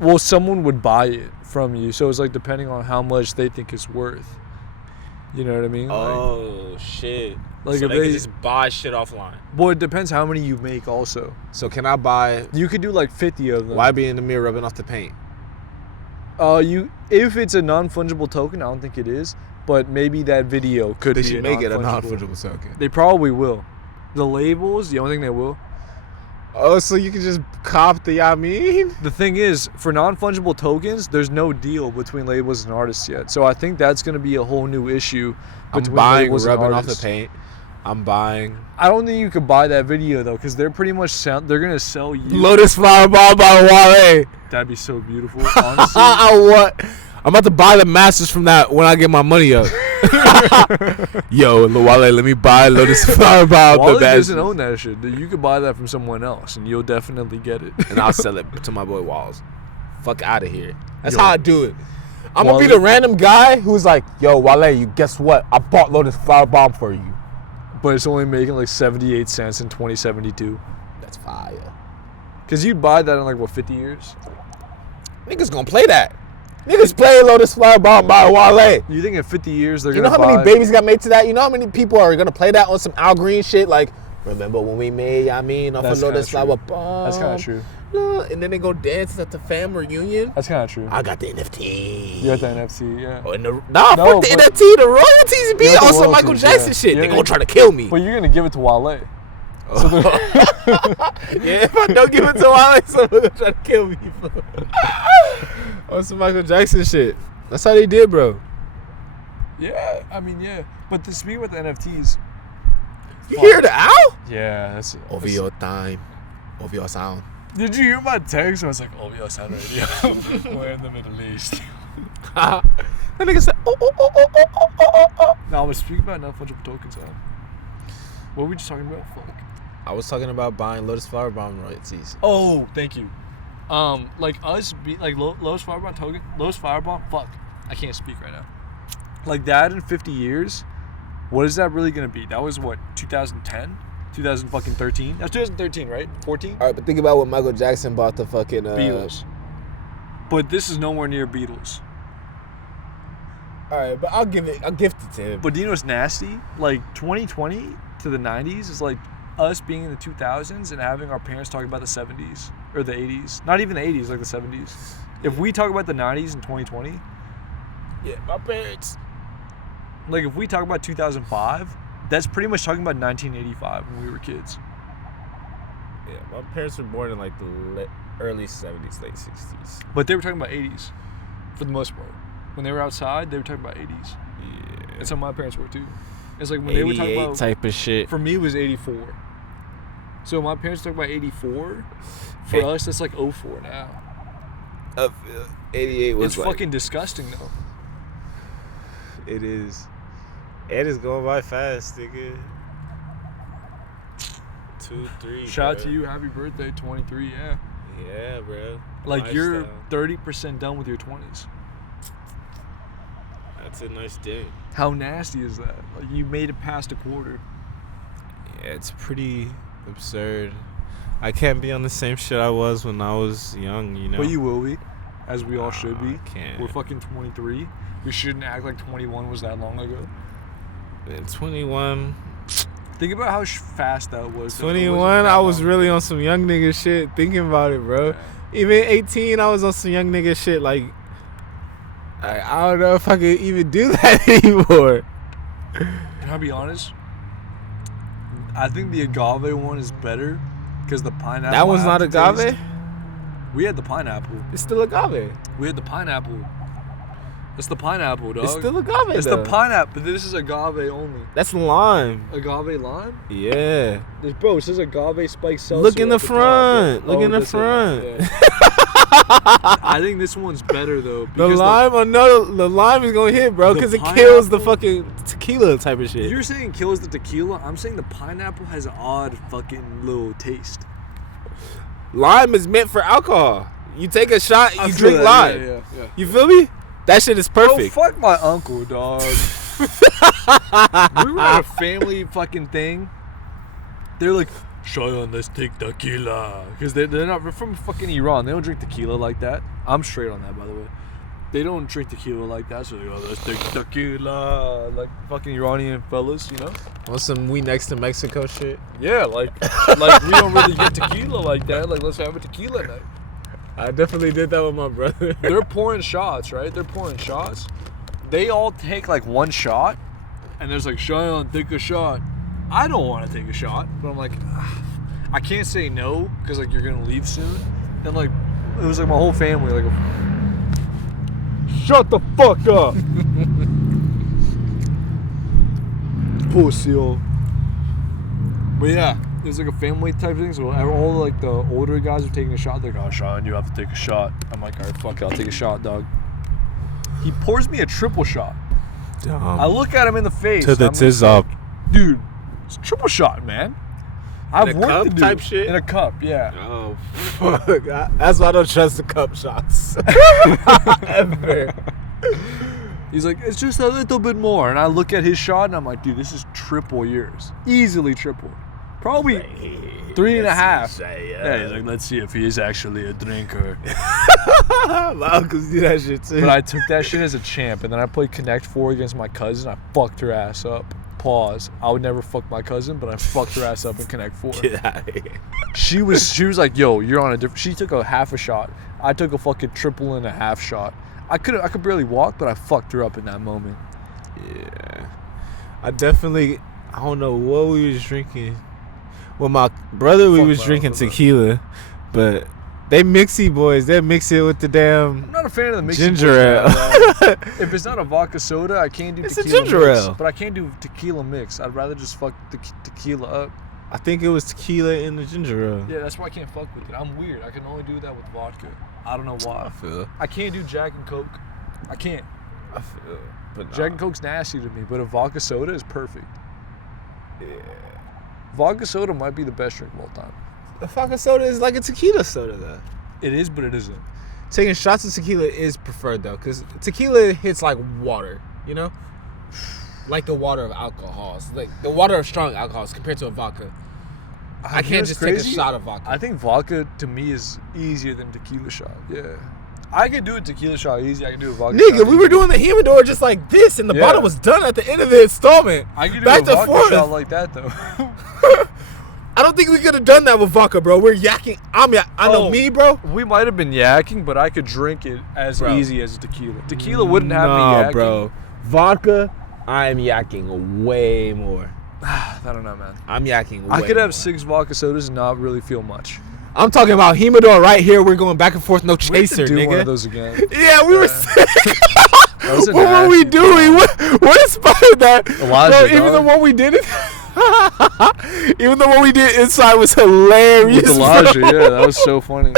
Well, someone would buy it from you. So it's like depending on how much they think it's worth. You know what I mean? Oh, shit. Like so if they can just buy shit offline. Well, it depends how many you make also. So can I buy... You could do like 50 of them. Why be in the mirror rubbing off the paint? If it's a non-fungible token, I don't think it is. But maybe that video could be They should make it a non-fungible token. They probably will. The labels, the only thing they will. Oh, so you can just cop the Yamin? The thing is, for non-fungible tokens, there's no deal between labels and artists yet. So I think that's going to be a whole new issue I'm between buying labels and rubbing off the artists. paint. I'm buying I don't think you could buy that video though, because they're pretty much they're going to sell you. Lotus Flower Bomb by Wale. That'd be so beautiful, honestly. I'm about to buy the masters from that when I get my money up. Yo, Wale, let me buy Lotus Flower Bomb. Wale the masters. doesn't own that shit. You could buy that from someone else, and you'll definitely get it. And I'll sell it to my boy Walls. Fuck out of here. That's Yo. how I do it. I'm Wale- gonna be the random guy who's like, yo, Wale, you guess what? I bought Lotus Flower Bomb for you. But it's only making like 78 cents in 2072. That's fire. Because you'd buy that in like, what, 50 years? Niggas gonna play that. Niggas play Lotus Flower Bomb by Wale. You think in 50 years they're You going know to how many babies got made to that? You know how many people are gonna play that on some Al Green shit? Like, remember when we made Yamin off That's of Lotus kinda Flower true. Bomb? That's kind of true. And then they go dance at the fam reunion. That's kind of true. I got the NFT. You got the NFC, yeah. Oh, and fuck No, the but- NFT, the royalties be Yeah, the on some Michael royalties, Jackson yeah. shit. Yeah, They yeah. gonna try to kill me. But you're going to give it to Wale. Yeah, if I don't give it to Wale, someone gonna try to kill me. On some Michael Jackson shit. That's how they did, bro. Yeah, I mean, yeah. But to speak about the NFTs. You hear the owl? Yeah, that's OVO time. OVO sound. Did you hear my text? I was like, OVO sound radio. We're in the Middle East. That nigga said, oh. Now, I was speaking about non-fungible tokens. What were we just talking about? Fuck. I was talking about buying Lotus Flower Bomb royalties. Oh, thank you. Like us, Lowe's Firebomb token, Lowe's Firebomb. Fuck, I can't speak right now. Like that in 50 years, what is that really gonna be? That was what 2010, 2013. That's 2013, right? 14. All right, but think about when Michael Jackson bought the fucking Beatles. But this is nowhere near Beatles. All right, but I'll gift it to him. But do you know what's nasty? Like 2020 to the 90s is like us being in the 2000s and having our parents talk about the 70s or the 80s. Not even the 80s, like the 70s. If we talk about the 90s in 2020, yeah, my parents. like if we talk about 2005, that's pretty much talking about 1985 when we were kids. Yeah, my parents were born in like the early 70s, late 60s. But they were talking about 80s for the most part. When they were outside, they were talking about 80s. Yeah. And some of my parents were too. It's like when they were talking about type of shit. For me, it was 84. So my parents talk about 84. For us, that's like 04 now. 88 was It's like, fucking disgusting though. It is. It is going by fast, nigga. 2, 3. Shout out bro. to you. Happy birthday, 23. Yeah. Yeah, bro. Like you're Lifestyle. 30% done with your 20s. That's a nice day. How nasty is that? Like you made it past a quarter. Yeah, it's pretty absurd. I can't be on the same shit I was when I was young, you know. But you will be, as we all should be. I can't. We're fucking 23. We shouldn't act like 21 was that long ago. And 21. Think about how fast that was. 21, I was really on some young nigga shit thinking about it, bro. Yeah. Even 18, I was on some young nigga shit. Like, I don't know if I could even do that anymore. Can I be honest? I think the agave one is better because the pineapple. That one's not agave? taste. We had the pineapple. It's still agave. We had the pineapple. It's the pineapple, dog. It's still agave, It's though. the pineapple, but this is agave only. That's lime. Agave lime? Yeah. Bro, it says agave spike seltzer. Look in the at top, front. bro. Look in the that's it. front. Yeah. I think this one's better though. The because lime, the lime is gonna hit, bro, The because it kills the pineapple- fucking tequila type of shit. You're saying kills the tequila. I'm saying the pineapple has an odd fucking little taste. Lime is meant for alcohol. You take a shot, I you feel drink that, lime. Yeah. You feel me? That shit is perfect. Bro, fuck my uncle, dog. We were at a family fucking thing. They're like, Shayan, let's take tequila. Because they're from fucking Iran. They don't drink tequila like that. I'm straight on that, by the way. They don't drink tequila like that. So they go, let's take tequila. Like fucking Iranian fellas, you know? On some we next to Mexico shit. Yeah, like we don't really get tequila like that. Like, let's have a tequila night. I definitely did that with my brother. They're pouring shots, right? They're pouring shots. They all take like one shot, and there's like, Shayan, take a shot. I don't want to take a shot, but I'm like, I can't say no because like you're gonna leave soon, and like it was like my whole family like. Shut the fuck up, pussy. But yeah, it was like a family type thing. So all like the older guys are taking a shot. They're like, "Oh, Sean, you have to take a shot." I'm like, "All right, fuck it, I'll take a shot, dog." He pours me a triple shot. I look at him in the face. To the tizz up. Dude, it's a triple shot, man. I've worked cup to do type shit? in a cup, yeah. Oh, fuck. That's why I don't trust the cup shots. Ever. He's like, it's just a little bit more. And I look at his shot and I'm like, dude, this is triple yours. Easily triple. Probably 3.5. Yeah, he's like, let's see if he is actually a drinker. My uncles do that shit too. But I took that shit as a champ. And then I played Connect 4 against my cousin. I fucked her ass up. Pause. I would never fuck my cousin, but I fucked her ass up in Connect 4. Get out of here. She was like, yo, you're on a different. She took a half a shot. I took a fucking triple and a half shot. I could barely walk, but I fucked her up in that moment. Yeah. I don't know what we was drinking. With my brother, we was drinking tequila, but they mixy boys. They mix it with the damn. I'm not a fan of the mixy ginger ale. If it's not a vodka soda, I can't do It's tequila a ginger mix. ale. But I can't do tequila mix. I'd rather just fuck the tequila up. I think it was tequila in the ginger ale. Yeah, that's why I can't fuck with it. I'm weird. I can only do that with vodka. I don't know why. I feel. I can't do Jack and Coke. I can't. I feel. But nah. Jack and Coke's nasty to me, but a vodka soda is perfect. Yeah. Vodka soda might be the best drink of all time. The vodka soda is like a tequila soda, though. It is, but it isn't. Taking shots of tequila is preferred, though, because tequila hits like water, you know? Like the water of alcohols. Like the water of strong alcohols compared to a vodka. I can't just take a shot of vodka. I think vodka, to me, is easier than tequila shot. Yeah. I can do a tequila shot easy. I can do a vodka shot Nigga, we were doing the humidor just like this, and the bottle was done at the end of the installment. I can do Back a to vodka forth. shot like that, though. I don't think we could have done that with vodka, bro. We're yakking. I know me, bro. We might have been yakking, but I could drink it as easy as a tequila. Tequila wouldn't have me Nah, yakking. bro. Vodka, I am yakking way more. I don't know, man. I'm yakking way I could have more. 6 vodka sodas and not really feel much. I'm talking about humidor right here. We're going back and forth, no We have chaser, to do nigga. one of those again. Yeah, we were sick. That What were we doing? What inspired that? Elijah, Bro, even dog. the one we did it. Even the one we did inside was hilarious. With Elijah, bro. yeah, that was so funny.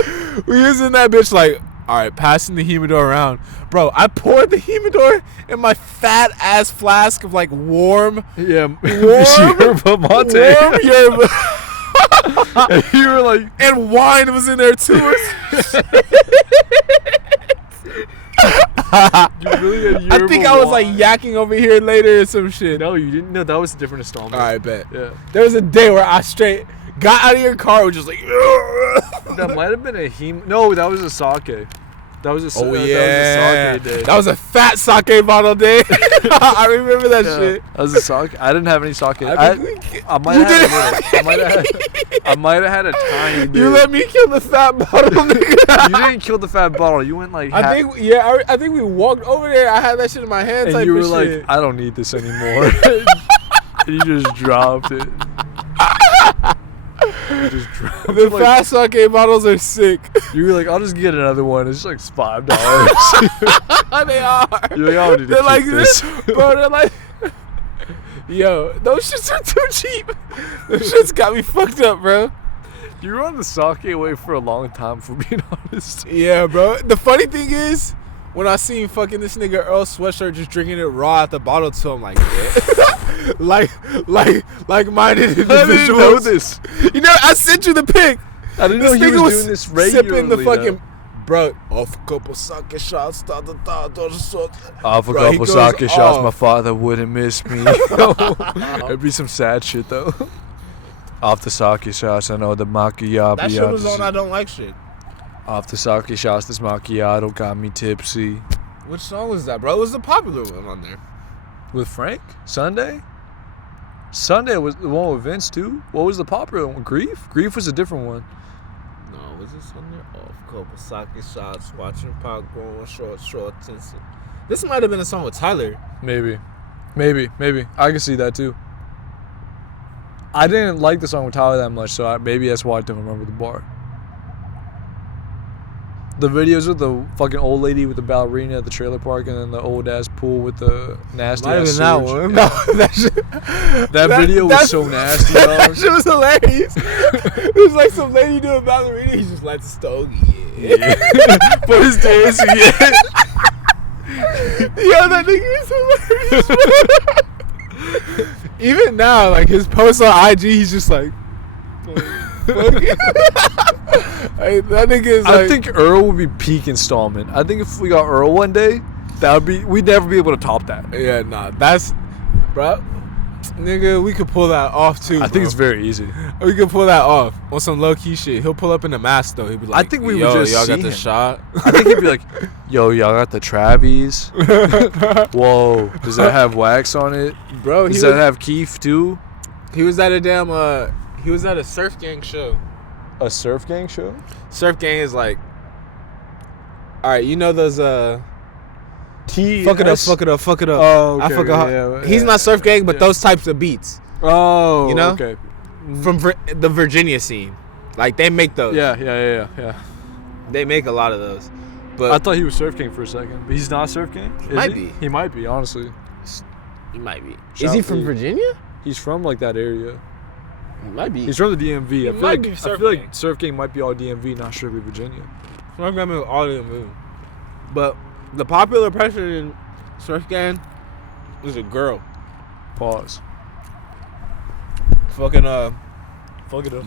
We was in that bitch like, all right, passing the humidor around. Bro, I poured the humidor in my fat ass flask of like warm Yeah, yerba mate. warm yerba. And you were like, And wine was in there too. you really had I think I was like yakking over here later or some shit. No, you didn't. No, that was a different installment. All right, bet. Yeah. There was a day where I straight got out of your car and was just like, That might have been a No, that was a sake. That was a oh that yeah, was a sake day. that was a fat sake bottle day. I remember that shit. That was a sake. I didn't have any sake. I might have had a tiny bit. You let me kill the fat bottle, nigga. You didn't kill the fat bottle. You went like. I think we walked over there. I had that shit in my hand. And type you were of like, shit. I don't need this anymore. And you just dropped it. You just dropped The it. fast sake bottles are sick. You were like, I'll just get another one. It's like $5. They are. You're like, I don't need to They're keep like this. bro. They're like, yo, those shits are too cheap. Those shits got me fucked up, bro. You were on the sake way for a long time, for being honest. Yeah, bro. The funny thing is, when I seen fucking this nigga Earl Sweatshirt just drinking it raw out the bottle too, I'm like, yeah. like-minded individuals. I didn't know this. You know, I sent you the pic. I didn't know he was doing this regularly. Sipping the fucking, though. bro, off a couple sake shots, Off a Bro, he couple goes sake shots, off. my father wouldn't miss me. It'd be some sad shit, though. Off the sake shots, I know the macchiato. That shit was on I Don't Like Shit. Off the sake shots, this macchiato got me tipsy. Which song was that, bro? It was the popular one on there. With Frank? Sunday? Sunday was the one with Vince, too? What was the popular one? Grief? Grief was a different one. No, was this on there? Off a couple sake shots, watching pop growing short, tense. This might have been a song with Tyler. Maybe. I can see that, too. I didn't like the song with Tyler that much, so maybe that's why I don't remember the bar. The videos of the fucking old lady with the ballerina at the trailer park, and then the old ass pool with the nasty Not ass even that sewage. one. Yeah. No, that shit. That video was so nasty, dog. That shit was hilarious. It was like some lady doing ballerina. He just like the stogie. Yeah. But his dancing, yeah. Yo, that nigga is hilarious. Even now, like his posts on IG, he's just like. Hey, that nigga is like. I think Earl would be peak installment. I think if we got Earl one day, we'd never be able to top that. Yeah, nah, that's, bro, nigga, we could pull that off too. I think it's very easy. We could pull that off on some low key shit. He'll pull up in the mask though. He'll be like, I think we would yo, just y'all see got the him. shot. I think he'd be like, yo, y'all got the Travies? Whoa, does that have wax on it? Bro, Does that have Keef too? he was at a damn he was at a Surf Gang show. A Surf Gang show? Surf Gang is like, all right, you know those T. fuck it up, fuck it up, fuck it up. Oh, okay. I forgot. Yeah, He's not Surf Gang, but those types of beats Oh, You know? okay. from the Virginia scene, like they make those. Yeah. They make a lot of those. I But thought he was Surf King for a second, but he's not Surf King. Is Might he? be. He might be, honestly. he might be. Shout Is he out from to- Virginia? He's from like that area. He might be. He's from the DMV. might be I Surf feel King. like Surf King might be all DMV, not strictly Virginia. Surf Gang is all of them. But the popular person in Surf Gang is a girl. Pause. Fucking Fuck it up.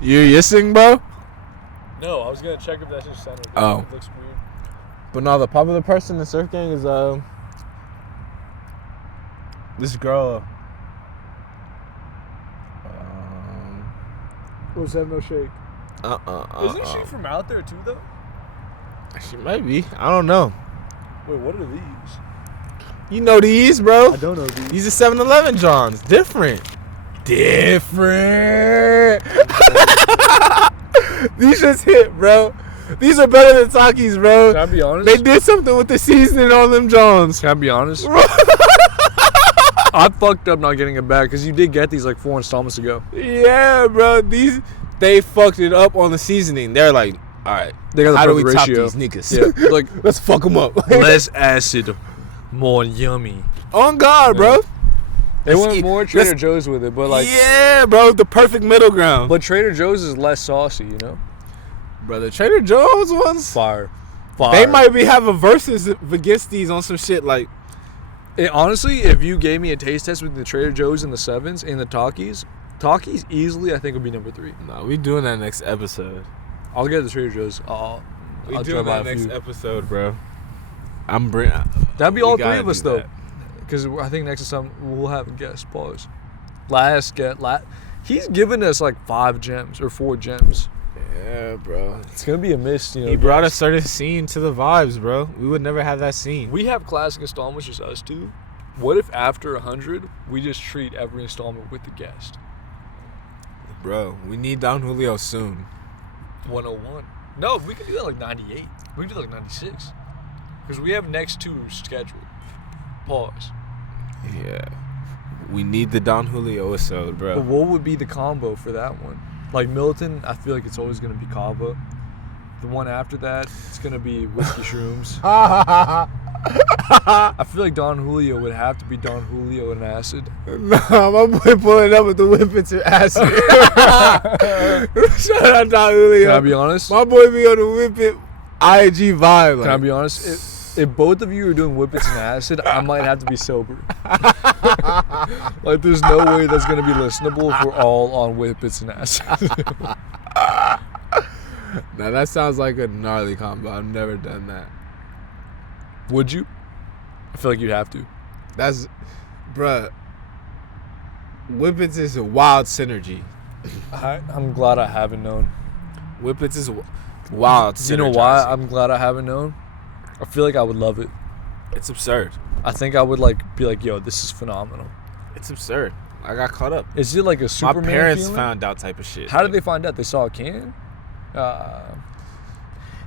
you yissing, bro? No, I was gonna check if that's his center. Oh. It looks weird. But no, the popular person in Surf Gang is this girl. What's that? No shake. Isn't she She from out there too, though? She might be. I don't know. Wait, what are these? You know these, bro? I don't know these. These are 7-Eleven Johns. Different. These just hit, bro. These are better than Takis, bro. Can I be honest? They did something with the seasoning on them Johns. Can I be honest? I fucked up not getting it back because you did get these like 4 installments ago. Yeah, bro. They fucked it up on the seasoning. They're like, all right, They got the how do we perfect top ratio. these niggas? Yeah, like Let's fuck them up. less acid, more yummy. On God, bro. They Let's went eat- more Trader let's- Joe's with it, but like, yeah, bro. The perfect middle ground. but Trader Joe's is less saucy, you know. Brother, Trader Joe's ones, Fire. they might be have a versus against these on some shit like. Honestly, if you gave me a taste test with the Trader Joe's and the Sevens and the Takis easily I think would be number 3. Nah, we doing that next episode. I'll get the Trader Joe's. I'll We try doing that by a next few. episode, bro. That'd Be all 3 of us though, because I think next time we'll have a guest. Pause. He's given us like 5 gems or 4 gems. Yeah, bro. It's gonna be a miss, you know. He brought a guest. certain scene to the vibes, bro. We would never have that scene. We have classic installments, just us two. What if after 100 we just treat every installment with the guest? Bro, we need Don Julio soon. 101. No, we could do that like 98. We could do like 96. Because we have next 2 scheduled. Pause. Yeah. We need the Don Julio episode, But bro. what would be the combo for that one? Like Milton, I feel like it's always going to be Kava. The one after that, it's going to be Whiskey Shrooms. I feel like Don Julio would have to be Don Julio and acid. Nah, my boy pulling up with the whippets and acid. Shout out Don Julio. Can I be honest? My boy be on the whippet IG vibe. Like, Can I be honest? If both of you are doing whippets and acid, I might have to be sober. Like, there's no way that's going to be listenable if we're all on whippets and acid. Now that sounds like a gnarly combo. I've never done that. Would you? I feel like you'd have to. That's, bruh. Whippets is a wild synergy. I'm glad I haven't known. Whippets is a wild synergy. You know why I'm glad I haven't known? I feel like I would love it. It's absurd. I think I would like be like, yo, this is phenomenal. It's absurd. I got caught up. Is it like a Superman My parents feeling? found out type of shit. How did they find out? They saw a can?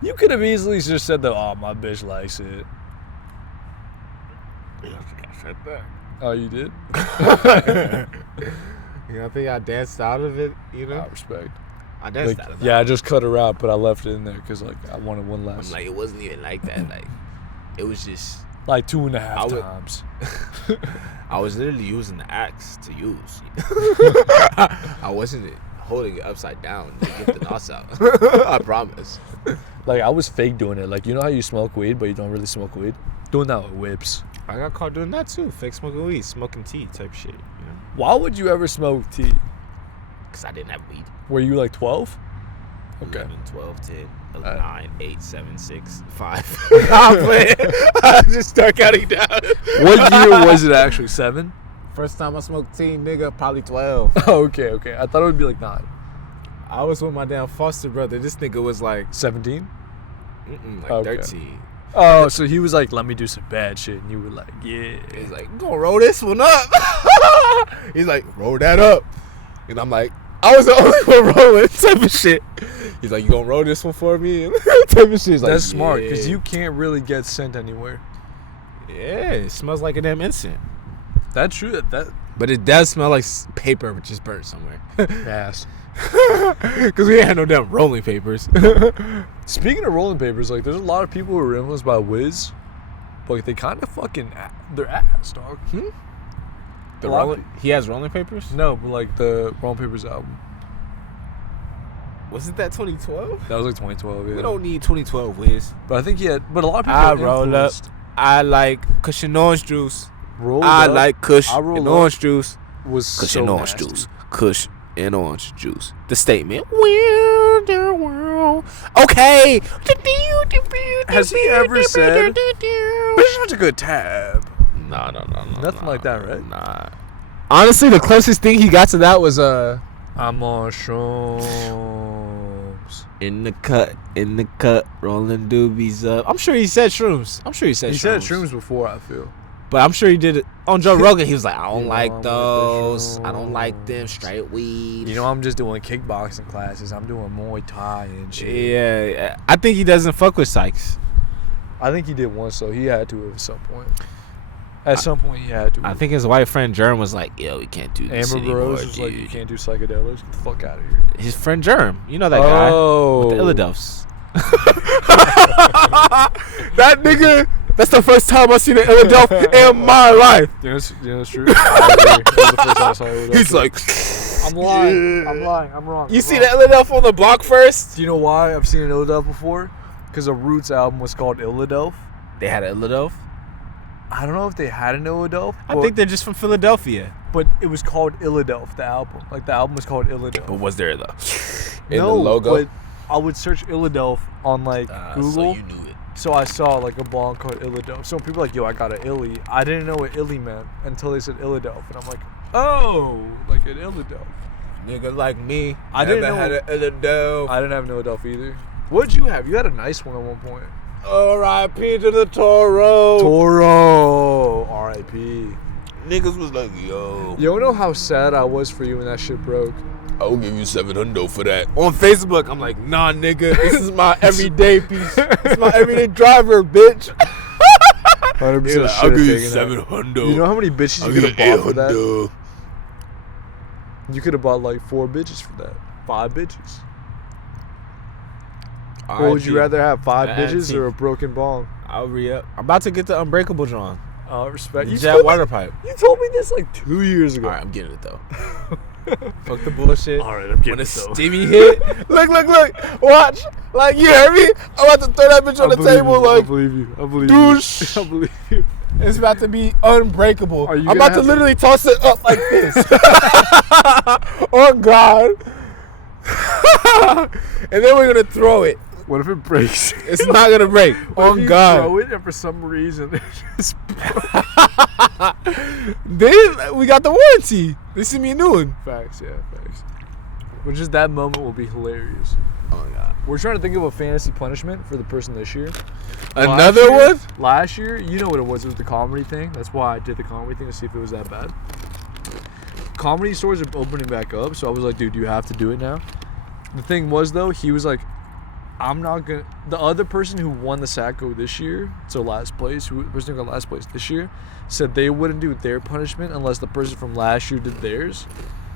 You could have easily just said that, oh, my bitch likes it. Said that. Oh, you did? You know, I think I danced out of it, you know? I respect. I danced Like, out of that. yeah, I just cut her out, but I left it in there because like I wanted one I'm last. like, it wasn't even like that. Like, it was just... Like 2.5 I would- times. I was literally using the axe to use. I wasn't holding it upside down to get the knots out. I promise. Like I was fake doing it. Like you know how you smoke weed, but you don't really smoke weed. Doing that with whips. I got caught doing that too. Fake smoking weed, smoking tea type shit, you know? Why would you ever smoke tea? Because I didn't have weed. Were you like 12? Okay. 11, 12, 10, 11, 9, 8, 7, 6, 5. I'm playing. I just start counting down. What year was it actually? 7? First time I smoked tea, nigga, probably 12. Oh, okay. I thought it would be like 9. I was with my damn foster brother. This nigga was like, 17? like Okay. 13. Oh, so he was like, let me do some bad shit. And you were like, yeah. He's like, you gonna roll this one up? He's like, roll that up. And I'm like, I was the only one rolling type of shit. He's like, you gonna roll this one for me? Type of shit. He's like, That's smart yeah. because you can't really get scent anywhere. Yeah, it smells like a damn incense. That's true. That But it does smell like paper which is burnt somewhere. ass. Because we ain't had no damn rolling papers. Speaking of rolling papers, like there's a lot of people who are influenced by Wiz, but like, they kind of fucking they're ass, dog. The A lot of rolling, he has rolling papers? No, but like the Rolling Papers album. Wasn't that 2012? That was like 2012. Yeah. We don't need 2012 Wiz. But I think he had. But a lot of people. I had roll up. influenced. I like cushion orange juice. Roll I Up like kush I roll and up. orange juice. was Cushion so orange nasty. juice. Kush and orange juice. The statement. Okay. Has he ever said, "But it's not a good tab"? No. Nothing like that, right? Nah. Honestly, the closest thing he got to that was I'm on shrooms. in the cut, rolling doobies up. I'm sure he said shrooms. He said shrooms before. I feel. But I'm sure he did it on Joe Rogan. He was like, I don't You know, like I'm with those. the I don't like them straight weed. You know, I'm just doing kickboxing classes. I'm doing Muay Thai and shit. Yeah, I think he doesn't fuck with Sykes. I think he did once, so he had to at some point. At some point, he had to. I think his white friend Germ was like, yo, we can't do this Amber anymore, Rose was like, dude. "You can't do psychedelics. Get the fuck out of here." His friend Germ. You know that guy Oh, with the Illadelphs. That nigga, that's the first time I've seen an Illadelph in my life. You know, it's true. I agree. That was the first time I saw it. He's like, I'm lying. I'm lying. I'm wrong. you I'm see wrong. the Illadelph on the block first? Do you know why I've seen an Illadelph before? Because a Roots album was called Illadelph. They had an Illadelph? I don't know if they had an Illadelph. I think they're just from Philadelphia. but it was called Illadelph. The album, like the album was called Illadelph. But was there though? But I would search Illadelph on like Google. So you knew it. So I saw like a bong called Illadelph. So when people are like, yo, I got an Illy. I didn't know what Illy meant until they said Illadelph. And I'm like, oh, like an Illadelph. Nigga like me. I didn't know. had an Illadelph. I didn't have an Illadelph either. What'd you have? You had a nice one at one point. R.I.P. to the Toro. Toro. R.I.P. Niggas was like, yo. You don't know how sad I was for you when that shit broke. I'll give you $700 for that. On Facebook, I'm like, nah, nigga. This is my everyday piece. It's my everyday driver, bitch. 100% I'll give you $700. You know how many bitches you could have bought for that? You could have bought like 4 bitches for that. 5 bitches. Or would you rather have 5 bitches or a broken bong? I'll re-up. I'm about to get the Unbreakable John. Respect. The You Jet told, me, water pipe. you told me this like 2 years ago. Alright, I'm getting it though. Fuck the bullshit. Alright, I'm getting When it the though. Stevie hit, look, watch. Like, you hear me? I'm about to throw that bitch on the table. I Like, believe you. I believe douche. you. I believe you. It's about to be unbreakable. Are you I'm gonna about to have literally toss it up like this. Oh God. And then we're gonna throw it. What if it breaks? It's not gonna break. What Oh if you God. throw it and for some reason it just Then we got the warranty. They send me a new one. Facts, yeah, facts. But just that moment will be hilarious. Oh God. We're trying to think of a fantasy punishment for the person this year. Another one? Last year, you know what it was. It was the comedy thing. That's why I did the comedy thing to see if it was that bad. Comedy stores are opening back up, so I was like, dude, you have to do it now. The thing was, though, he was like, I'm not gonna. The other person who won the Sacco this year, so last place, the person who got last place this year, said they wouldn't do their punishment unless the person from last year did theirs.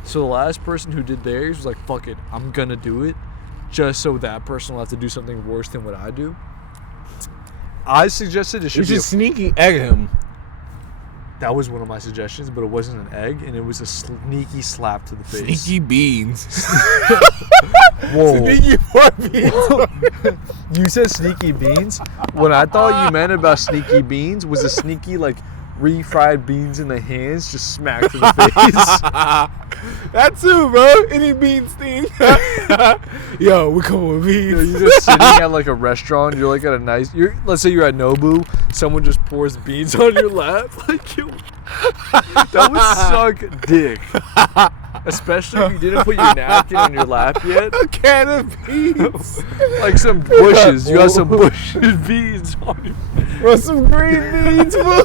So the last person who did theirs was like, "Fuck it, I'm gonna do it," just so that person will have to do something worse than what I do. I suggested it should You be. should sneaky egg him. That was one of my suggestions, but it wasn't an egg, and it was a sneaky slap to the face. Sneaky beans. Whoa. Sneaky pork beans. You said sneaky beans? What I thought you meant about sneaky beans was a sneaky, like, refried beans in the hands just smacked to the face. That too, bro. Any beans thing. Yo, we come with beans. You know, you're just sitting at, like, a restaurant. You're, like, at a nice... let's say you're at Nobu. Someone just pours beans on your lap. Like, yo, that would suck dick. Especially if you didn't put your napkin on your lap yet. A can of beans. Like some bushes. You got some bushes beans on you. Bro, some green beans, bro.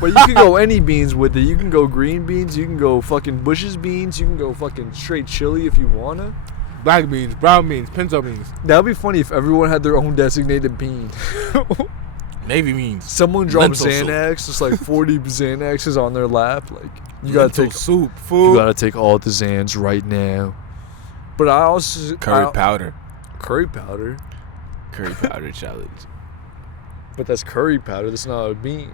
But you can go any beans with it. You can go green beans. You can go fucking bushes beans. You can go fucking straight chili if you wanna. Black beans, brown beans, pinto beans. That would be funny if everyone had their own designated bean. Navy beans. Someone drops Lentil Xanax, just like 40 Xanaxes on their lap. Like, you gotta Lentil take soup, food. You gotta take all the Xans right now. But I also powder. Curry powder. Curry powder challenge. But that's curry powder. That's not a bean.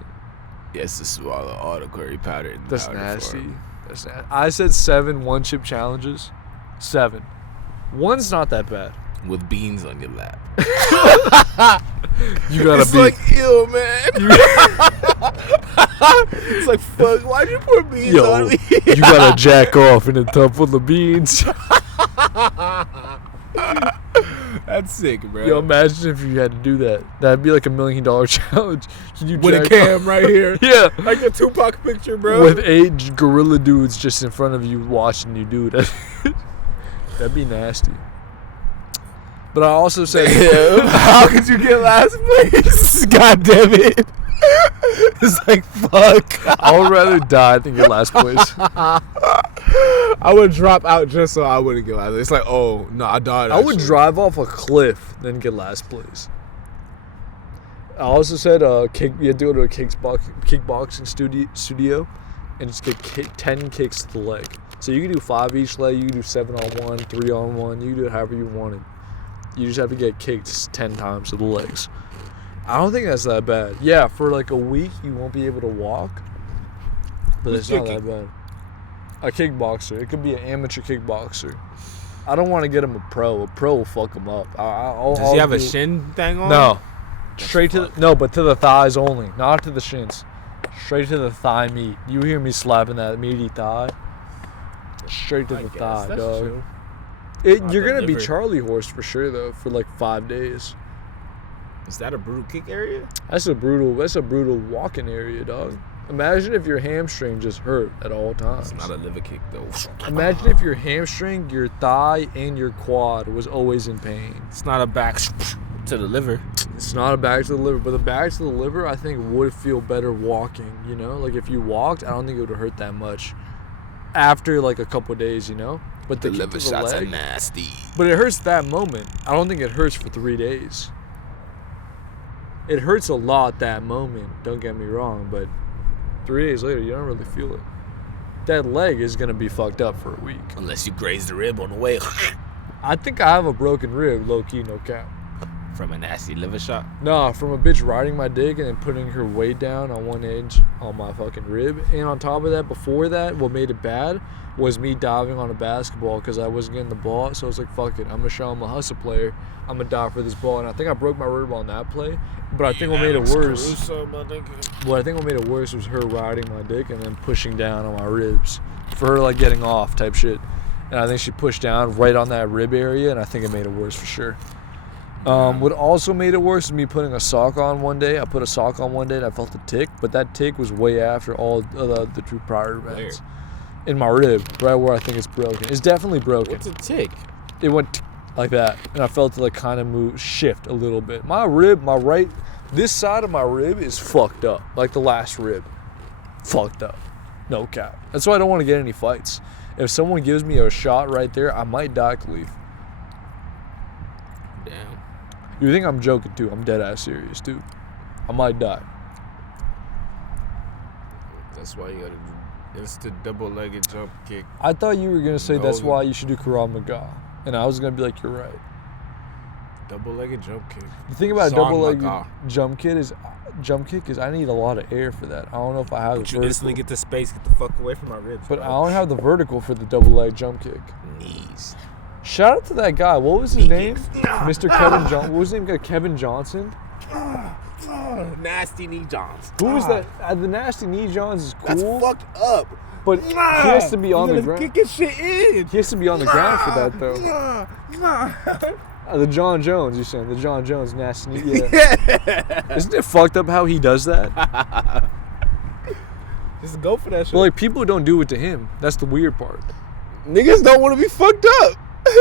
Yes, to swallow all the curry powder. In That's powder nasty. form. That's nasty. I said 7 one-chip challenges. 7. One's not that bad. With beans on your lap. You gotta It's be like, ew, man. It's like, fuck, why'd you put beans on me? You gotta jack off in a tub full of beans. That's sick, bro. Yo, imagine if you had to do that. That'd be like $1 million challenge. Can you With a jack cam off? right here. Yeah. Like a Tupac picture, bro. With 8 gorilla dudes just in front of you watching you do that. That'd be nasty. But I also said, how could you get last place? God damn it. It's like, fuck. I would rather die than get last place. I would drop out just so I wouldn't get last place. It's like, oh, no, I died. I would actually. drive off a cliff than get last place. I also said you had to go to a kickboxing studio and just get 10 kicks to the leg. So you can do 5 each leg, you can do 7 on 1, 3 on 1, you can do it however you wanted. You just have to get kicked 10 times to the legs. I don't think that's that bad. Yeah, for like a week you won't be able to walk, but it's not that bad. A kickboxer. It could be an amateur kickboxer. I don't want to get him a pro. A pro will fuck him up. Does he have a shin thing on? No. Straight to but to the thighs only, not to the shins. Straight to the thigh meat. You hear me slapping that meaty thigh? Straight to the thigh, that's dog. true. You're gonna be liver. Charlie horse for sure though, for like 5 days. Is that a brutal kick area? That's a brutal walking area, dog. Imagine if your hamstring just hurt at all times. It's not a liver kick though. Imagine if your hamstring, your thigh, and your quad was always in pain. It's not a back to the liver. It's not a back to the liver, but the back to the liver I think would feel better walking, you know? Like if you walked, I don't think it would hurt that much after like a couple of days, you know? But The kick liver to the shots are leg, nasty. but it hurts that moment. I don't think it hurts for 3 days. It hurts a lot that moment, don't get me wrong, but 3 days later, you don't really feel it. That leg is going to be fucked up for a week. Unless you graze the rib on the way. I think I have a broken rib, low-key, no cap. From a nasty liver shot. Nah, from a bitch riding my dick and then putting her weight down on one edge on my fucking rib. And on top of that, before that, what made it bad was me diving on a basketball because I wasn't getting the ball. So I was like, fuck it, I'm going to show I'm a hustle player. I'm going to dive for this ball. And I think I broke my rib on that play. But I think what made it worse... What I think what made it worse was her riding my dick and then pushing down on my ribs. For her, like, getting off type shit. And I think she pushed down right on that rib area, and I think it made it worse for sure. What also made it worse is me putting a sock on one day. I put a sock on one day and I felt a tick, but that tick was way after all the 2 prior events. In my rib, right where I think it's broken. It's definitely broken. What's a tick? It went like that, and I felt it like kind of shift a little bit. This side of my rib is fucked up, like the last rib. Fucked up. No cap. That's why I don't want to get any fights. If someone gives me a shot right there, I might die, Khalif. You think I'm joking too? I'm dead ass serious, dude. I might die. That's why you gotta do instant double-legged jump kick. I thought you were gonna say that's No. why you should do Krav Maga, and I was gonna be like, you're right. Double-legged jump kick. The thing about a Son double-legged Maga. jump kick is I need a lot of air for that. I don't know if I have But the you vertical. instantly get the space. Get the fuck away from my ribs. But bro. I don't have the vertical for the double-leg jump kick. Knees. Shout out to that guy. What was his name? Mr. Kevin Johnson. What was his name? Kevin Johnson. Nasty knee Johns. Who was that? The Nasty Knee Johns is That's cool, fucked up. but he has to be on the You ground. gotta kick his shit in. He has to be on the ground for that though. The John Jones, you saying? The John Jones Nasty Knee. Yeah. Isn't it fucked up how he does that? Just go for that shit. But like people don't do it to him. That's the weird part. Niggas don't want to be fucked up.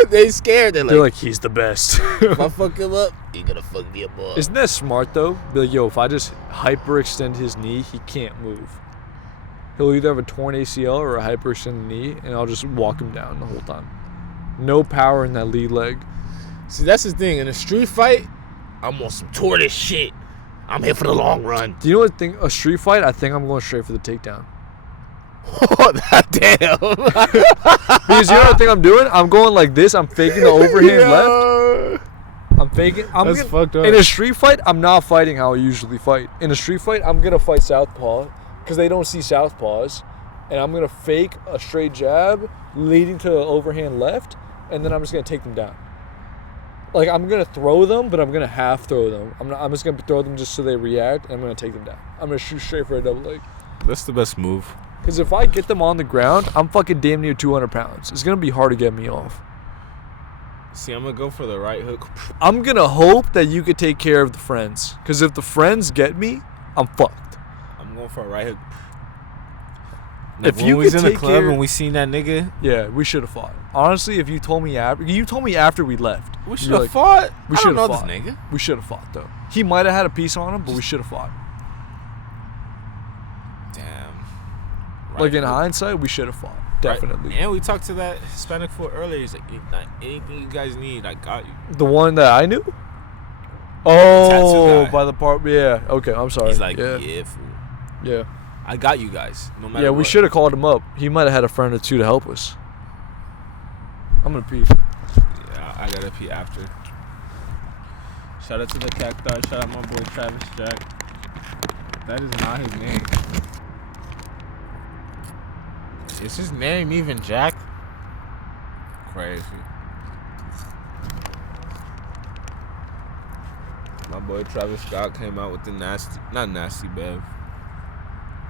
They scared. They're They're like, he's the best. if I fuck him up, he gonna fuck me up more. Isn't that smart though? Be like, yo, if I just hyperextend his knee, he can't move. He'll either have a torn ACL or a hyperextended knee, and I'll just walk him down the whole time. No power in that lead leg. See, that's the thing. In a street fight, I'm on some tortoise shit. I'm here for the long run. Do you know what thing? A street fight, I think I'm going straight for the takedown. Oh, damn. Because you know what thing I'm doing? I'm going like this. I'm faking the overhand left. I'm faking. That's fucked up. In a street fight, I'm not fighting how I usually fight. In a street fight, I'm gonna fight southpaw because they don't see southpaws, and I'm gonna fake a straight jab leading to the overhand left, and then I'm just gonna take them down. Like I'm gonna throw them, but I'm gonna half throw them. I'm just gonna throw them just so they react, and I'm gonna take them down. I'm gonna shoot straight for a double leg. That's the best move. Because if I get them on the ground, I'm fucking damn near 200 pounds. It's gonna be hard to get me off. See, I'm gonna go for the right hook. I'm gonna hope that you could take care of the friends. Because if the friends get me, I'm fucked. I'm going for a right hook. If when you we was could in the take club care- and we seen that nigga, Yeah, we should have fought. Honestly, if you told me after we left. we you're should have like, fought. We I should don't know have fought. this nigga. We should have fought though. He might have had a piece on him, but we should have fought. Damn. Like in hook. hindsight, we should have fought. Right. Definitely. And we talked to that Hispanic fool earlier. He's like, anything you guys need, I got you. The one that I knew. Oh, Tattoo guy. by the part. Yeah. Okay. I'm sorry. He's like, yeah. yeah, fool. Yeah. I got you guys. No matter Yeah, what. we should have called him up. He might have had a friend or two to help us. I'm gonna pee. Yeah, I gotta pee after. Shout out to the cacti. Shout out my boy Travis Jack. That is not his name. Is his name even Jack? Crazy. My boy Travis Scott came out with the not nasty Bev.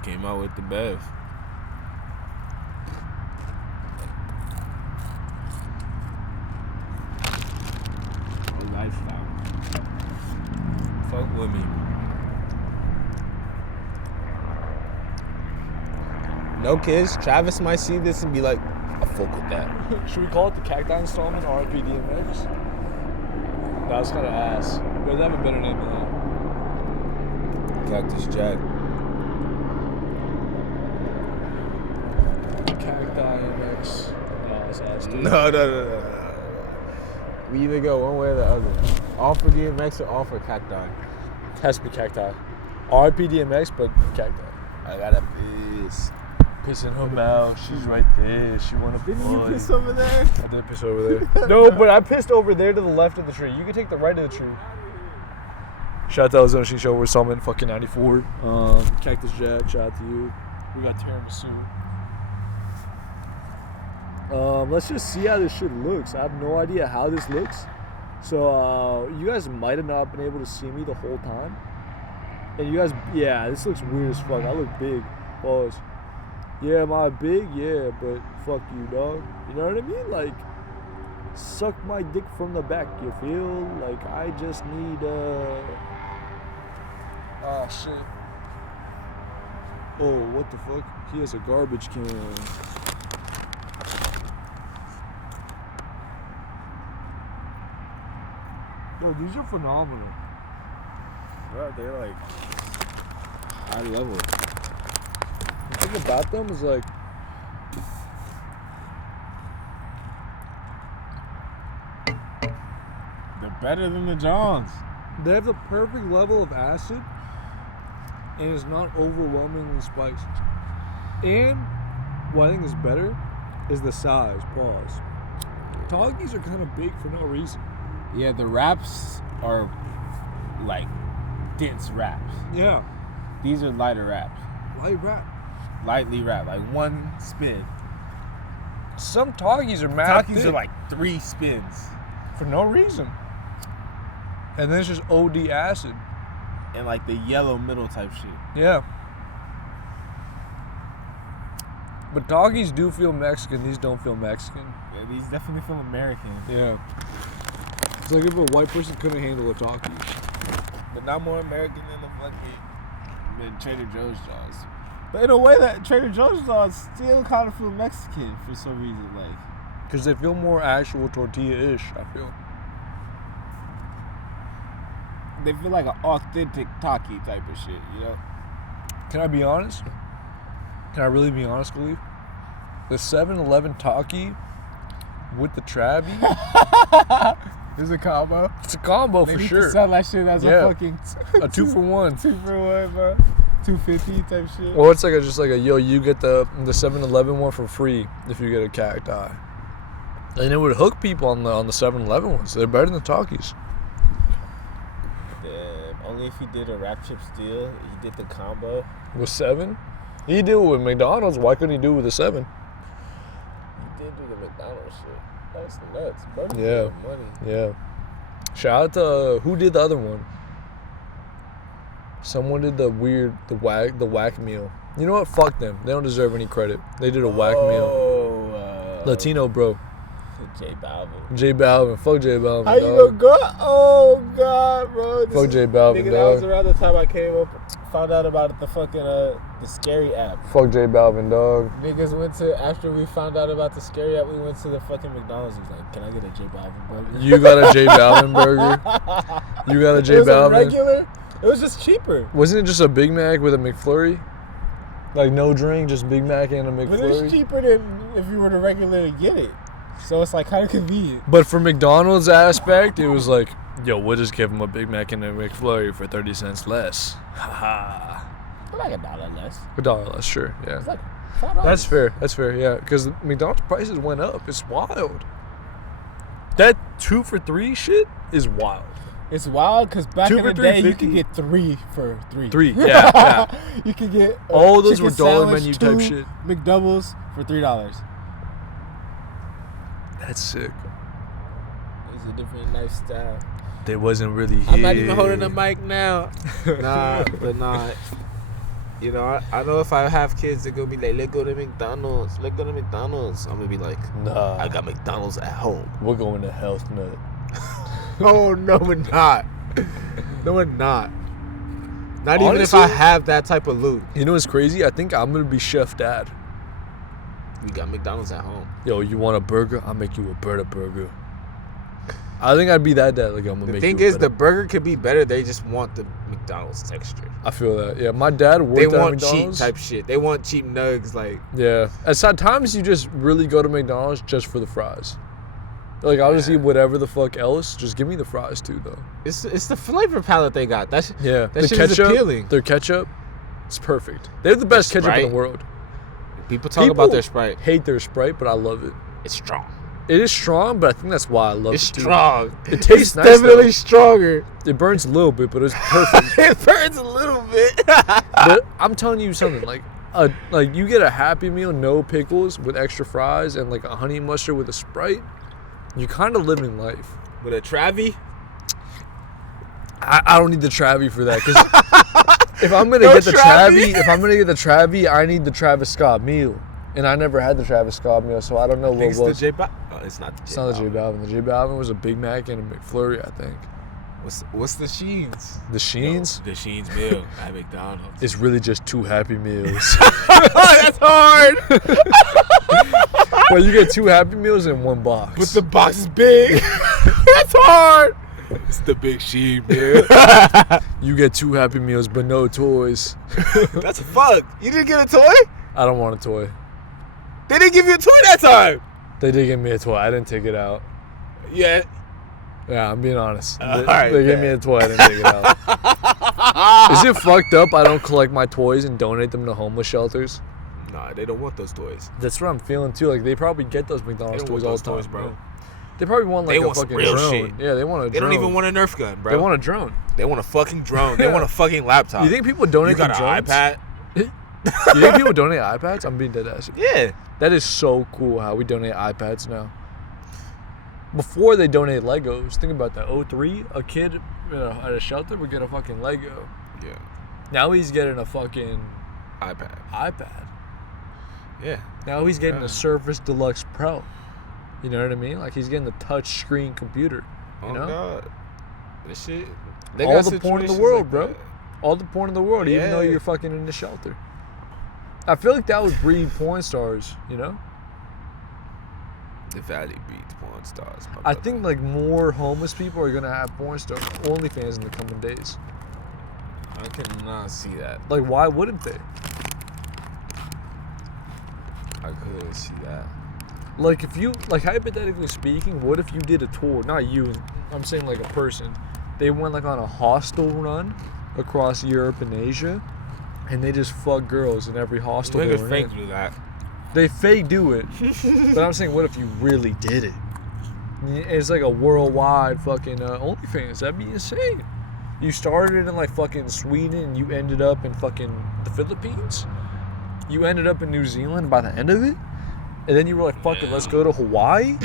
Came out with the Bev. Lifestyle. Fuck with me. No kids. Travis might see this and be like, I fuck with that. Should we call it the Cacti installment, RIP DMX? That was kind of ass. We have a better name than that. Cactus Jack. Cacti MX. No, that's ass, dude. No. We either go one way or the other. All for DMX or all for Cacti. It has to be Cacti. RIP DMX, but Cacti. I got a piss. Pissing her mouth. She's right there. She wanna Didn't you party. piss over there? I did piss over there. No, but I pissed over there to the left of the tree. You can take the right of the tree. Shout out to Arizona Sheet Show. We're Summon, fucking 94. Cactus Jack, shout out to you. We got tiramisu. Let's just see how this shit looks. I have no idea how this looks. So, you guys might have not been able to see me the whole time. And you guys, yeah, this looks weird as fuck. I look big. Pause. Yeah, am I big? Yeah, but fuck you, dog. You know what I mean? Like, suck my dick from the back, you feel? Like, I just need, oh, shit. Oh, what the fuck? He has a garbage can. Yo, these are phenomenal. Bro, they're like high level. The thing about them is like, The better than the Johns. They have the perfect level of acid, and it's not overwhelmingly spiced. And what I think is better is the size. Pause. Takis are kind of big for no reason. Yeah, the wraps are like dense wraps. Yeah. These are lighter wraps. Light wrap. Lightly wrapped, like one spin. Some Takis are mad Takis thick are like 3 spins. for no reason. And then it's just OD acid. And like the yellow middle type shit. Yeah. But Takis do feel Mexican. These don't feel Mexican. Yeah, these definitely feel American. Yeah. It's like if a white person couldn't handle a Taki. But not more American than the fucking than Trader Joe's jaws. But in a way that Trader Joe's jaws still kind of feel Mexican for some reason, like. Because they feel more actual tortilla-ish, I feel. They feel like an authentic Taki type of shit, you know? Can I be honest? Can I really be honest, Khalif? The 7-Eleven Taki with the Travie, It's a combo. it's a combo They for need sure. to sell that shit as Yeah. a fucking A 2-for-1. 2-for-1, bro. 250 type shit. Or it's like just like a yo, you get the 7-Eleven one for free if you get a cacti. And it would hook people on the 7-Eleven ones. They're better than the Takis. Only if he did a rap chip deal, he did the combo. With 7? He did it with McDonald's. Why couldn't he do it with a 7? He did do the McDonald's shit. That's nuts, bro. Yeah. Money. Yeah. Shout out to who did the other one? Someone did the whack meal. You know what? Fuck them. They don't deserve any credit. They did a whack meal. Latino bro. J Balvin. J Balvin. Fuck J Balvin. How you gonna go? Oh God, bro. Fuck J Balvin, nigga, dog. that was around the time I came up, found out about the fucking the Scary app. Fuck J Balvin, dog. Niggas went to, after we found out about the Scary app, we went to the fucking McDonald's. He was like, "Can I get a J Balvin burger?" You got a J Balvin burger? You got a J It was a Balvin? regular. It was just cheaper. Wasn't it just a Big Mac with a McFlurry? Like no drink, just Big Mac and a But it's McFlurry? cheaper than if you were to regularly get it. So it's like kind of convenient. But for McDonald's aspect, it was like, yo, we'll just give them a Big Mac and a McFlurry for 30 cents less. Ha Like $1 less. $1 less, sure, yeah. It's like $5. That's fair, yeah. Because McDonald's prices went up. It's wild. That 2 for $3 shit is wild. It's wild because back 2 in for the day, you $3.50? could get 3 for $3. 3, yeah. You could get All those chicken were dollar sandwich, menu 2 type shit. McDoubles for $3. That's sick. It's a different lifestyle. They wasn't really here. I'm not even holding the mic now. Nah. You know, I know if I have kids, they're gonna be like, "Let's go to McDonald's. Let's go to McDonald's." I'm gonna be like, Nah. I got McDonald's at home. We're going to Health Nut. Oh no, we're not. No, we're not. Not even if Honestly, I have that type of loot. You know what's crazy? I think I'm going to be Chef Dad. We got McDonald's at home. Yo, you want a burger? I'll make you a burger. I think I'd be that dad. Like, I'm going to The make thing you a is, the burger could be better. They just want the McDonald's texture. I feel that. Yeah, my dad worked They at want cheap McDonald's. type shit. They want cheap nugs. Like, Yeah. At times, you just really go to McDonald's just for the fries. Like, I'll just eat whatever the fuck else. Just give me the fries, too, though. it's the flavor palette they got. That Yeah. that shit is appealing. Their ketchup, it's perfect. They have the best ketchup in Sprite. the world. People talk about their Sprite. Hate their Sprite, but I love it. It's strong. It is strong, but I think that's why I love It's it, too. strong. It tastes it's nice, definitely though. stronger. It burns a little bit, but it's perfect. It burns a little bit. But I'm telling you something, like you get a Happy Meal, no pickles, with extra fries, and like a honey mustard with a Sprite, you're kind of living life. With a Travie? I don't need the Travie for that, because if I'm gonna No get the Travie? Travie, I need the Travis Scott meal, and I never had the Travis Scott meal, so I don't know what It's was. the J Balvin. Oh, it's not the J It's not the J Balvin. Balvin. The J Balvin was a Big Mac and a McFlurry, I think. What's the Sheens? The Sheens, The Sheens meal at McDonald's. it's really just 2 Happy Meals. That's hard. But you get 2 Happy Meals in one box. But the box is big. That's hard. It's the big Sheen meal. You get 2 Happy Meals, but no toys. That's fucked. You didn't get a toy? I don't want a toy. They didn't give you a toy that time. They did give me a toy. I didn't take it out. Yeah. Yeah, I'm being honest. Alright, They gave me a toy. I didn't take it out. Is it fucked up I don't collect my toys and donate them to homeless shelters? Nah, they don't want those toys. That's what I'm feeling too. Like they probably get those McDonald's They don't toys want all those the time, toys, bro. Yeah. They probably want like They a want some fucking real drone. shit. Yeah, they want a They drone. don't even want a Nerf gun, bro. They want a drone. They want a fucking drone. They want a fucking laptop. You think people donate you got them an drones? iPad? You think people donate iPads? I'm being dead ass. Yeah. That is so cool how we donate iPads now. Before they donate Legos, think about that. 03, a kid at a shelter would get a fucking Lego. Yeah. Now he's getting a fucking iPad. Yeah. Now he's getting a Surface Deluxe Pro. You know what I mean? Like he's getting the touch screen computer. You know? God. This shit. All the porn in the world, like bro. that. All the porn in the world, even though Yeah. you're fucking in the shelter. I feel like that would breed porn stars, you know? The valley breeds porn stars. I think like more homeless people are gonna have porn star OnlyFans in the coming days. I cannot see that. Like why wouldn't they? I couldn't see that. Like if you like hypothetically speaking, what if you did a tour? Not you, I'm saying like a person. They went like on a hostel run across Europe and Asia, and they just fuck girls in every hostel. They Niggas were fake in. do that. They fake do it, but I'm saying, what if you really did it? It's like a worldwide fucking OnlyFans. That'd be insane. You started in like fucking Sweden and you ended up in fucking the Philippines. You ended up in New Zealand by the end of it, and then you were like, fuck it, let's go to Hawaii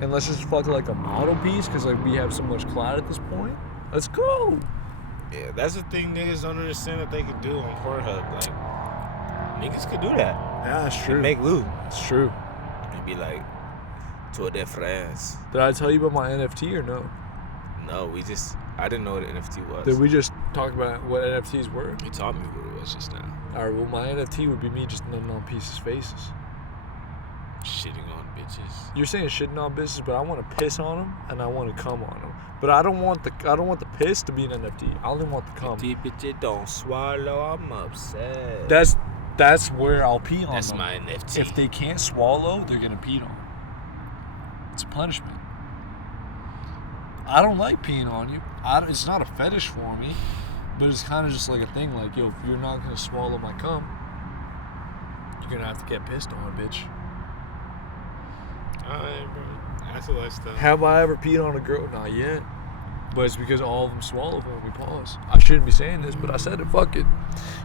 and let's just fuck like a model piece because like we have so much clout at this point. Let's go. Yeah, that's the thing niggas don't understand that they could do on Pornhub. Like, niggas could do that. Yeah, that's And make loot. It's true. And be like, Tour de France. Did I tell you about my NFT or no? No, I didn't know what an NFT was. Did we just talk about what NFTs were? You taught me what it was just now. Alright, well my NFT would be me just nutting on pieces' faces. Shitting on bitches. You're saying shitting on bitches, but I want to piss on them and I want to cum on them. But I don't want the piss to be an NFT. I only want the cum. Bitch, don't swallow. I'm upset. That's where I'll pee on That's them. my NFT. If they can't swallow, they're gonna pee on. It's a punishment. I don't like peeing on you. It's not a fetish for me, but it's kind of just like a thing. Like, yo, if you're not gonna swallow my cum, you're gonna have to get pissed on, bitch. Alright, bro. That's a lifestyle. Have I ever peed on a girl? Not yet. But it's because all of them swallow when we pause. I shouldn't be saying this, but I said it. Fuck it.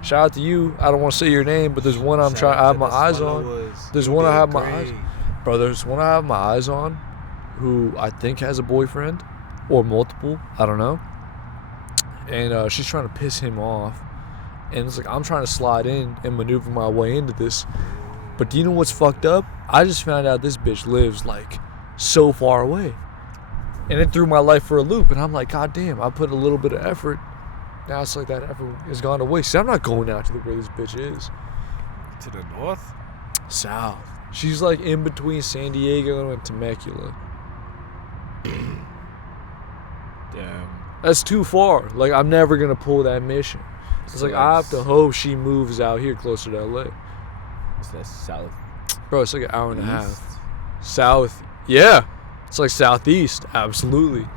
Shout out to you. I don't want to say your name, but there's one I have my eyes on. There's one I have my eyes. Bro, there's one I have my eyes on, who I think has a boyfriend, or multiple. I don't know. And she's trying to piss him off, and it's like I'm trying to slide in and maneuver my way into this. But do you know what's fucked up? I just found out this bitch lives like so far away. And it threw my life for a loop. And I'm like, God damn, I put a little bit of effort. Now it's like that effort has gone to waste. See, I'm not going out to where this bitch is. To the north? South. She's like in between San Diego and Temecula. Damn. That's too far. Like, I'm never going to pull that mission. It's like, I have to hope she moves out here closer to LA. Is that south? Bro, it's like an hour and a half. South. Yeah. It's like southeast. Absolutely.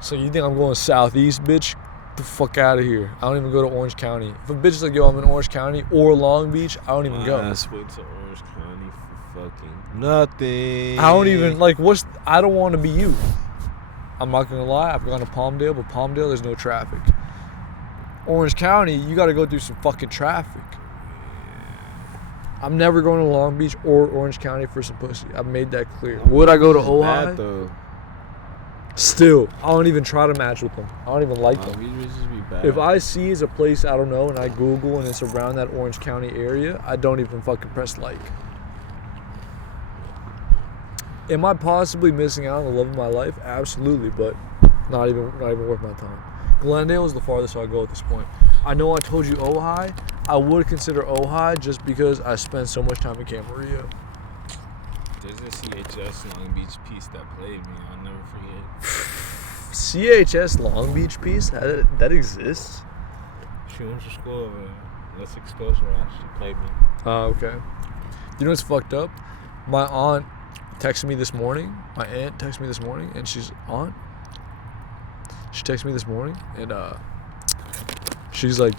So you think I'm going southeast, bitch? Get the fuck out of here. I don't even go to Orange County. If a bitch is like, yo, I'm in Orange County or Long Beach, I don't even go. Let's wait to Orange County for fucking nothing. I don't even, like, I don't want to be you. I'm not going to lie. I've gone to Palmdale, but Palmdale, there's no traffic. Orange County, you got to go through some fucking traffic. I'm never going to Long Beach or Orange County for some pussy. I've made that clear. Would I go to Ojai? Bad, though. Still, I don't even try to match with them. I don't even like them. Long Beach just be bad. If I see is a place I don't know and I Google and it's around that Orange County area, I don't even fucking press like. Am I possibly missing out on the love of my life? Absolutely, but not even worth my time. Glendale is the farthest I'll go at this point. I know I told you Ojai. I would consider Ojai just because I spent so much time in Camarillo. There's a CHS Long Beach piece that played me. I'll never forget. CHS Long Beach piece? That exists? She went to school over there. Let's expose her. She played me. Oh, okay. You know what's fucked up? My aunt texted me this morning. My aunt texted me this morning, and she's on. She texted me this morning, and she's like,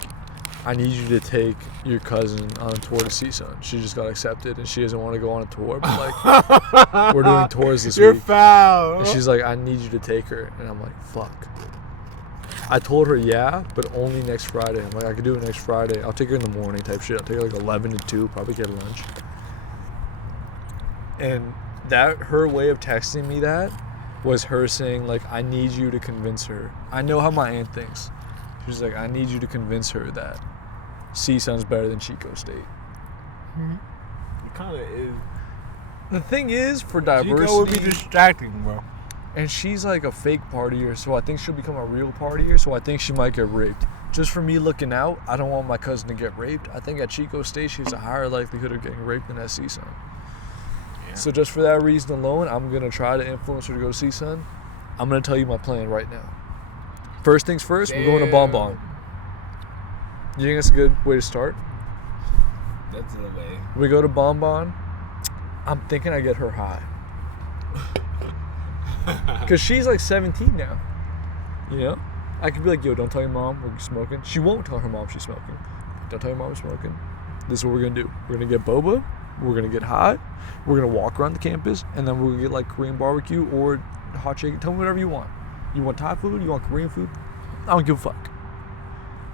I need you to take your cousin on a tour to CSUN. She just got accepted, and she doesn't want to go on a tour, but like, we're doing tours this You're week. foul. And she's like, I need you to take her, and I'm like, fuck. I told her, yeah, but only next Friday. I'm like, I could do it next Friday. I'll take her in the morning type shit. I'll take her like 11 to 2, probably get lunch. And that, her way of texting me that was her saying, like, I need you to convince her. I know how my aunt thinks. She's like, I need you to convince her that CSUN's better than Chico State. It kind of is. The thing is, for diversity... Chico would be distracting, bro. And she's like a fake partier, so I think she'll become a real partier, so I think she might get raped. Just for me looking out, I don't want my cousin to get raped. I think at Chico State, she has a higher likelihood of getting raped than at CSUN. Yeah. So just for that reason alone, I'm going to try to influence her to go to CSUN. I'm going to tell you my plan right now. First things first, we're going to Bon Bon. You think that's a good way to start? That's the way. We go to Bon Bon. I'm thinking I get her high. Because she's like 17 now. You know? I could be like, yo, don't tell your mom we're smoking. She won't tell her mom she's smoking. Don't tell your mom we're smoking. This is what we're going to do. We're going to get boba. We're going to get high. We're going to walk around the campus. And then we're going to get like Korean barbecue or hot chicken. Tell me whatever you want. You want Thai food? You want Korean food? I don't give a fuck.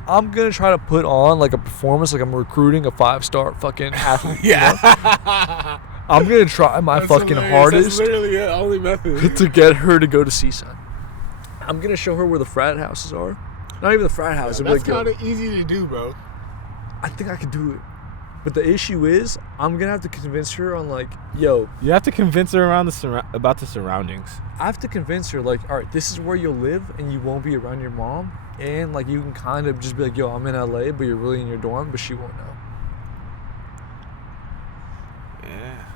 I'm going to try to put on like a performance like I'm recruiting a 5-star fucking athlete. Yeah. You know? I'm going to try my fucking hardest That's literally the only method. to get her to go to CSUN. I'm going to show her where the frat houses are. Not even the frat house. Yeah, that's kind of easy to do, bro. I think I could do it. But the issue is, I'm going to have to convince her on like, yo. You have to convince her around about the surroundings. I have to convince her like, all right, this is where you'll live and you won't be around your mom. And like you can kind of just be like, yo, I'm in LA, but you're really in your dorm, but she won't know.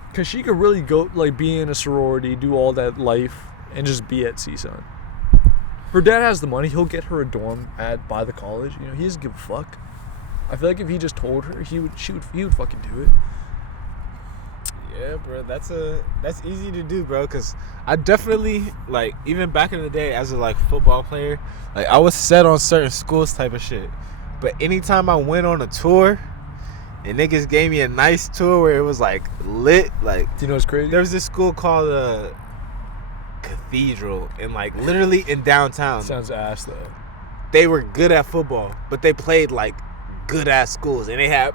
Because she could really go, like, be in a sorority, do all that life, and just be at CSUN. Her dad has the money. He'll get her a dorm by the college. You know, he doesn't give a fuck. I feel like if he just told her, he would fucking do it. Yeah, bro, that's easy to do, bro. Cause I definitely like even back in the day as a like football player, like I was set on certain schools type of shit. But anytime I went on a tour. And niggas gave me a nice tour where it was like lit. Like, do you know what's crazy? There was this school called Cathedral, and like literally in downtown. Sounds ass though. They were good at football, but they played like good ass schools, and they had.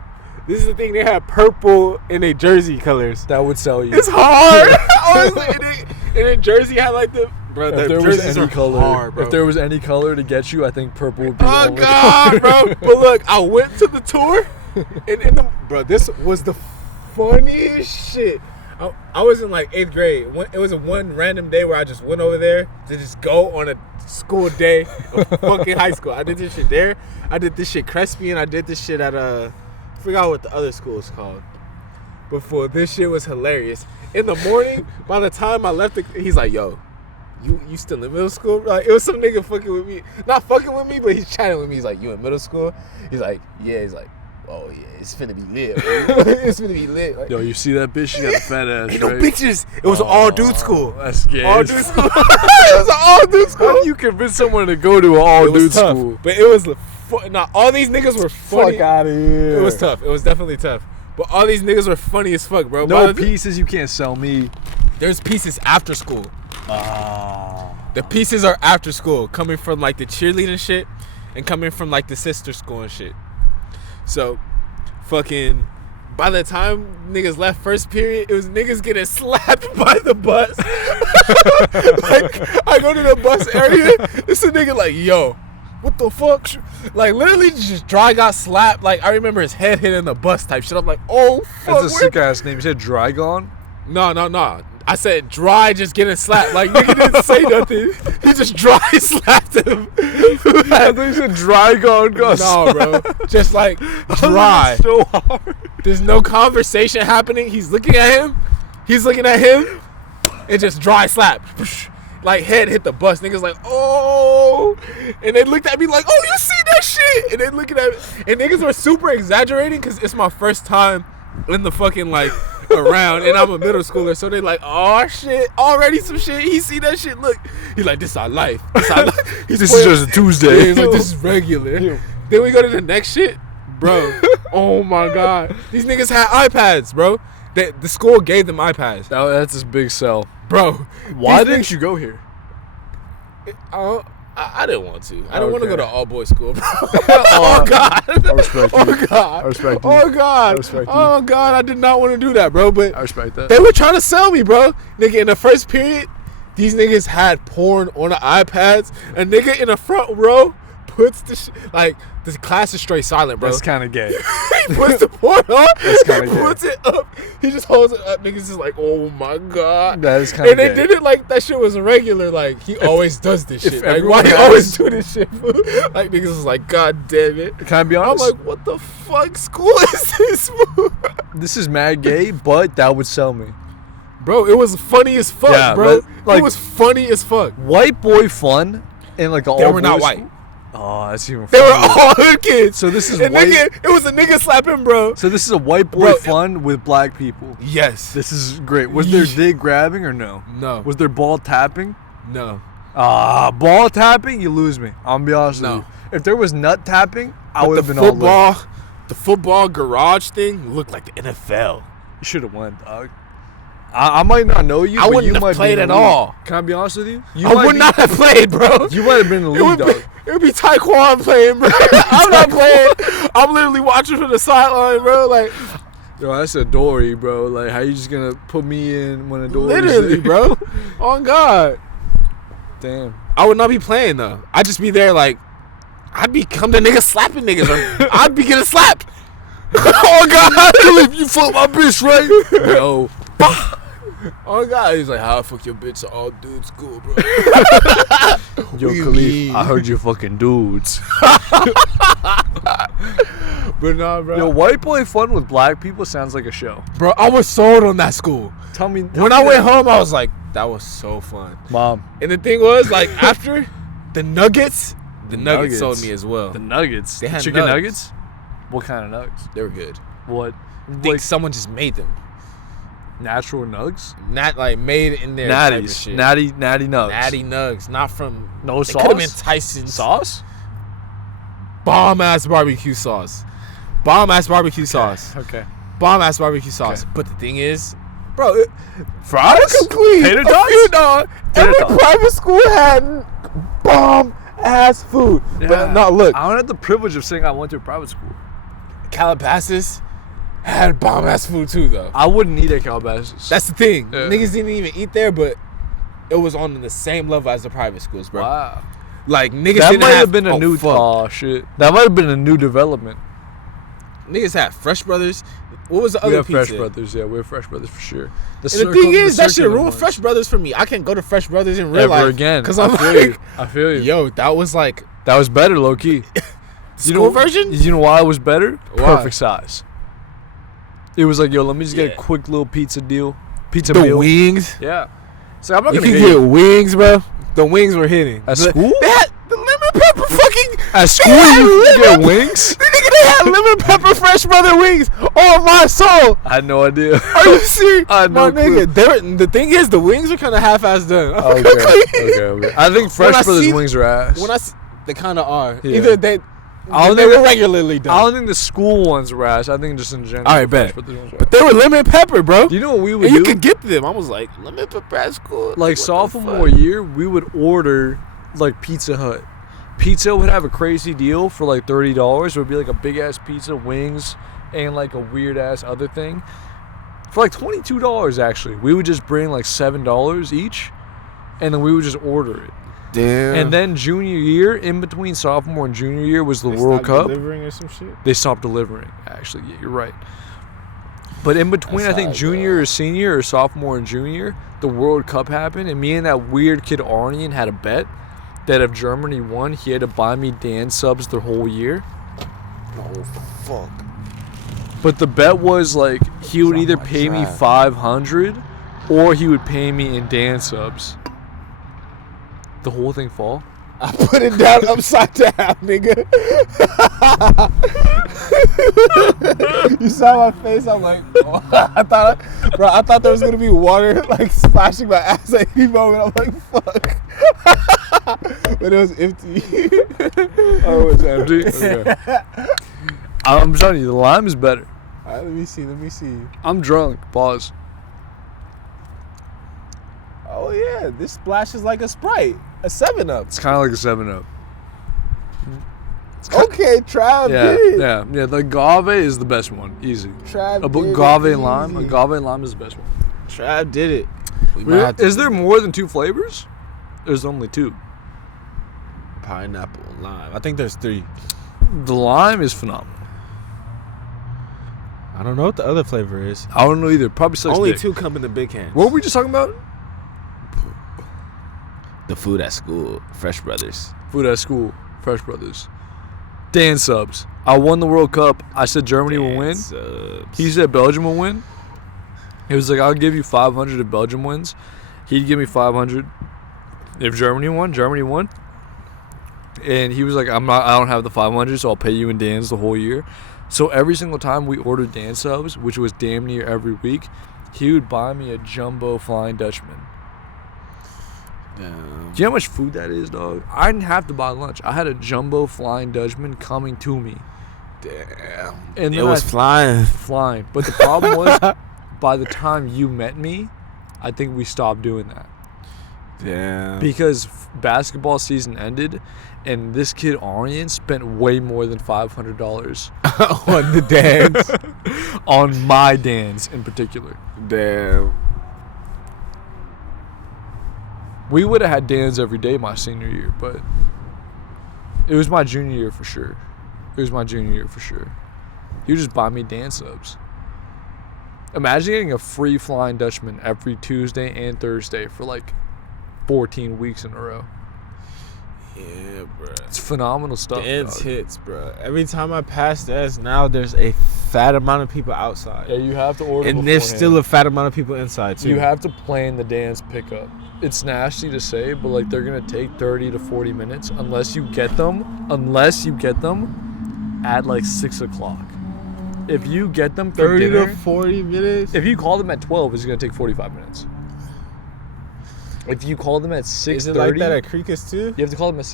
This is the thing. They had purple in their jersey colors. That would sell you. It's hard. Honestly, and then jersey had like the. Bro, if the there was jerseys any are color, hard, bro. if there was any color to get you, I think purple would be. Oh the only God, color. bro! But look, I went to the tour. And bro, this was the funniest shit. I was in like 8th grade. It was a one random day where I just went over there to just go on a school day of fucking high school. I did this shit there. I did this shit Crespi, and I did this shit at I forgot what the other school is called. Before this shit was hilarious. In the morning, by the time I left, he's like, "Yo, you still in middle school?" Like, it was some nigga fucking with me, not fucking with me, but he's chatting with me. He's like, "You in middle school?" He's like, "Yeah." He's like, "Oh yeah, it's finna be lit. It's finna be lit." Like, yo, you see that bitch? She got a fat ass. Ain't right? no bitches. It was an all dude school. That's gay. All dude school. It was an all dude school. How do you convince someone to go to an all dude school? But it was all these niggas were funny. Fuck out of here. It was tough. It was definitely tough. But all these niggas were funny as fuck, bro. No pieces you can't sell me. There's pieces after school. The pieces are after school, coming from like the cheerleading shit, and coming from like the sister school and shit. So, fucking, by the time niggas left first period, it was niggas getting slapped by the bus. Like, I go to the bus area, it's a nigga like, yo, what the fuck? Like, literally just Dry got slapped. Like, I remember his head hitting the bus type shit. I'm like, oh, fuck. That's a sick ass name. You said Drygon? No. I said Dry just getting slapped. Like, nigga didn't say nothing. He just Dry slapped him. I thought you said Drygon got No, bro. Just like Dry. So hard. There's no conversation happening. He's looking at him. He's looking at him. And just Dry slap. Like, head hit the bus. Niggas like, oh. And they looked at me like, oh, you see that shit? And they looking at me. And niggas were super exaggerating because it's my first time in the fucking like around, and I'm a middle schooler, so they like, oh shit, already some shit. He see that shit. Look, he's like, this our life. This our life. This is just a Tuesday. Yeah, he's like, this is regular. Then we go to the next shit, bro. Oh my god, these niggas had iPads, bro. The school gave them iPads. Oh, that's his big sell, bro. Why didn't you go here? I didn't want to. I didn't want to go to all boys school, bro. Oh God. I respect you. Oh God. I respect you. Oh God. I respect you. Oh God. I did not want to do that, bro. But I respect that. they were trying to sell me, bro. Nigga, in the first period, these niggas had porn on the iPads. A nigga in the front row puts the this class is straight silent, bro. That's kind of gay. He puts the porn on. That's kinda He puts it up. He just holds it up. Niggas is like, oh my God. That is kind of And gay. they did it like that shit was regular. Like, he always does this shit. Like, why everyone he has- always do this shit? Fool? Like, niggas is like, God damn it. Can I be I'm honest? like, what the fuck school is this, fool? This is mad gay, but that would sell me. Bro, it was funny as fuck, Yeah, bro. but, like- It was funny as fuck. White boy fun and like the They all were not boys white. school? Oh, that's even They funnier. were all hood kids. So this is And white. it was a nigga slapping, bro. So this is a white boy Bro, fun with black people. Yes. This is great. Was there dick grabbing or no? No. Was there ball tapping? No. Ball tapping, you lose me. I'm gonna be honest No. with you. If there was nut tapping, I But would have the been all in. football, the football garage thing looked like the NFL. You should have won, dog. I might not know you. I but wouldn't you have might be played in at the league. all. Can I be honest with you? You I might would be- not have played, bro. You might have been in the league, dog. It would be Taekwon playing, bro. I'm not playing. I'm literally watching from the sideline, bro. Like, Yo, that's a Dory, bro. Like, how you just gonna put me in when a Dory? literally, bro. On God. Damn. I would not be playing, though. I'd just be there, like, I'd become the nigga slapping niggas. Or I'd be getting slapped. Oh, God. Khalif, you fuck my bitch, right? Yo. Oh, God. He's like, how the fuck your bitch at all dudes school, bro? Yo, What you Khalif, mean? I heard you fucking dudes. But nah, bro. Yo, white boy fun with black people sounds like a show. Bro, I was sold on that school. Tell me. When I went home, I was like, that was so fun. Mom. And the thing was, like, after the Nuggets Nuggets. sold me as well. The nuggets. They had chicken nuggets. nuggets? What kind of nuggets? They were good. What? I think Like someone just made them. natural nugs? Not like made in there. Type of Natties. shit. Natty nugs. Natty nugs. Not from. No It could have been sauce? Tyson's. Sauce? Bomb ass barbecue sauce. Bomb ass barbecue sauce. Okay. Bomb ass barbecue sauce. Okay. But the thing is, bro, Fries? complete. Tater A tots? few, dog. Tater Every tots. private school had bomb ass food. But Yeah. no, look, I don't have the privilege of saying I went to a private school. Calabasas had bomb ass food too, though. I wouldn't eat at Calabasas. That's the thing. Yeah. Niggas didn't even eat there, but it was on the same level as the private schools, bro. wow. Like niggas That didn't might have been a oh, new fuck. oh shit. That might have been a new development. Niggas had Fresh Brothers. What was the We other have pizza? Fresh Brothers, yeah, we have Fresh Brothers for sure. And the thing is, that shit circular ruined ones. Fresh Brothers for me. I can't go to Fresh Brothers in real Ever life again. because I I'm feel like, you. I feel you. yo, that was like That was better, low key. school version. You know why it was better? Why? Perfect size. It was like, yo, let me just get Yeah. a quick little pizza deal. Pizza The meal. wings. Yeah. So I'm not You gonna can get get wings, bro. The wings were hitting. At school? They had the lemon pepper fucking. At school, they had you can lemon- get wings? They had lemon pepper Fresh Brother wings. Oh my soul. I had no idea. Are you serious? I had no My nigga, the thing is, the wings are kind of half-assed done. okay. I think When I Fresh Brothers see- wings are ass. They kind of are. Yeah. Either they don't they think- were regularly I done. don't think the school ones were ass. I think just in general. All right, Fresh bet. Brothers ones were ass. They were lemon pepper, bro. Do you know what we would And you do? could get them. I was like, lemon pepper at school. Like What the sophomore fuck? year, we would order like Pizza Hut. Pizza would have a crazy deal for like $30. It would be like a big ass pizza, wings, and like a weird ass other thing. For like $22 actually. We would just bring like $7 each, and then we would just order it. Damn. And then junior year, in between sophomore and junior year, was the They World stopped Cup. delivering or some shit. They stopped delivering. Actually, yeah, you're right. But in between, That's I think how it junior or senior or sophomore and junior, the World Cup happened, and me and that weird kid Arnian had a bet that if Germany won, he had to buy me dance subs the whole year. Oh fuck. But the bet was like he would It's either on my pay me drive. 500 or he would pay me in dance subs. The whole thing fall? I put it down upside down, nigga. You saw my face. I'm like, oh. I thought there was gonna be water like splashing my ass at any moment. I'm like, fuck. But it was empty. Oh, it's empty. Okay. I'm telling you, the lime is better. All right, let me see. I'm drunk. Pause. Oh yeah, this splash is like a Sprite, a 7-Up. It's kind of like a 7-Up. Okay, Trav did it. Yeah. The agave is the best one, easy. Trav did Agave it and lime. easy. Agave and lime is the best one. Trav did it. We might have to Is there more than 2 flavors? There's only 2. pineapple and lime? I think there's 3. The lime is phenomenal. I don't know what the other flavor is. I don't know either. Probably sucks Only dick. 2 come in the big cans. What were we just talking about? The food at school, Fresh Brothers. Food at school, Fresh Brothers. Dan subs. I won the World Cup. I said Germany will win. Subs. He said Belgium will win. He was like, I'll give you 500 if Belgium wins. He'd give me 500 if Germany won. Germany won. And he was like, I don't have the 500, so I'll pay you in Dan's the whole year. So every single time we ordered Dan subs, which was damn near every week, he would buy me a jumbo Flying Dutchman. Damn. Do you know how much food that is, dog? I didn't have to buy lunch. I had a jumbo Flying Dutchman coming to me. Damn. And It then was flying. flying. But the problem was, by the time you met me, I think we stopped doing that. Damn. Because basketball season ended, and this kid, Arian, spent way more than $500 On the dance. on my dance in particular. Damn. We would have had Dan's every day my senior year, but it was my junior year for sure. He would just buy me Dan subs. Imagine getting a free Flying Dutchman every Tuesday and Thursday for like 14 weeks in a row. Yeah, bro. It's phenomenal stuff. Dance dog. hits, bro. Every time I pass this, now there's a fat amount of people outside. Yeah, you have to order. And there's beforehand. still a fat amount of people inside, too. You have to plan the dance pickup. It's nasty to say, but like they're gonna take 30 to 40 minutes unless you get them at like 6 o'clock. If you get them for 30 dinner, to 40 minutes? if you call them at 12, it's gonna take 45 minutes. If you call them at 6:30, Is it like that at Creekus, too? you have to call them at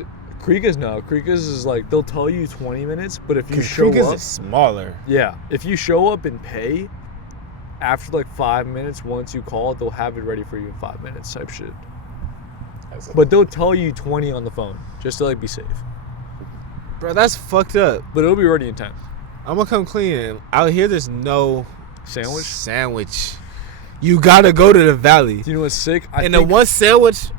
Creekas. No, Creekas is like they'll tell you 20 minutes, but if you Because show Creekus up, is smaller. yeah, if you show up and pay, after like 5 minutes, once you call it, they'll have it ready for you in 5 minutes type shit. But they'll tell you 20 on the phone just to like be safe. Bro, that's fucked up. But it'll be ready in 10. I'm gonna come clean. Out here, there's no Sandwich? You gotta go to the valley. Do you know what's sick? And the one sandwich,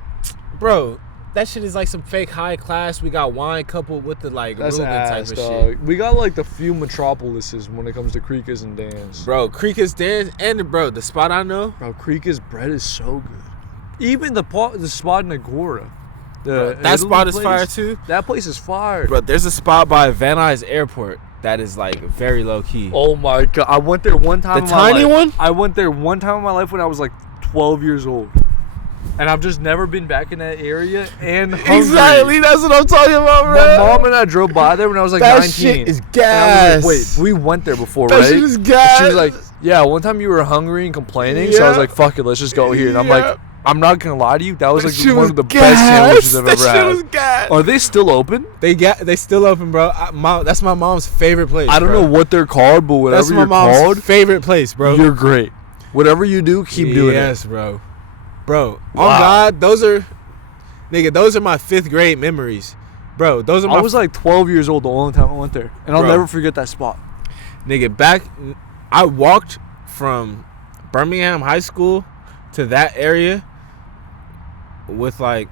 bro, that shit is like some fake high class. We got wine coupled with the like that's Reuben ass, type of dog. shit. We got like the few metropolises when it comes to Creekas and Dan's. Bro, Creekus dance and bro, the spot I know. Bro, Creekas bread is so good. Even the spot in Agora. That Italy spot is place, fire too. That place is fire. Bro, there's a spot by Van Nuys Airport that is like very low key. Oh my god. I went there one time The in my tiny life. one? I went there one time in my life when I was like 12 years old. And I've just never been back in that area and hungry. Exactly, that's what I'm talking about, bro. My mom and I drove by there when I was like That 19. shit is And I gas. was like, wait, we went there before, That right? shit is gas. She was like, yeah, one time you were hungry and complaining, so I was Yeah. like, fuck it, let's just go here. And I'm Yeah. like, I'm not gonna lie to you, that was That like shit one was of the gas. best sandwiches I've That ever shit had. was gas. Are they still open? They still open, bro. That's my mom's favorite place. I don't bro. know what they're called, but whatever That's my you're mom's called, favorite place, bro. you're great. Whatever you do, keep doing it. Yes, bro. Bro, Wow. on God, those are my 5th grade memories. Bro, those are my I was like 12 years old the only time I went there, and I'll Bro. never forget that spot. I walked from Birmingham High School to that area with like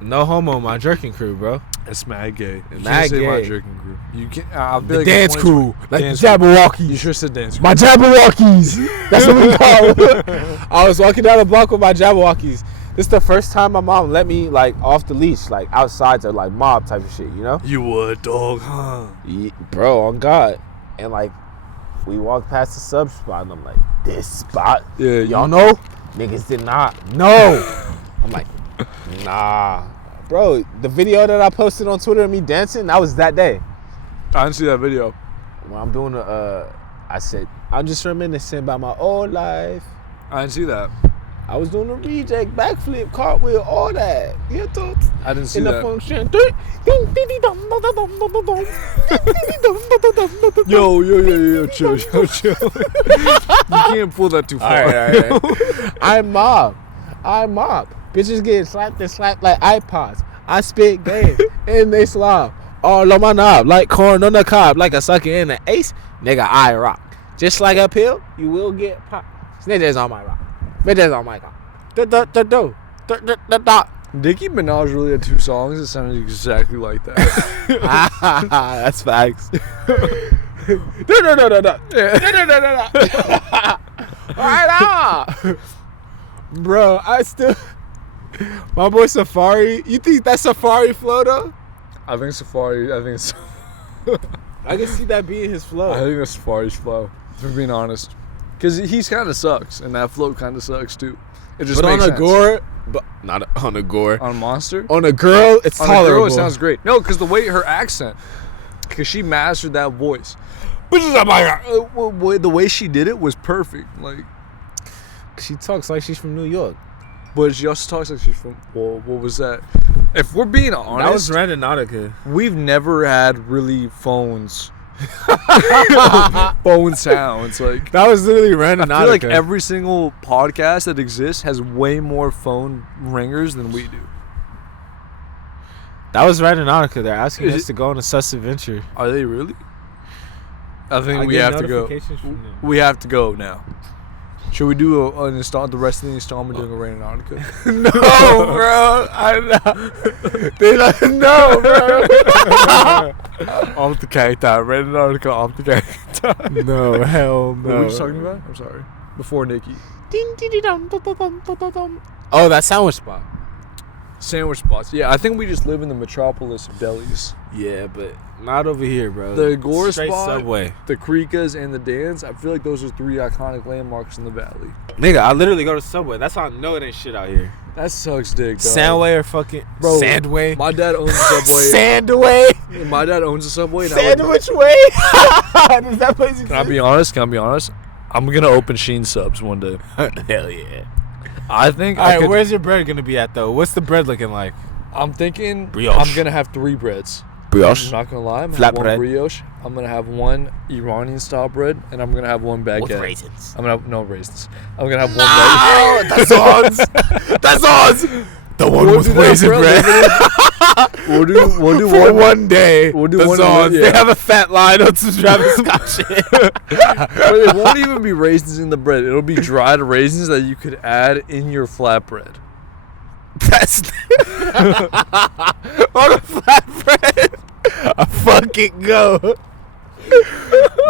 no homo my jerking crew, bro. It's mad gay. You Mad can't say my gay. drinking group. You can't. I'll be The like dance crew, like Dance the Jabberwockies. You should have said dance crew. My Jabberwockies. That's what we call them. I was walking down the block with my Jabberwockies. This is the first time my mom let me like off the leash, like outside to like mob type of shit, you know? You would, dog, huh? Yeah, bro, on God. And like we walked past the sub spot and I'm like, this spot? Yeah, Y'all know? Niggas did not know. I'm like, nah. Bro, the video that I posted on Twitter of me dancing, that was that day. I didn't see that video. when I'm doing I said, I'm just reminiscing about my old life. I didn't see that. I was doing a reject, backflip, cartwheel, all that. You know, I didn't see in that. the function. Yo, chill. You can't pull that too far. All right. I mob. Bitches get slapped and slapped like iPods. I spit game and they slob. All on my knob, like corn on the cob, like a sucker in the ace. Nigga, I rock. Just like a pill, you will get popped. Snitches on my rock. Bitches on my cock. Nicki Minaj really had 2 songs that sounded exactly like that. That's facts. Right. Bro, I still. My boy Safari. You think that's Safari flow though? I think Safari. I can see that being his flow. I think that's Safari's flow. For being honest, because he's kind of sucks, and that flow kind of sucks too. It just But makes on a sense. gore, but not on a gore. On Monster. On a girl, it's On tolerable. a girl, it sounds great. No, because the way her accent, because she mastered that voice. The way she did it was perfect. Like, She talks like she's from New York. but she also talks like she's from. Well, what was that? If we're being honest, That was Randonautica. we've never had really phones. Phone sounds like. That was literally Randonautica. I feel like every single podcast that exists has way more phone ringers than we do. That was Randonautica. They're asking Is us it- to go on a sussive venture. Are they really? I think I we get have to go. notifications from them. We have to go now. Should we do an install? The rest of the installment doing a Randonautica? No, bro. I know. They don't know, bro. Off the character, Randonautica off the character. No, hell no. What were you talking about? I'm sorry. Before Nikki. Oh, that sandwich spot. Sandwich spots. Yeah, I think we just live in the metropolis of delis. Yeah, but not over here, bro. The Gore Straight spot, Subway. the Creekas, and the Dans. I feel like those are 3 iconic landmarks in the valley. Nigga, I literally go to Subway. That's how I know it ain't shit out here. That sucks dick, dog. Sandway or fucking Bro, Sandway. My dad owns a Subway. Sandway. My dad owns a Subway. And I would- Sandwich way. Does that place exist? Can I be honest? I'm gonna open Sheen subs one day. Hell yeah. I think. All right, where's your bread gonna be at though? What's the bread looking like? I'm thinking. Brioche. I'm gonna have 3 breads. Brioche. I'm not gonna lie. I'm gonna Flat have one bread. brioche. I'm gonna have 1 Iranian style bread, and I'm gonna have 1 baguette. With raisins. I'm gonna have no raisins. I'm gonna have 1 No, baguette. that's odds. That's odds. The one We'll with do that, raisin bro. bread. We'll do For one. one day. We'll do the one Zons, yeah. They have a fat line on some Travis Scott shit. But it won't even be raisins in the bread. It'll be dried raisins that you could add in your flatbread. That's on a flatbread. I fucking go.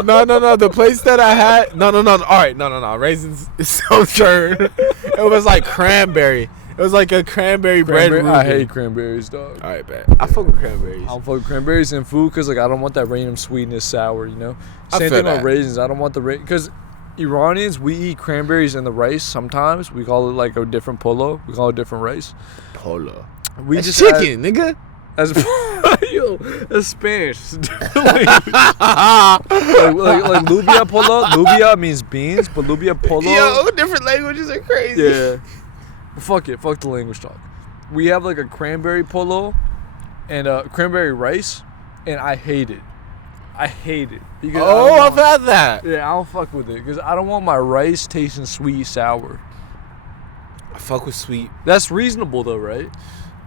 No. The place that I had. No. All right. No. Raisins is so churn. It was like cranberry. It was like a cranberry bread. I Reuben. hate cranberries, dog. All right, bet. I fuck with cranberries. I don't fuck with cranberries in food because like I don't want that random sweetness sour, you know. I Same feel thing on that. raisins. I don't want the because Iranians we eat cranberries in the rice sometimes. We call it like a different polo. We call it different rice. Polo. We That's just chicken, nigga. as yo, that's Spanish. It's a different language. like lubia polo. Lubia means beans, but lubia polo. Yo, different languages are crazy. Yeah. Fuck it. Fuck the language talk. We have like a cranberry polo and cranberry rice, and I hate it. I hate it. Because Oh, I've had that. yeah, I don't fuck with it because I don't want my rice tasting sweet sour. I fuck with sweet. That's reasonable though, right?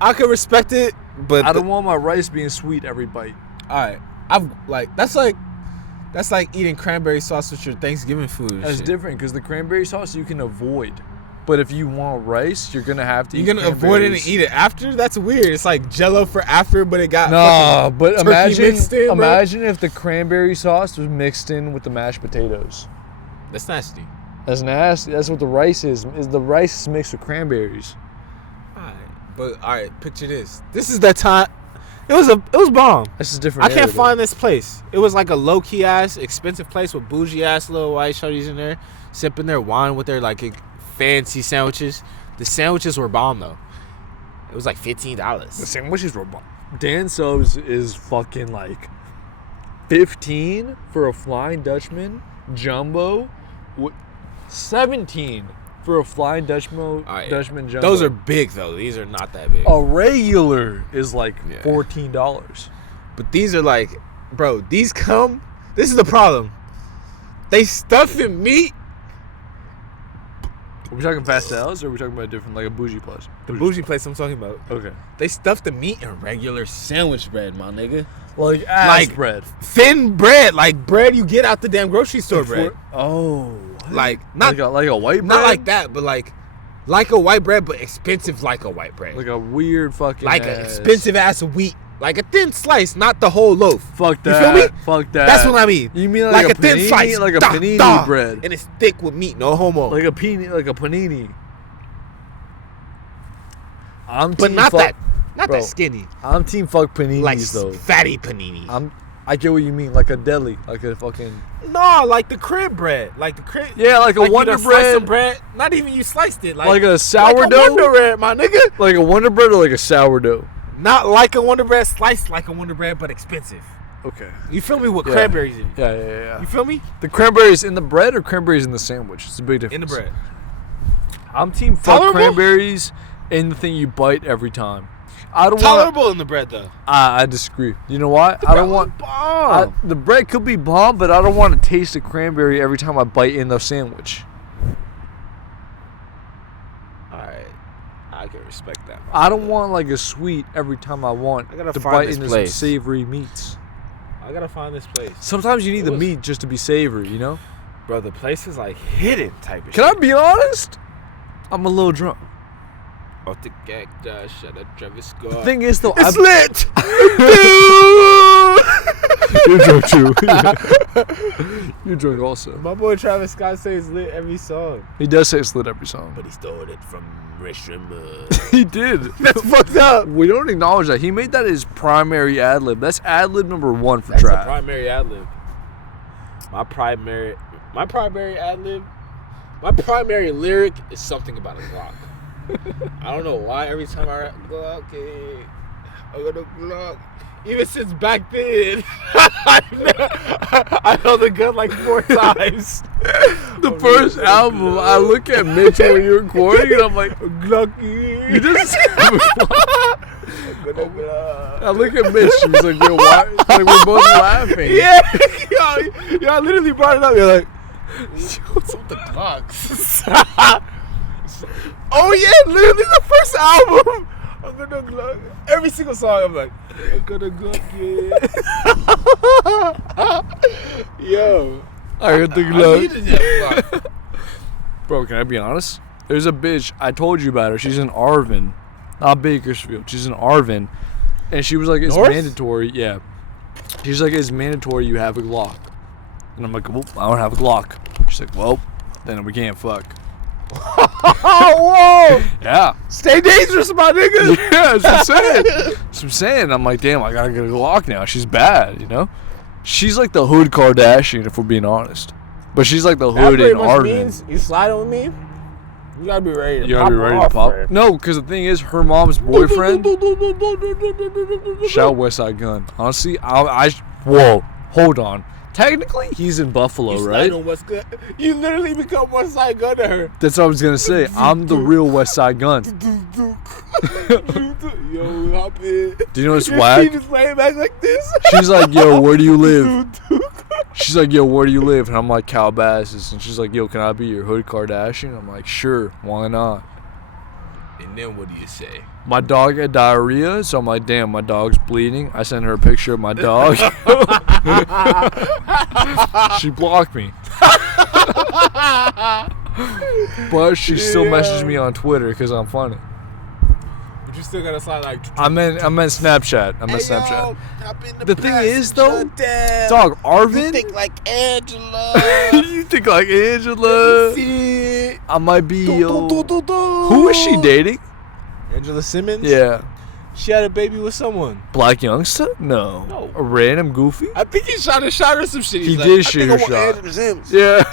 I can respect it, but I don't want my rice being sweet every bite. All right, I've like that's like eating cranberry sauce with your Thanksgiving food. and That's shit. different because the cranberry sauce you can avoid. But if you want rice, you're gonna have to. You're gonna avoid it and eat it after? That's weird. It's like Jello for after, but it got No, but turkey mixed in, bro. imagine if the cranberry sauce was mixed in with the mashed potatoes. That's nasty. That's nasty. That's what the rice is. Is the rice is mixed with cranberries? All right, picture this. This is that time. It was bomb. This is different. I can't area, though. find this place. It was like a low key ass, expensive place with bougie ass little white shorties in there, sipping their wine with their like fancy sandwiches. The sandwiches were bomb though. It was like $15. The sandwiches were bomb. Dan Subs is fucking like $15 for a Flying Dutchman jumbo. 17 for a Flying Dutchman jumbo. Those are big though. These are not that big. A regular is like $14. But these are like, bro, these come. This is the problem. They stuff in meat. Are we talking pastels or are we talking about a different, like a bougie place? The bougie place I'm talking about. Okay. They stuff the meat in regular sandwich bread, my nigga. Like ass bread. Thin bread, like bread you get out the damn grocery store bread. Oh. What? Like not like a white bread? Not like that, but like a white bread, but expensive like a white bread. Like a weird fucking like an expensive ass wheat. Like a thin slice, not the whole loaf. Fuck that. You feel me? Fuck that. That's what I mean. You mean like a thin panini? slice, Like a panini bread. and it's thick with meat, no homo. Like a panini. But not that skinny. I'm team fuck paninis like though. Fatty panini. I get what you mean, like a deli, like a fucking. No, like the crib bread, like the crib. Yeah, like a Wonder Bread. Bread. Not even you sliced it, like a sourdough. Like a Wonder Bread, my nigga. Like a Wonder Bread or like a sourdough. Not like a Wonder Bread, sliced like a Wonder Bread, but expensive. Okay. You feel me? With cranberries in it. Yeah. You feel me? The cranberries in the bread or cranberries in the sandwich? It's a big difference. In the bread. I'm team fuck cranberries in the thing you bite every time. I don't tolerable in the bread though. I disagree. You know what? I don't want the bread could be bomb, but I don't want to taste the cranberry every time I bite in the sandwich. All right, I can respect that. I don't want like a sweet every time I want to bite into some savory meats. I gotta find this place. Sometimes you need the meat just to be savory, you know? Bro, the place is like hidden type of shit. Can I be honest? I'm a little drunk. The thing is, though, it's lit. You're drunk too. You're drunk also. My boy Travis Scott says lit every song. He does say it's lit every song, but he stole it from Restaurant. He did. That's fucked up. We don't acknowledge that. He made that his primary ad lib. That's ad lib number 1 for Travis. That's a primary ad lib. My primary ad lib. My primary lyric is something about a Glock. I don't know why every time I go out, okay, I got a Glock. Even since back then, I held the gun like 4 times. The first album, I look at Mitch when you're recording, and I'm like, Glocky. You just I look at Mitch, and he's like, yo, why? Like, we're both laughing. Yeah, yo, I literally brought it up. You're like, what's up with the Glocks? Oh yeah, literally the first album. I'm gonna Glock. Every single song, I'm like, I'm gonna Glock, yeah. Yo, I got the Glock. Bro, can I be honest? There's a bitch, I told you about her. She's in Arvin, not Bakersfield. She's in Arvin, and she was like, it's mandatory. Yeah, she's like, it's mandatory you have a Glock. And I'm like, well, I don't have a Glock. She's like, well, then we can't fuck. Whoa! Yeah. Stay dangerous, my nigga. Yeah, that's what I'm saying. That's what I'm saying. I'm like, damn, I gotta get a Glock now. She's bad, you know? She's like the hood Kardashian, if we're being honest. But she's like the hood in Arvin. Means you slide on me, you gotta be ready to you pop. You gotta be ready to pop. No, because the thing is, her mom's boyfriend. Shout West Side Gun. Honestly, whoa, hold on. Technically, he's in Buffalo, right? What's good. You literally become West Side Gun to her. That's what I was gonna say. I'm the real West Side Gun. Yo, hop in. Do you know what's whack? She just laying back like this. She's like, yo, where do you live? She's like, yo, where do you live? And I'm like, Calabasas. And she's like, yo, can I be your hood Kardashian? I'm like, sure, why not? And then what do you say? My dog had diarrhea, so I'm like, damn, my dog's bleeding. I sent her a picture of my dog. She blocked me. But she still messaged me on Twitter because I'm funny. But you still gotta slide like. I meant Snapchat. I meant Snapchat. Yo, the thing is, though, dog, Arvin. You think like Angela. You think like Angela. I might be. Who is she dating? Angela Simmons? Yeah. She had a baby with someone. Black youngster? No. No. A random goofy? I think he shot her some shit. He did shoot her shot. Yeah.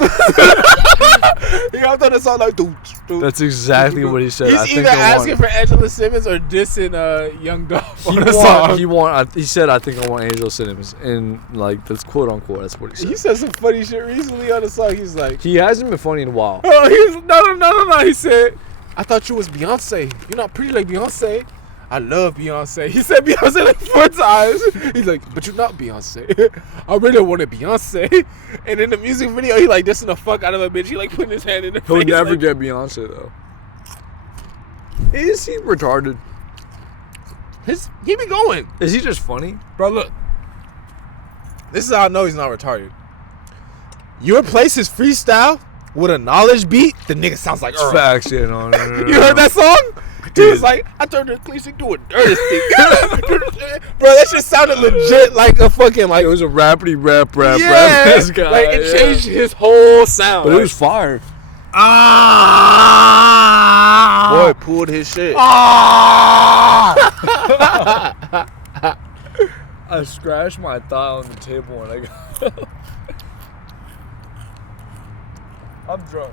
He hopped on the song like, dude. That's exactly what he said. He's I think either I asking want. for Angela Simmons or dissing Young Dolph on the song. He said, I think I want Angel Simmons. And, like, that's quote unquote. That's what he said. He said some funny shit recently on the song. He's like, He hasn't been funny in a while. oh, no. He said, I thought you was Beyonce. You're not pretty like Beyonce. I love Beyonce. He said Beyonce like 4 times. He's like, but you're not Beyonce. I really wanted Beyonce. And in the music video, he like dissing the fuck out of a bitch. He like putting his hand in her face. He'll never like, get Beyonce, though. Is he retarded? He be going. Is he just funny? Bro, look. This is how I know he's not retarded. You replace his freestyle with a knowledge beat, the nigga sounds like Earl. Facts, yeah, no. You heard that song? He was like, I turned the cleats into a dirty stick. Bro, that shit sounded legit like a fucking like. It was a rapidy rap Yeah, this guy. like it changed his whole sound. But it was fire. Boy pulled his shit. I scratched my thigh on the table when I got I'm drunk.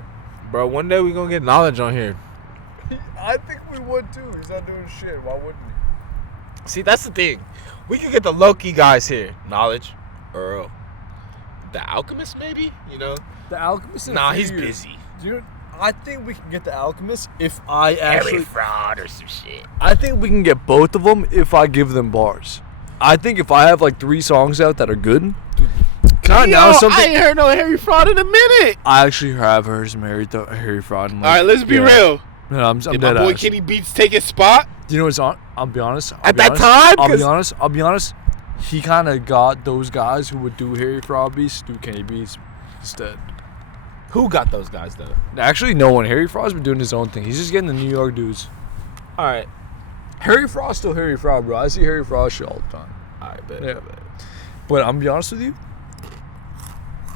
Bro, one day we gonna get knowledge on here. I think we would too. He's not doing shit. Why wouldn't he? See, that's the thing. We could get the low-key guys here. Knowledge, Earl, the Alchemist, maybe. You know. The Alchemist. Nah, he's busy. Dude, I think we can get the Alchemist if I actually. Harry Fraud or some shit. I think we can get both of them if I give them bars. I think if I have like 3 songs out that are good. Can I announce something? I ain't heard no Harry Fraud in a minute. I actually have heard some Harry Fraud. All right, let's be real. No, I'm Did dead my boy ass. Kenny Beats take his spot? You know what's on? I'll be honest. At that time? I'll be honest. He kind of got those guys who would do Harry Fraud beats do Kenny Beats instead. Who got those guys though? Actually, no one. Harry Fraud's been doing his own thing. He's just getting the New York dudes. All right. Harry Fraud's still Harry Fraud, bro. I see Harry Fraud shit all the time. All right, bet. Yeah. But I'm gonna be honest with you.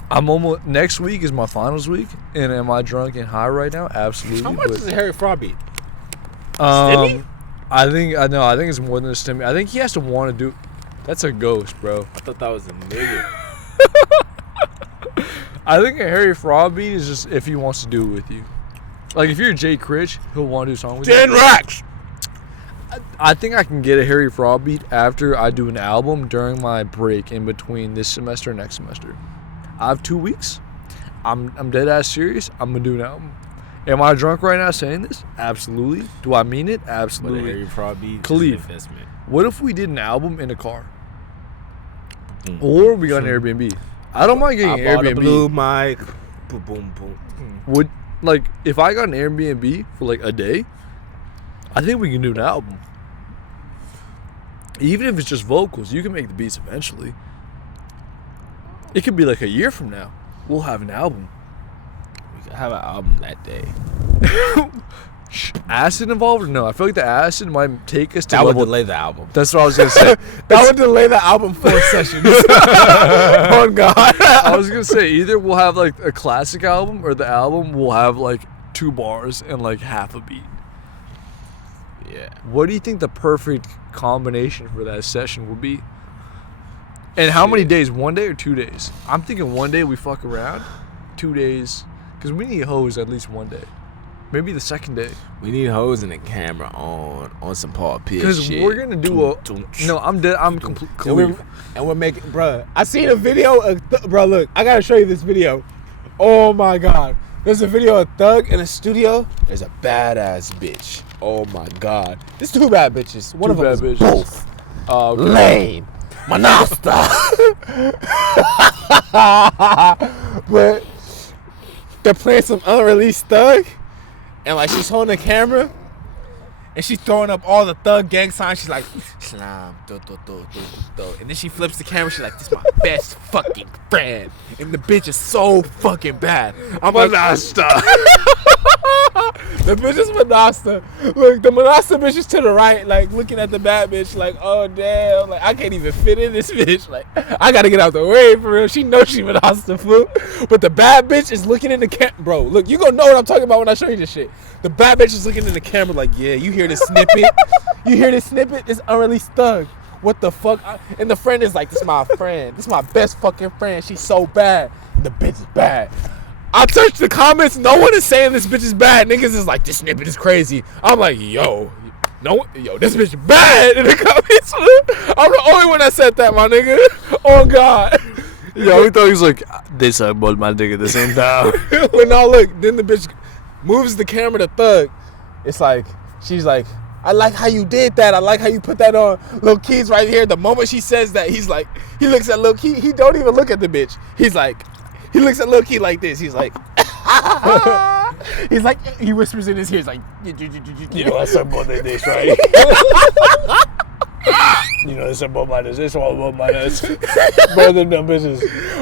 I'm almost next week is my finals week, and am I drunk and high right now? Absolutely. How much is a Harry Fraud beat? I think it's more than a stimmy. I think he has to want to do. That's a ghost, bro. I thought that was a nigga. I think a Harry Fraud beat is just if he wants to do it with you. Like if you're Jay Critch, he'll want to do a song with 10 you. racks. I think I can get a Harry Fraud beat after I do an album during my break in between this semester and next semester. I have 2 weeks. I'm dead ass serious. I'm gonna do an album. Am I drunk right now saying this? Absolutely. Do I mean it? But a Absolutely. Harry Fraud beat is an Khalif. investment. What if we did an album in a car? Or we got an Airbnb? I don't mind getting an I bought a Airbnb. blue mic. Boom, boom, boom. Would like if I got an Airbnb for like a day, I think we can do an album. Even if it's just vocals, you can make the beats eventually. It could be like a year from now. We'll have an album. We could have an album that day. Acid involved or no? I feel like the acid might take us to That would level. delay the album. That's what I was gonna say. That would delay the album 4 sessions. Oh God. I was gonna say either we'll have like a classic album or the album will have like 2 bars and like half a beat. Yeah. What do you think the perfect combination for that session would be? And how many Shit. days? 1 day or 2 days? I'm thinking 1 day we fuck around, 2 days, because we need hoes at least 1 day. Maybe the second day. We need hoes and a camera on some Paul Pierce Because shit. we're gonna do a. No, I'm dead. I'm completely. And we're making, bruh. I seen a video of, bruh. Look, I gotta show you this video. Oh my God. There's a video of Thug in a studio. There's a badass bitch. Oh my God. There's 2 bad bitches. One of them is bitches. both. Okay. Lame. Manasta. But they're playing some unreleased Thug. And like she's holding the camera. And she's throwing up all the Thug gang signs. She's like, slam, do, do, do, do, do. And then she flips the camera. She's like, this is my best fucking friend. And the bitch is so fucking bad. I'm like, Manasta. The bitch is Manasta. Look, the Manasta bitch is to the right, like looking at the bad bitch, like, oh damn, like I can't even fit in this bitch. Like, I gotta get out the way for real. She knows she Manasta, fool. But the bad bitch is looking in the bro, look, you gonna know what I'm talking about when I show you this shit. The bad bitch is looking in the camera like, yeah, you hear this snippet? You hear this snippet? It's unreleased thug. What the fuck? And the friend is like, this is my friend. This is my best fucking friend. She's so bad. The bitch is bad. I searched the comments. No one is saying this bitch is bad. Niggas is like, this snippet is crazy. I'm like, yo, this bitch bad in the comments. I'm the only one that said that, my nigga. Oh God. Yo, we thought he was like, they suck both my dick at the same time. Well, now look, then the bitch moves the camera to Thug. It's like, she's like, I like how you did that. I like how you put that on. Lil Key's right here. The moment she says that, he's like, he looks at Lil Key. He don't even look at the bitch. He's like, he looks at Lil Key like this. He's like, he's like, he whispers in his ear. He's like, You know, I suck both their dicks, right? You know, it's about my nuts. It's all about my nuts. Bro, them dumb bitches.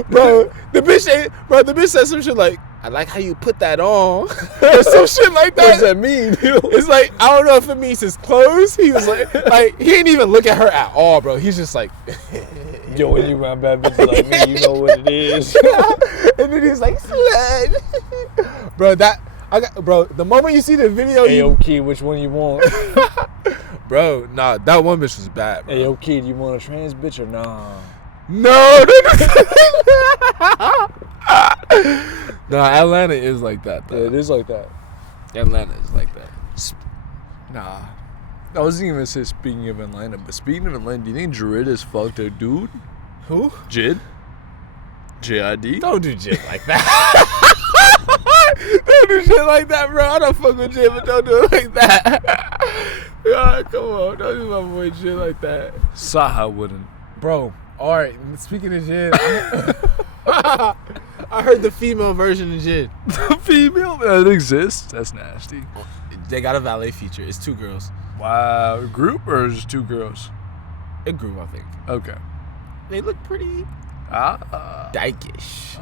Bro, the bitch said some shit like, I like how you put that on. Or some shit like that. What does that mean? It's like, I don't know if it means his clothes. He was like he didn't even look at her at all, bro. He's just like, yo, when you around bad bitches like me, you know what it is. And then he's like, slut. Bro, the moment you see the video, hey, yo, Key, which one you want? Bro, nah, that one bitch was bad, bro. Hey, yo, Key, do you want a trans bitch or nah? No. Nah, Atlanta is like that, though. Yeah, it is like that. Atlanta is like that. Nah. I wasn't even gonna say speaking of Atlanta, but speaking of Atlanta, do you think Jared has fucked a dude? Who? Jid? J-I-D? Don't do shit like that. Don't do shit like that, bro. I don't fuck with Jid, but don't do it like that. God, come on. Don't do my boy Jid like that. Saha wouldn't. Bro, alright, speaking of Jid, I heard the female version of Jid. The female that exists? That's nasty. They got a valet feature. It's 2 girls. Wow. Group or just 2 girls? A group, I think. Okay. They look pretty dykish.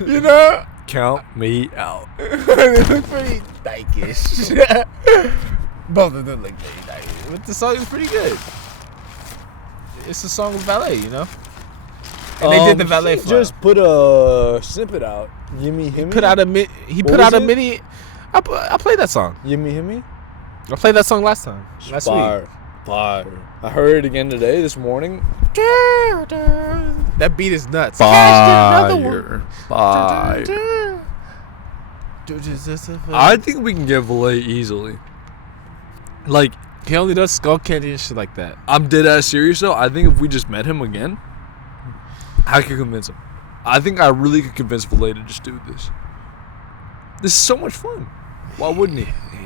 You know? Count me out. They look pretty dykish. Both of them look pretty dykish. But the song is pretty good. It's a song with valet, you know? And they did the valet flow. Just put a snippet out. Yimmy Himmy? He put out a mini. I played that song. Yimmy Himmy? I played that song last week. Fire. I heard it again today, this morning. That beat is nuts. Fire. I think we can get Valet easily. Like, he only does skull candy and shit like that. I'm dead ass serious though. I think if we just met him again, I could convince him. I think I really could convince Valet to just do this. This is so much fun. Why wouldn't he?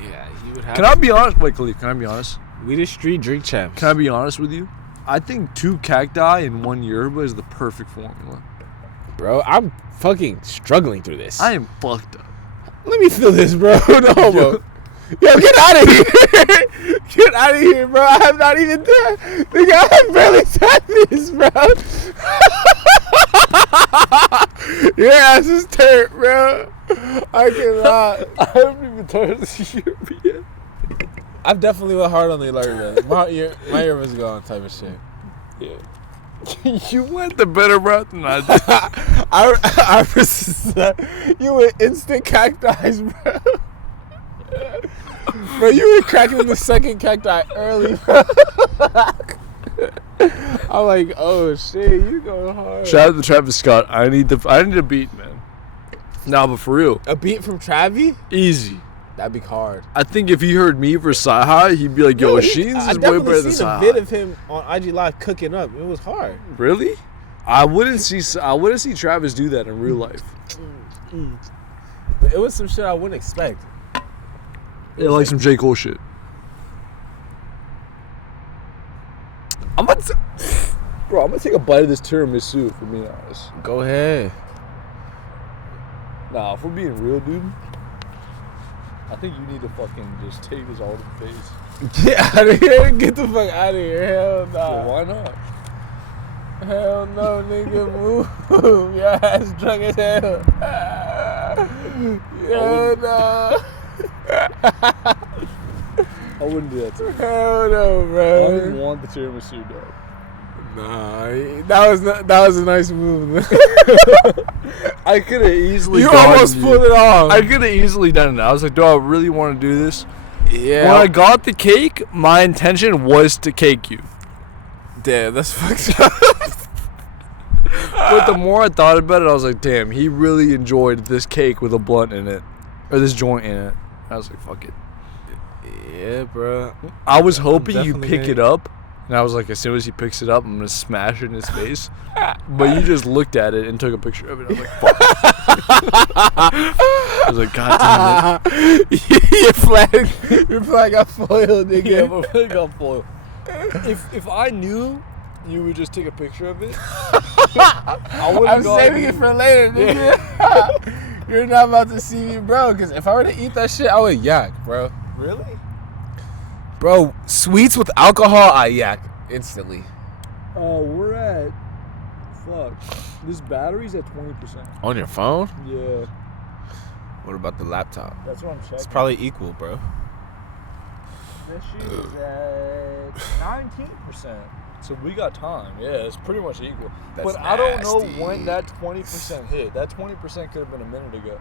Yeah, he would have. Can I be honest? Wait, Khalif, can I be honest? We the street drink champs. Can I be honest with you? I think 2 cacti and 1 yerba is the perfect formula. Bro, I'm fucking struggling through this. I am fucked up. Let me feel this, bro. No homo. Yo, get out of here. Get out of here, bro. I have not even done. Nigga, I have barely said this, bro. Your ass is turned, bro. I cannot. I haven't even turned this year yet. I've definitely went hard on the alert, man. My ear was gone type of shit. Yeah. You went the better route than I did. I you went instant cacti, bro. Bro, you were cracking the second cacti early, bro. I'm like, oh shit, you going hard. Shout out to Travis Scott. I need a beat, man. Nah, but for real. A beat from Travi? Easy. That'd be hard. I think if he heard me versus Sci-Hi, he'd be like, yo, Sheen's is way better than Sci-Hi. I definitely seen a vid of him on IG Live cooking up. It was hard. Really? I wouldn't see Travis do that in real life. It was some shit I wouldn't expect. Yeah, like some J. Cole shit. I'm gonna take a bite of this tiramisu, if we're being honest. Go ahead. Nah, if we're being real, dude, I think you need to fucking just take this all to the face. Get out of here. Get the fuck out of here. Hell no. Well, why not? Hell no, nigga. Move. Your ass drunk as hell. Yeah, no. I wouldn't do that to you. Hell no, I bro. don't even want the tiramisu, dog. Nah, that was a nice move. I could have easily. You gotten almost pulled it off. I could have easily done it. I was like, do I really want to do this? Yeah. When I got the cake, my intention was to cake you. Damn, that's fucked up. But the more I thought about it, I was like, damn, he really enjoyed this cake with a blunt in it, or this joint in it. I was like, fuck it. Yeah, bro. I was hoping you definitely pick gonna- it up, and I was like, as soon as he picks it up, I'm gonna smash it in his face. But you just looked at it and took a picture of it. I was like, fuck. I was like, god damn it. Your flag got foiled, nigga. Yeah, but I got foiled. If I knew you would just take a picture of it, I wouldn't. I'm saving it for later, nigga. You're not about to see me, bro. Because if I were to eat that shit, I would yak, bro. Really? Bro, sweets with alcohol, I yak instantly. Oh, we're at. Fuck. This battery's at 20%. On your phone? Yeah, What about the laptop? that's what I'm checking. It's probably equal, bro. This shit is at 19%. So we got time. Yeah, it's pretty much equal. That's but I don't know nasty. when that 20% hit. That 20% could have been a minute ago.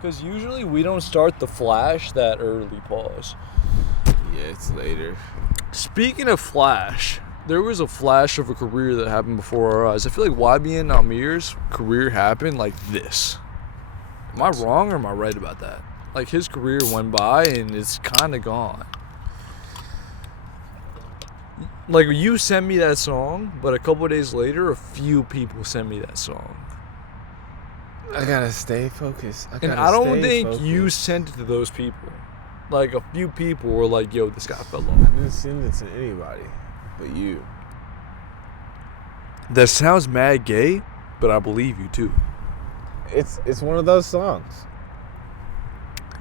Because usually we don't start the flash that early, pause. Yeah, it's later. Speaking of flash, there was a flash of a career that happened before our eyes. I feel like YBN Amir's career happened like this. Am I wrong or am I right about that? Like his career went by and it's kind of gone. Like you sent me that song, but a couple of days later, a few people sent me that song. I gotta stay focused. And I don't think you sent it to those people. Like a few people were like, yo, this guy fell I off. didn't send it to anybody but you. That sounds mad gay, but I believe you too. It's one of those songs.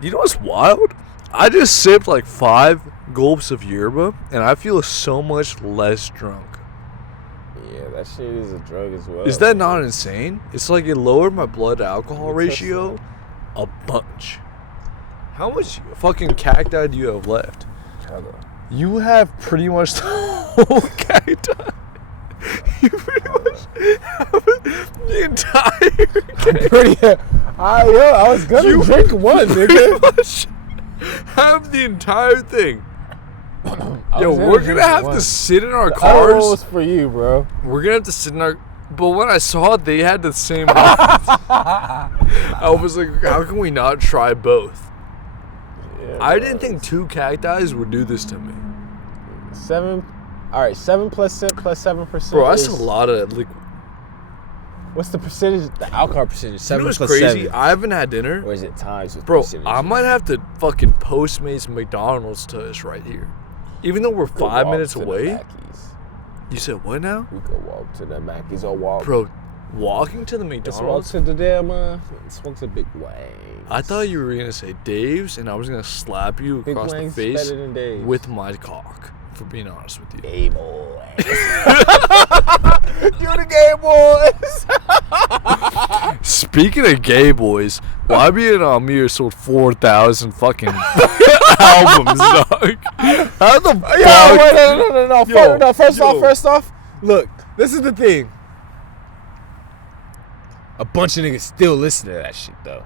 You know what's wild? I just sipped like 5 gulps of yerba, and I feel so much less drunk. Yeah, that shit is a drug as well. Is that not insane? It's like it lowered my blood to alcohol Let me test ratio a bunch. How much fucking cacti do you have left? Hold on. You have pretty much the whole cacti. You pretty much have the entire I was gonna You drink one, pretty nigga. much have the entire thing. Yo, we're gonna have to sit in our The other cars. one was for you, bro. We're gonna have to sit in our. But when I saw it, they had the same one. I was like, how can we not try both? Yeah, I didn't think 2 cacti would do this to me. 7. All right, 7% plus 7%. Bro, that's is, a lot of liquid. What's the percentage? The alcohol percentage. You 7 know what's plus crazy? 7. I haven't had dinner. Or is it times with Bro, percentages? I might have to fucking Postmates McDonald's to us right here. Even though we're We could 5 walk minutes to the away. Mackies. You said what now? We could walk to the Mackies or walk. Bro, walking to the Let's walk McDonald's? to the damn. Let's walk to Big Wang. I thought you were going to say Dave's, and I was going to slap you Big across the Wang's face better than Dave's. with my cock, for being honest with you. Gay boy. You the gay boys. Speaking of gay boys, YB and Amir sold 4,000 fucking albums, dog. How the fuck? Yo, wait, no. Yo, First off, look, this is the thing. A bunch of niggas still listen to that shit, though.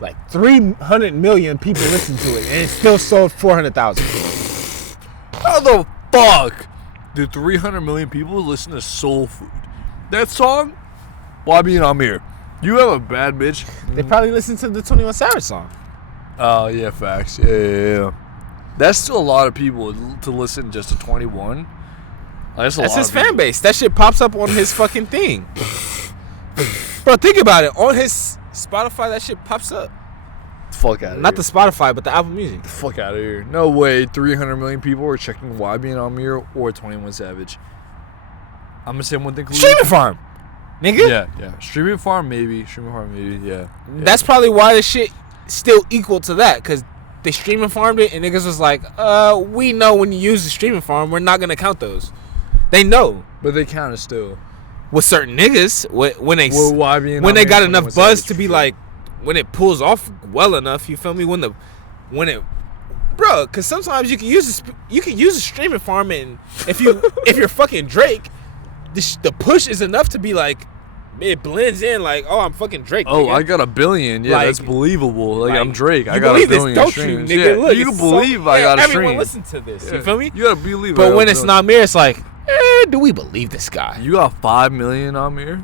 Like 300 million people listen to it, and it still sold 400,000. How the fuck did 300 million people listen to Soul Food? That song? YB and Amir. You have a bad bitch. They probably listened to the 21 Savage song. Oh, yeah, facts. Yeah. That's still a lot of people to listen just to 21. That's That's lot his of fan people. base. That shit pops up on his fucking thing. Bro, think about it. On his Spotify, that shit pops up. Fuck out of Not here. the Spotify, but the Apple Music. Fuck out of here. No way 300 million people are checking YB and Amir or 21 Savage. I'm going to say one thing. Khalid. Streaming Farm, nigga. Yeah. Streaming Farm, maybe. Yeah. That's probably why the shit still equal to that, because they streaming farmed it and niggas was like, we know when you use the streaming farm, we're not gonna count those. They know. But they count it still. with certain niggas when they Well, why being when they Amir got 21 enough buzz Savage to be true. like when it pulls off well enough. You feel me? When it, bro, because sometimes you can use a streaming farm, and if you're fucking Drake, the push is enough to be like it blends in like, oh, I'm fucking Drake. Oh, nigga. I got 1 billion. Yeah, Like- that's believable. Like, I'm Drake. I You got 1 believe this, billion don't streams. you, nigga? Yeah, Look, you it's can believe so, I got a everyone stream. listen to this. Yeah. You feel me? You gotta believe. I But got when 1 it's billion. not Amir, it's like, do we believe this guy? You got 5 million on here.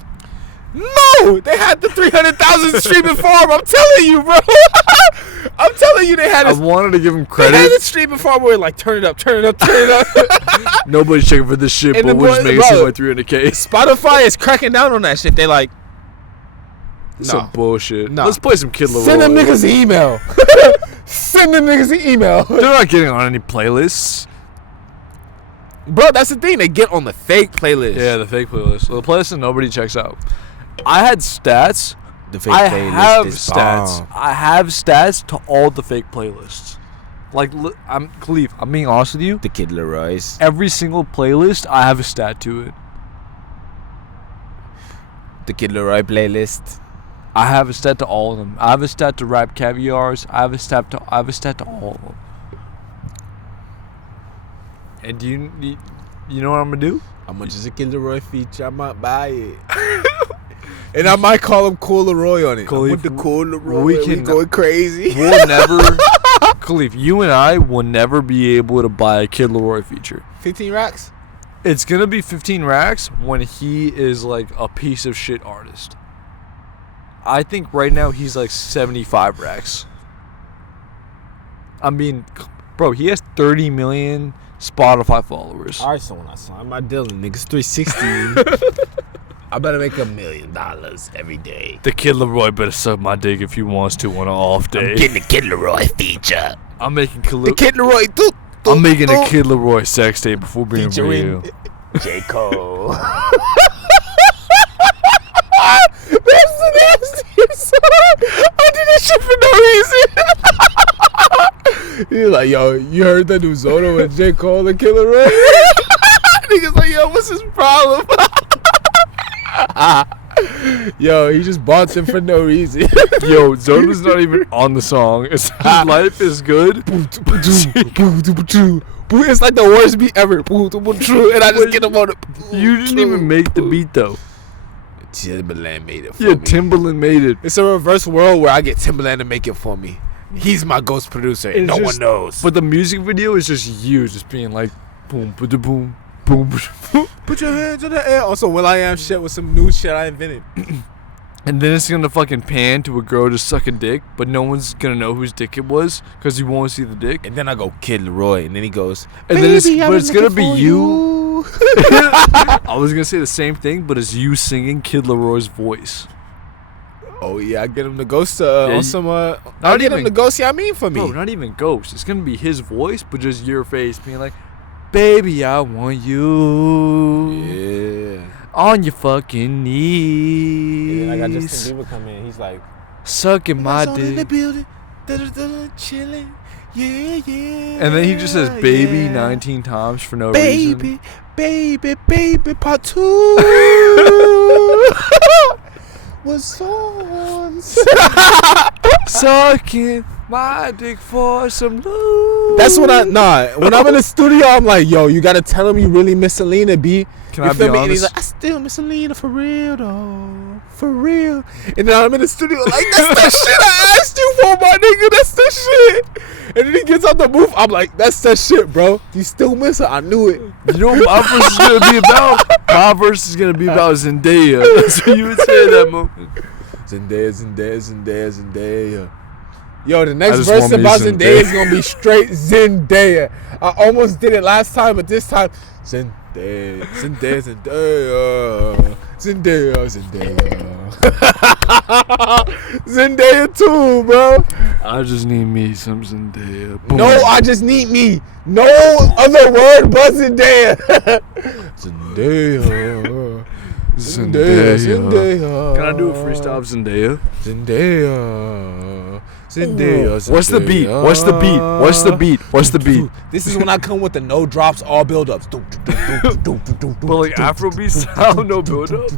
No, they had the 300,000 streaming farm. I'm telling you, bro. I'm telling you, they had I this. wanted to give him They had credit. the streaming farm where like turn it up, turn it up, turn it up. Nobody's checking for this shit, And but the we're just boy- making bro, it seem like 300K. Spotify is cracking down on that shit. They like, Some bullshit. No. Let's play some Kid Laroi. send them niggas an email. Send them niggas an email. They're not getting on any playlists. Bro, that's the thing. They get on the fake playlist. Yeah, the fake playlist. The playlist that nobody checks out. I had stats. The fake I playlist have is stats. bomb. I have stats to all the fake playlists. Like, I'm Khalif. I'm being honest with you. The Kid Leroy's. Every single playlist, I have a stat to it. The Kid Leroy playlist. I have a stat to all of them. I have a stat to Rap Caviars. I have a stat to all of them. And do you know what I'm gonna do? How much is a Kid Leroy feature? I might buy it. And I might call him Cool Leroy on it. Khalif, With the Cool Leroy, we we can- going crazy. We'll never, Khalif, you and I will never be able to buy a Kid Laroi feature. 15 racks? It's gonna be 15 racks when he is like a piece of shit artist. I think right now he's like 75 racks. I mean, bro, he has 30 million Spotify followers. Alright, so when I sign my deal, niggas 360. I better make $1 million every day. The Kid Laroi better suck my dick if he wants to on an off day. Getting the Kid Leroy feature. I'm making The Kid Leroy. I'm making a Kid Laroi sex tape before being Featuring real. J. Cole. That's the nastiest song. I did that shit for no reason. He's like, yo, you heard that new Zoto with J. Cole and Kid Leroy? Niggas like, yo, what's his problem? Yo, he just bought them for no reason. Yo, Zona's not even on the song. It's his life is good. It's like the worst beat ever. And I just get him on it. You didn't even make the beat though. Timberland made it for Yeah, me. Timberland made it. It's a reverse world where I get Timberland to make it for me. He's my ghost producer, and It's no just- one knows. But the music video is just you, just being like, boom, boom, boom, boom, boom. Put your hands in the air. Also, will.i.am shit with some new shit I invented. And then it's gonna fucking pan to a girl just sucking dick, but no one's gonna know whose dick it was because you won't see the dick. And then I go Kid Leroy, and then he goes, And then it's, "Baby, I but was it's gonna looking be for you. I was gonna say the same thing, but it's you singing Kid Leroy's voice. Oh yeah, I get him to ghost Yeah, on you- some. I not get him even- to ghost. Yeah, I mean for me. Bro, not even ghost. It's gonna be his voice, but just your face being like, "Baby, I want you Yeah. on your fucking knees, And then I got Justin Bieber come in. He's like, sucking my in the dick." building, chilling. Yeah, yeah. And then he just says "baby" yeah. 19 times for no reason. Baby, part 2 was on. Sucking my dick for some lube. That's when when I'm in the studio, I'm like, yo, you gotta tell him you really miss Selena, B. Can You I be feel me? And he's honest? like, I still miss Selena for real, though. For real. And then I'm in the studio like, that's the shit I asked you for, my nigga. That's the shit. And then he gets out the booth. I'm like, that's that shit, bro. You still miss her. I knew it. You know what my verse is gonna be about? My verse is gonna be about Zendaya. That's what you would say at that moment. Zendaya. Yo, the I next just verse want me about Zendaya. Zendaya is gonna be straight Zendaya. I almost did it last time, but this time, Zendaya. Zendaya too, bro. I just need me some Zendaya. Boom. No, I just need me. No other word but Zendaya. Zendaya. Zendaya. Can I do a freestyle of Zendaya? Zendaya. What's the beat? What's the beat? What's the beat? What's the beat? This is when I come with the no drops, all build ups. But like Afrobeat style, no build up.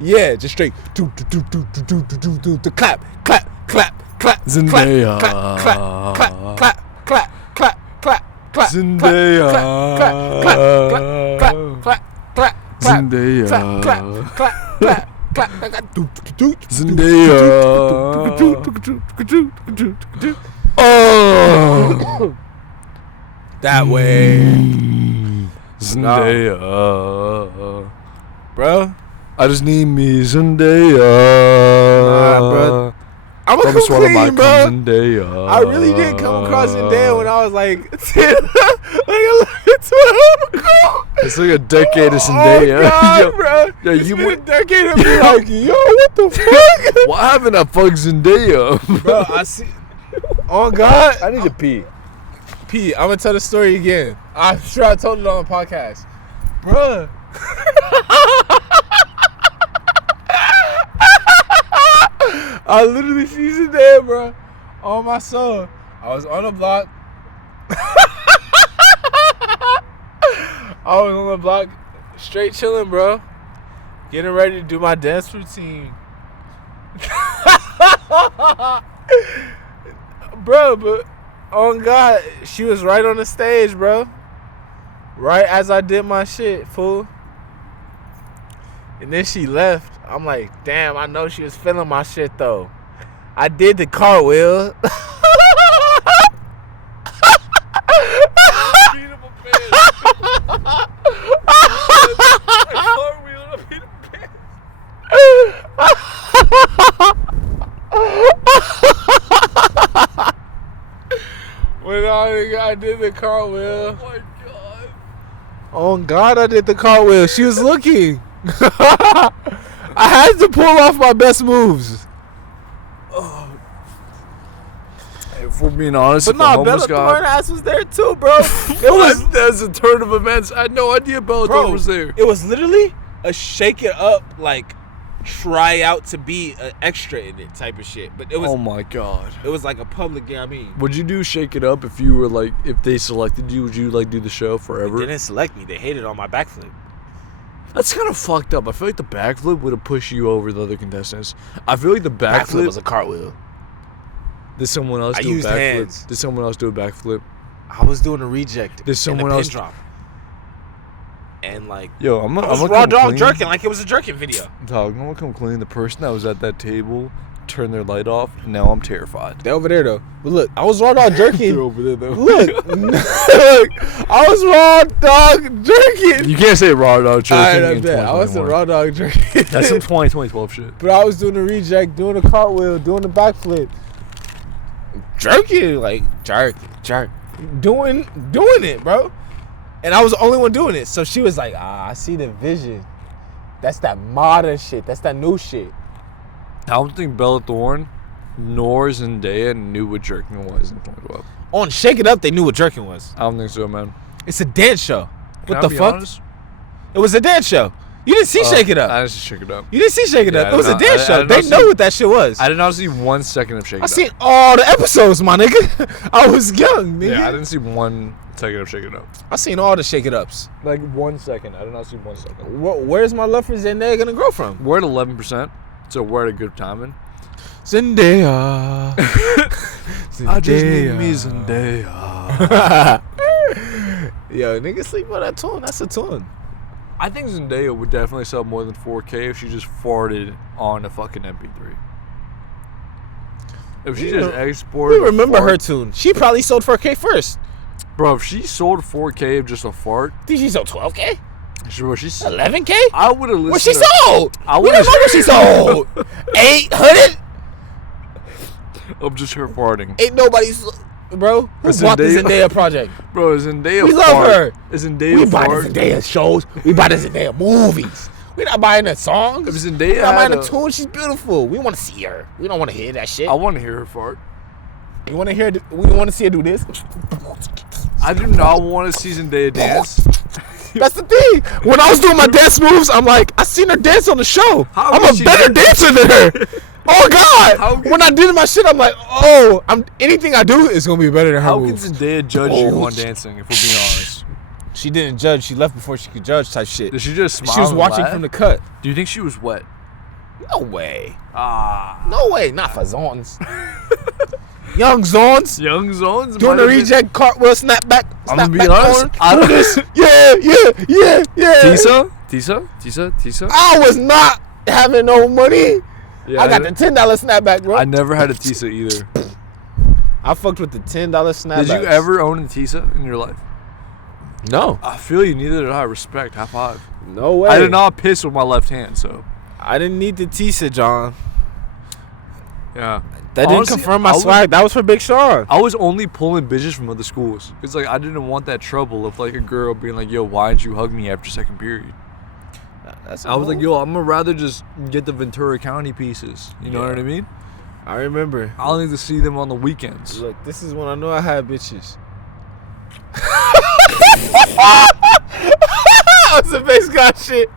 Yeah, just straight. The clap, clap, clap, clap. Zendaya. Clap, clap, clap, clap, clap, clap, clap, clap. Zendaya. Clap, clap, clap, clap, clap, clap. Zendaya. Clap, clap, clap, clap, clap. Zendaya. Oh, that way, Zendaya. bro. I just need me Zendaya. Nah, bro. I'm gonna come clean, bro. Zendaya. I really did come across Zendaya when I was like 10, like 12. It's like a decade of Zendaya. Oh God, Yo, bro. yo, It's you been a went. decade of me like, yo, what the fuck? What happened to fuck Zendaya? Bro, I see. Oh God. I need to pee. P, I'm gonna tell the story again. I'm sure I told it on the podcast. Bruh. I literally see Zendaya, bro. On my soul. I was on the block. I was on the block, straight chilling, bro. Getting ready to do my dance routine. Bro, but on God, she was right on the stage, bro. Right as I did my shit, fool. And then she left. I'm like, damn, I know she was feeling my shit, though. I did the cartwheel. When I did the cartwheel. Oh my God. On God, I did the cartwheel. She was looking. I had to pull off my best moves. If we're being honest, But if nah, the Bella homeless Thorne guy, ass was there too, bro. It was, that's a turn of events. I had no idea Bella bro, Thorne was there. it was literally a shake it up, like try out to be an extra in it type of shit. But it was, Oh my God. it was like a public. Yeah, I mean, Would you do Shake It Up if you were like, if they selected you? Would you like do the show they forever? didn't select me. They hated on my backflip. That's kind of fucked up. I feel like the backflip would have pushed you over the other contestants. I feel like the backflip. was a cartwheel. Did someone else I do a used backflip? hands. Did someone else do a backflip? I was doing a reject. Did someone and a else- pin drop? And like, Yo, I'm I was gonna raw come dog clean. jerking like it was a jerking video. Dog, I'm gonna come clean. The person that was at that table turned their light off. And now I'm terrified. They over there though. But look, I was raw dog jerking. They're over there though. Look, I was raw dog jerking. You can't say raw dog jerking. Alright, I in bet. I wasn't 2021. raw dog jerking. That's some 2012 shit. But I was doing the reject, doing the cartwheel, doing the backflip, jerking, like jerk, doing it, bro. And I was the only one doing it. So she was like, I see the vision. That's that modern shit. That's that new shit. I don't think Bella Thorne nor Zendaya knew what jerking was in 2012. On Shake It Up, they knew what jerking was. I don't think so, man. It's a dance show. Can What I the be fuck? honest? It was a dance show. You didn't see Shake It Up. I just Shake It Up. You didn't see Shake It Yeah, Up. I It was did a not- dance I show. did They not know see- what that shit was. I did not see 1 second of Shake It I Up. seen all the episodes, my nigga. I was young, nigga. Yeah, I didn't see 1 second of Shake It Up. I seen all the Shake It Ups. Like 1 second. I did not see 1 second. Where's my love for Zendaya gonna grow from? We're at 11%, so we're at a good timing. Zendaya. I just need me Zendaya. Yo, nigga sleep on that tune. That's a tune. I think Zendaya would definitely sell more than 4K if she just farted on a fucking MP3. If she just exported We remember a fart, her tune. She probably sold 4K first. Bro, if she sold 4K of just a fart, Think she sold 12K? she's 11K? I would have listened. What she to, sold? I We would've- don't know what she sold. 800? of just her farting. Ain't nobody's. Bro, who Is bought the Zendaya- Zendaya project? Bro, is Zendaya We love fart? her. Is Zendaya We buy fart? the Zendaya shows. We buy the Zendaya movies. We're not buying the songs. If Zendaya We're not had buying the a- tune. She's beautiful. We want to see her. We don't want to hear that shit. I want to hear her fart. You want to hear? We want to see her do this. I do not want to see Zendaya dance. That's the thing. When I was doing my dance moves, I'm like, I seen her dance on the show. How I'm could a she better dance? dancer than her. Oh God! How could When I did my shit, I'm like, oh, anything I do is gonna be better than her How can moves. Zendaya judge you on dancing? If we're being honest, She didn't judge. She left before she could judge. Type shit. did she just smile? She was and watching laugh? from the cut. Do you think she was wet? No way. Ah, No way. Not for Zons. Young Zons. young zones. Doing the reject cartwheel, snap back. I'm gonna be back honest. on. I don't. Yeah. Tisa. I was not having no money. Yeah, I got the $10 snapback, bro. I never had a Tisa either. I fucked with the $10 snapback. Did you ever own a Tisa in your life? No. I feel you. Neither did I. Respect. High five. No way. I did not piss with my left hand, so I didn't need the Tisa, John. yeah. That Honestly, didn't confirm my I was- swag. That was for Big Sean. I was only pulling bitches from other schools. It's like I didn't want that trouble of like a girl being like, "Yo, why didn't you hug me after second period?" That's I was like, "Yo, I'm gonna rather just get the Ventura County pieces." You know what I mean? I remember. I'll need to see them on the weekends. Look, this is when I knew I had bitches. That was the base guy shit.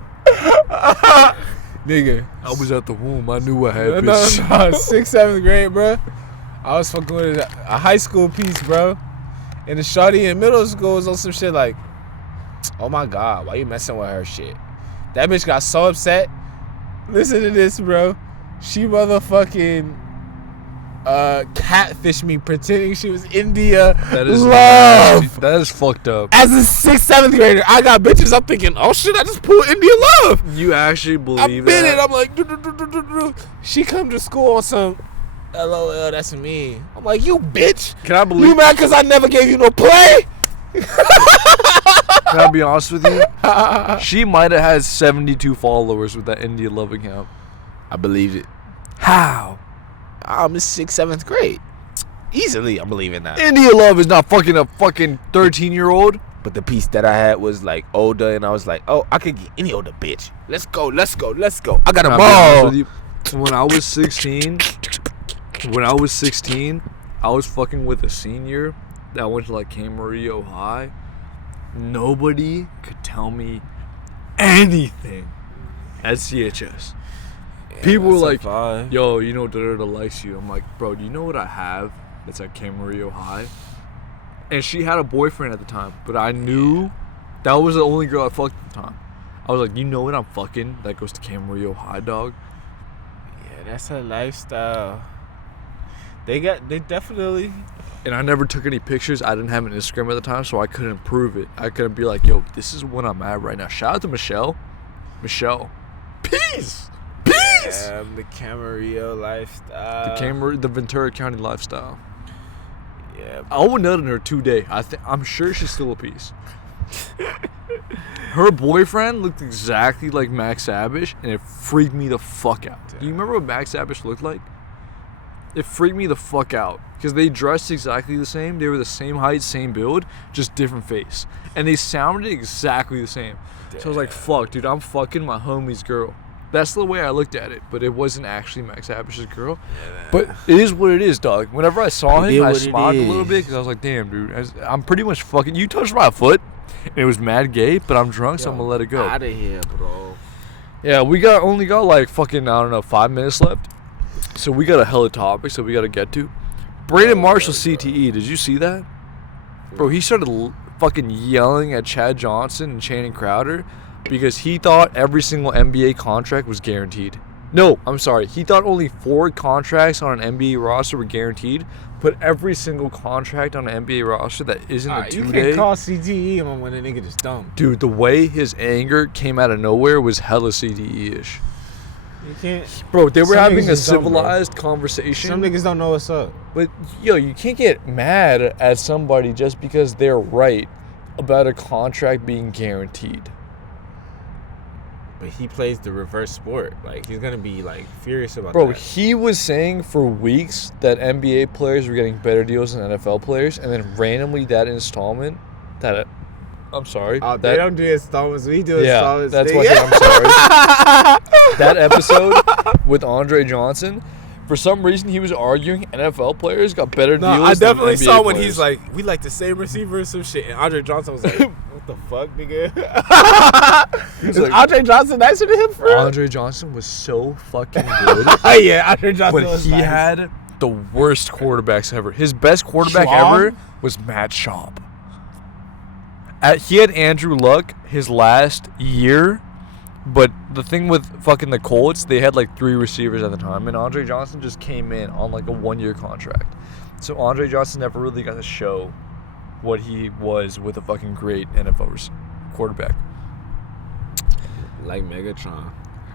Nigga. I was at the womb. I knew I had No, bitches. 6th, 7th grade, bro. I was fucking with a high school piece, bro. And the shawty in middle school was on some shit like, oh my God, why you messing with her shit? That bitch got so upset. Listen to this, bro. She motherfucking catfished me pretending she was India That is Love. That is fucked up. As a 6th, 7th grader, I got bitches. I'm thinking, oh shit, I just pulled India Love. You actually I believe bit that? it. I'm like, do. She come to school on some, LOL, that's me. I'm like, you bitch. Can I You believe? mad because I never gave you no play? Can I be honest with you? She might have had 72 followers with that India Love account. I believed it. How? I'm in 6th, 7th grade. Easily, I'm believing that. India Love is not fucking a fucking 13-year-old. But the piece that I had was like older, and I was like, oh, I could get any older bitch. Let's go. I got a Can I be honest ball. with you? When I was 16, I was fucking with a senior that went to like Camarillo High. Nobody could tell me anything at CHS. People were like, yo, you know, da-da-da likes you. I'm like, bro, do you know what I have that's at Camarillo High? And she had a boyfriend at the time, but I knew that was the only girl I fucked at the time. I was like, you know what I'm fucking that goes to Camarillo High, dog? Yeah, that's her lifestyle. They definitely. And I never took any pictures. I didn't have an Instagram at the time, so I couldn't prove it. I couldn't be like, yo, this is what I'm at right now. Shout out to Michelle. Peace. The Camarillo lifestyle. The Ventura County lifestyle. Yeah. I would nut in her today. I'm sure she's still a piece. Her boyfriend looked exactly like Max Abish, and it freaked me the fuck out. Do you remember what Max Abish looked like? It freaked me the fuck out because they dressed exactly the same. They were the same height, same build, just different face, and they sounded exactly the same. So I was like, "Fuck, dude, I'm fucking my homie's girl." That's the way I looked at it, but it wasn't actually Max Abish's girl. But it is what it is, dog. Whenever I saw him, I smiled a little bit because I was like, "Damn, dude, I'm pretty much fucking." You touched my foot, and it was mad gay, but I'm drunk, so I'm gonna let it go. Out of here, bro. Yeah, we only got like fucking, I don't know, 5 minutes left. So we got a hella topics that we got to get to. Brandon Marshall CTE, did you see that? Bro, he started fucking yelling at Chad Johnson and Channing Crowder because he thought every single NBA contract was guaranteed. No, I'm sorry. He thought only 4 contracts on an NBA roster were guaranteed, but every single contract on an NBA roster that isn't a 2-day. You can't call CTE when a nigga just dumb. Dude, the way his anger came out of nowhere was hella CTE-ish. You can't. Bro, they were Some having niggas a is dumb, bro. civilized conversation. Some niggas don't know what's up. But, yo, you can't get mad at somebody just because they're right about a contract being guaranteed. But he plays the reverse sport. Like, he's gonna be like furious about Bro, that. he was saying for weeks that NBA players were getting better deals than NFL players, and then randomly that installment, I'm sorry. Oh, they don't do installments. We do Yeah, installments. that's nigga. why I said I'm sorry. That episode with Andre Johnson, for some reason he was arguing NFL players got better No, deals I than definitely NBA saw when players. he's like, we like the same receiver or some shit. And Andre Johnson was like, What the fuck, nigga? Is Andre Johnson nicer than him for real? Andre Johnson was so fucking good. Yeah, Andre Johnson But was he nice. had the worst quarterbacks ever. His best quarterback Schwab? ever was Matt Schaub. He had Andrew Luck his last year, but the thing with fucking the Colts, they had like 3 receivers at the time, and Andre Johnson just came in on like a 1-year contract. So Andre Johnson never really got to show what he was with a fucking great NFL quarterback. Like Megatron.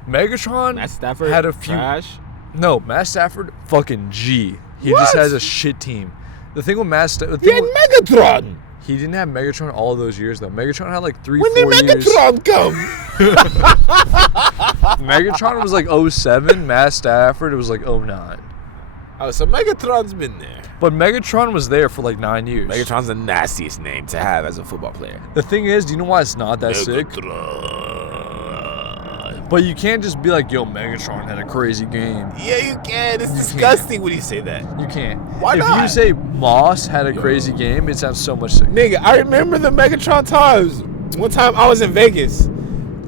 Megatron Matt Stafford had a few. trash. No, Matt Stafford, fucking G. He What? just has a shit team. The thing with Matt Stafford, He had Megatron. he didn't have Megatron all those years though. Megatron had like 3, When did 4 years. Megatron come? Megatron was like 07. Matt Stafford, it was like 09. Oh, so Megatron's been there. But Megatron was there for like 9 years. Megatron's the nastiest name to have as a football player. The thing is, do you know why it's not that sick? But you can't just be like, yo, Megatron had a crazy game. Yeah, you can. It's disgusting when you say that. You can't. Why if not? you say Moss had a crazy game, it sounds so much sicker. Nigga, I remember the Megatron times. One time I was in Vegas.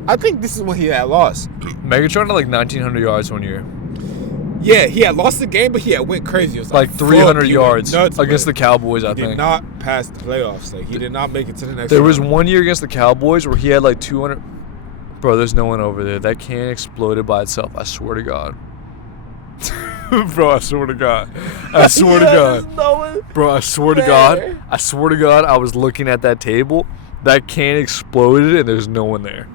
I think this is when he had lost. Megatron had like 1,900 yards one year. Yeah, he had lost the game, but he had went crazy. It was Like 300 yards nuts, against the but Cowboys, I he did think. not pass the playoffs. Like he did not make it to the next There was round. one year against the Cowboys where he had like 200. Bro, there's no one over there. That can exploded by itself. I swear to God. Bro, I swear to God. I swear to God. Bro, I swear to God. I swear to God, I was looking at that table. That can exploded and there's no one there.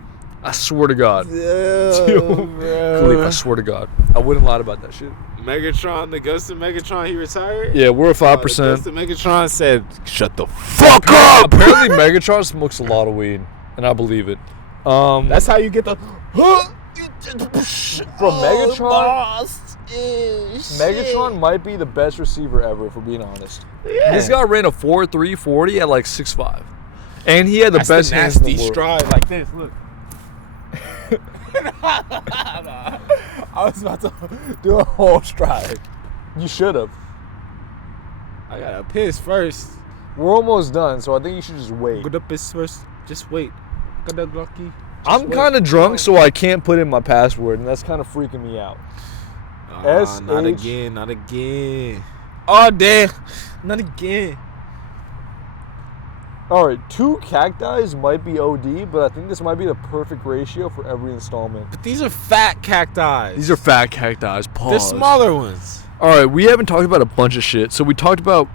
I swear to God. Khalif, I swear to God. I wouldn't lie about that shit. Megatron, the ghost of Megatron, he retired? Yeah, we're at The 5%. ghost of Megatron said, shut the fuck up! Apparently, Megatron smokes a lot of weed, and I believe it. That's how you get the... Bro, Megatron might be the best receiver ever, if we're being honest. Yeah. This guy ran a 4.3 40 at like 6'5", and he had the That's best the hands in the nasty world. stride like this, look. I was about to do a whole stride. You should have. I gotta piss first. We're almost done, so I think you should just wait. Gotta piss first. Just wait. Gotta lucky. I'm kind of drunk, so I can't put in my password, and that's kind of freaking me out. Not again, not again. All day. Not again. All right, 2 cacti might be OD, but I think this might be the perfect ratio for every installment. But these are fat cacti. These are fat cacti. Pause. They're smaller ones. All right, we haven't talked about a bunch of shit. So we talked about.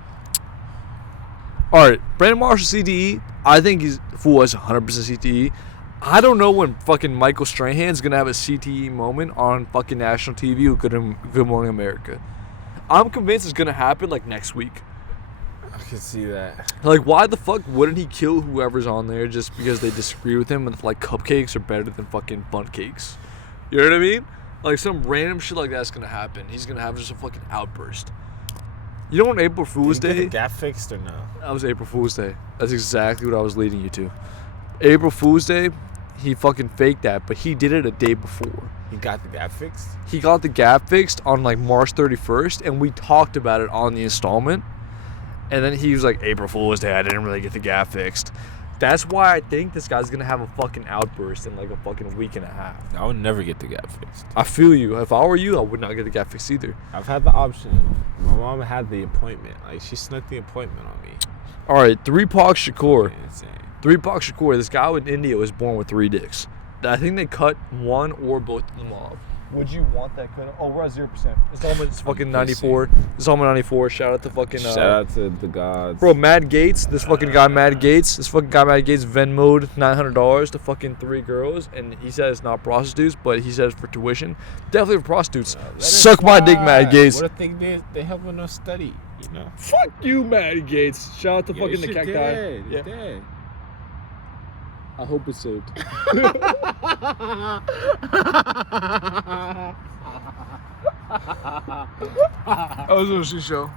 All right, Brandon Marshall CTE. I think he's fool has 100% CTE. I don't know when fucking Michael Strahan's gonna have a CTE moment on fucking national TV with Good Morning America. I'm convinced it's gonna happen like next week. I can see that. Like, why the fuck wouldn't he kill whoever's on there just because they disagree with him and like cupcakes are better than fucking bundt cakes? You know what I mean? Like some random shit like that's gonna happen. He's gonna have just a fucking outburst. You know on April Fool's Did you get Day? the gap fixed or no? That was April Fool's Day. That's exactly what I was leading you to. April Fool's Day, he fucking faked that, but he did it a day before. He got the gap fixed? He got the gap fixed on like March 31st, and we talked about it on the installment. And then he was like, April Fool's Day, I didn't really get the gap fixed. That's why I think this guy's gonna have a fucking outburst in like a fucking week and a half. I would never get the gap fixed. I feel you. If I were you, I would not get the gap fixed either. I've had the option. My mom had the appointment. Like, she snuck the appointment on me. All right, 3-Pac Shakur. Insane. 3-Pac Shakur, this guy in India was born with 3 dicks. I think they cut one or both of them off. Would you want that cut? Oh, we're at 0%. Installment's fucking 94. Installment 94. Shout out to fucking. Shout out to the gods. Bro, Mad Gates. This fucking guy, Mad Gates. Venmo'd $900 to fucking 3 girls, and he said it's not prostitutes, but he says for tuition. Definitely for prostitutes. Suck my dick, Mad Gates. What if they helping us study? You know. Fuck you, Mad Gates. Shout out to Yeah, fucking this the shit cacti. dead. Yeah. It's dead. I hope it's saved. That was a show.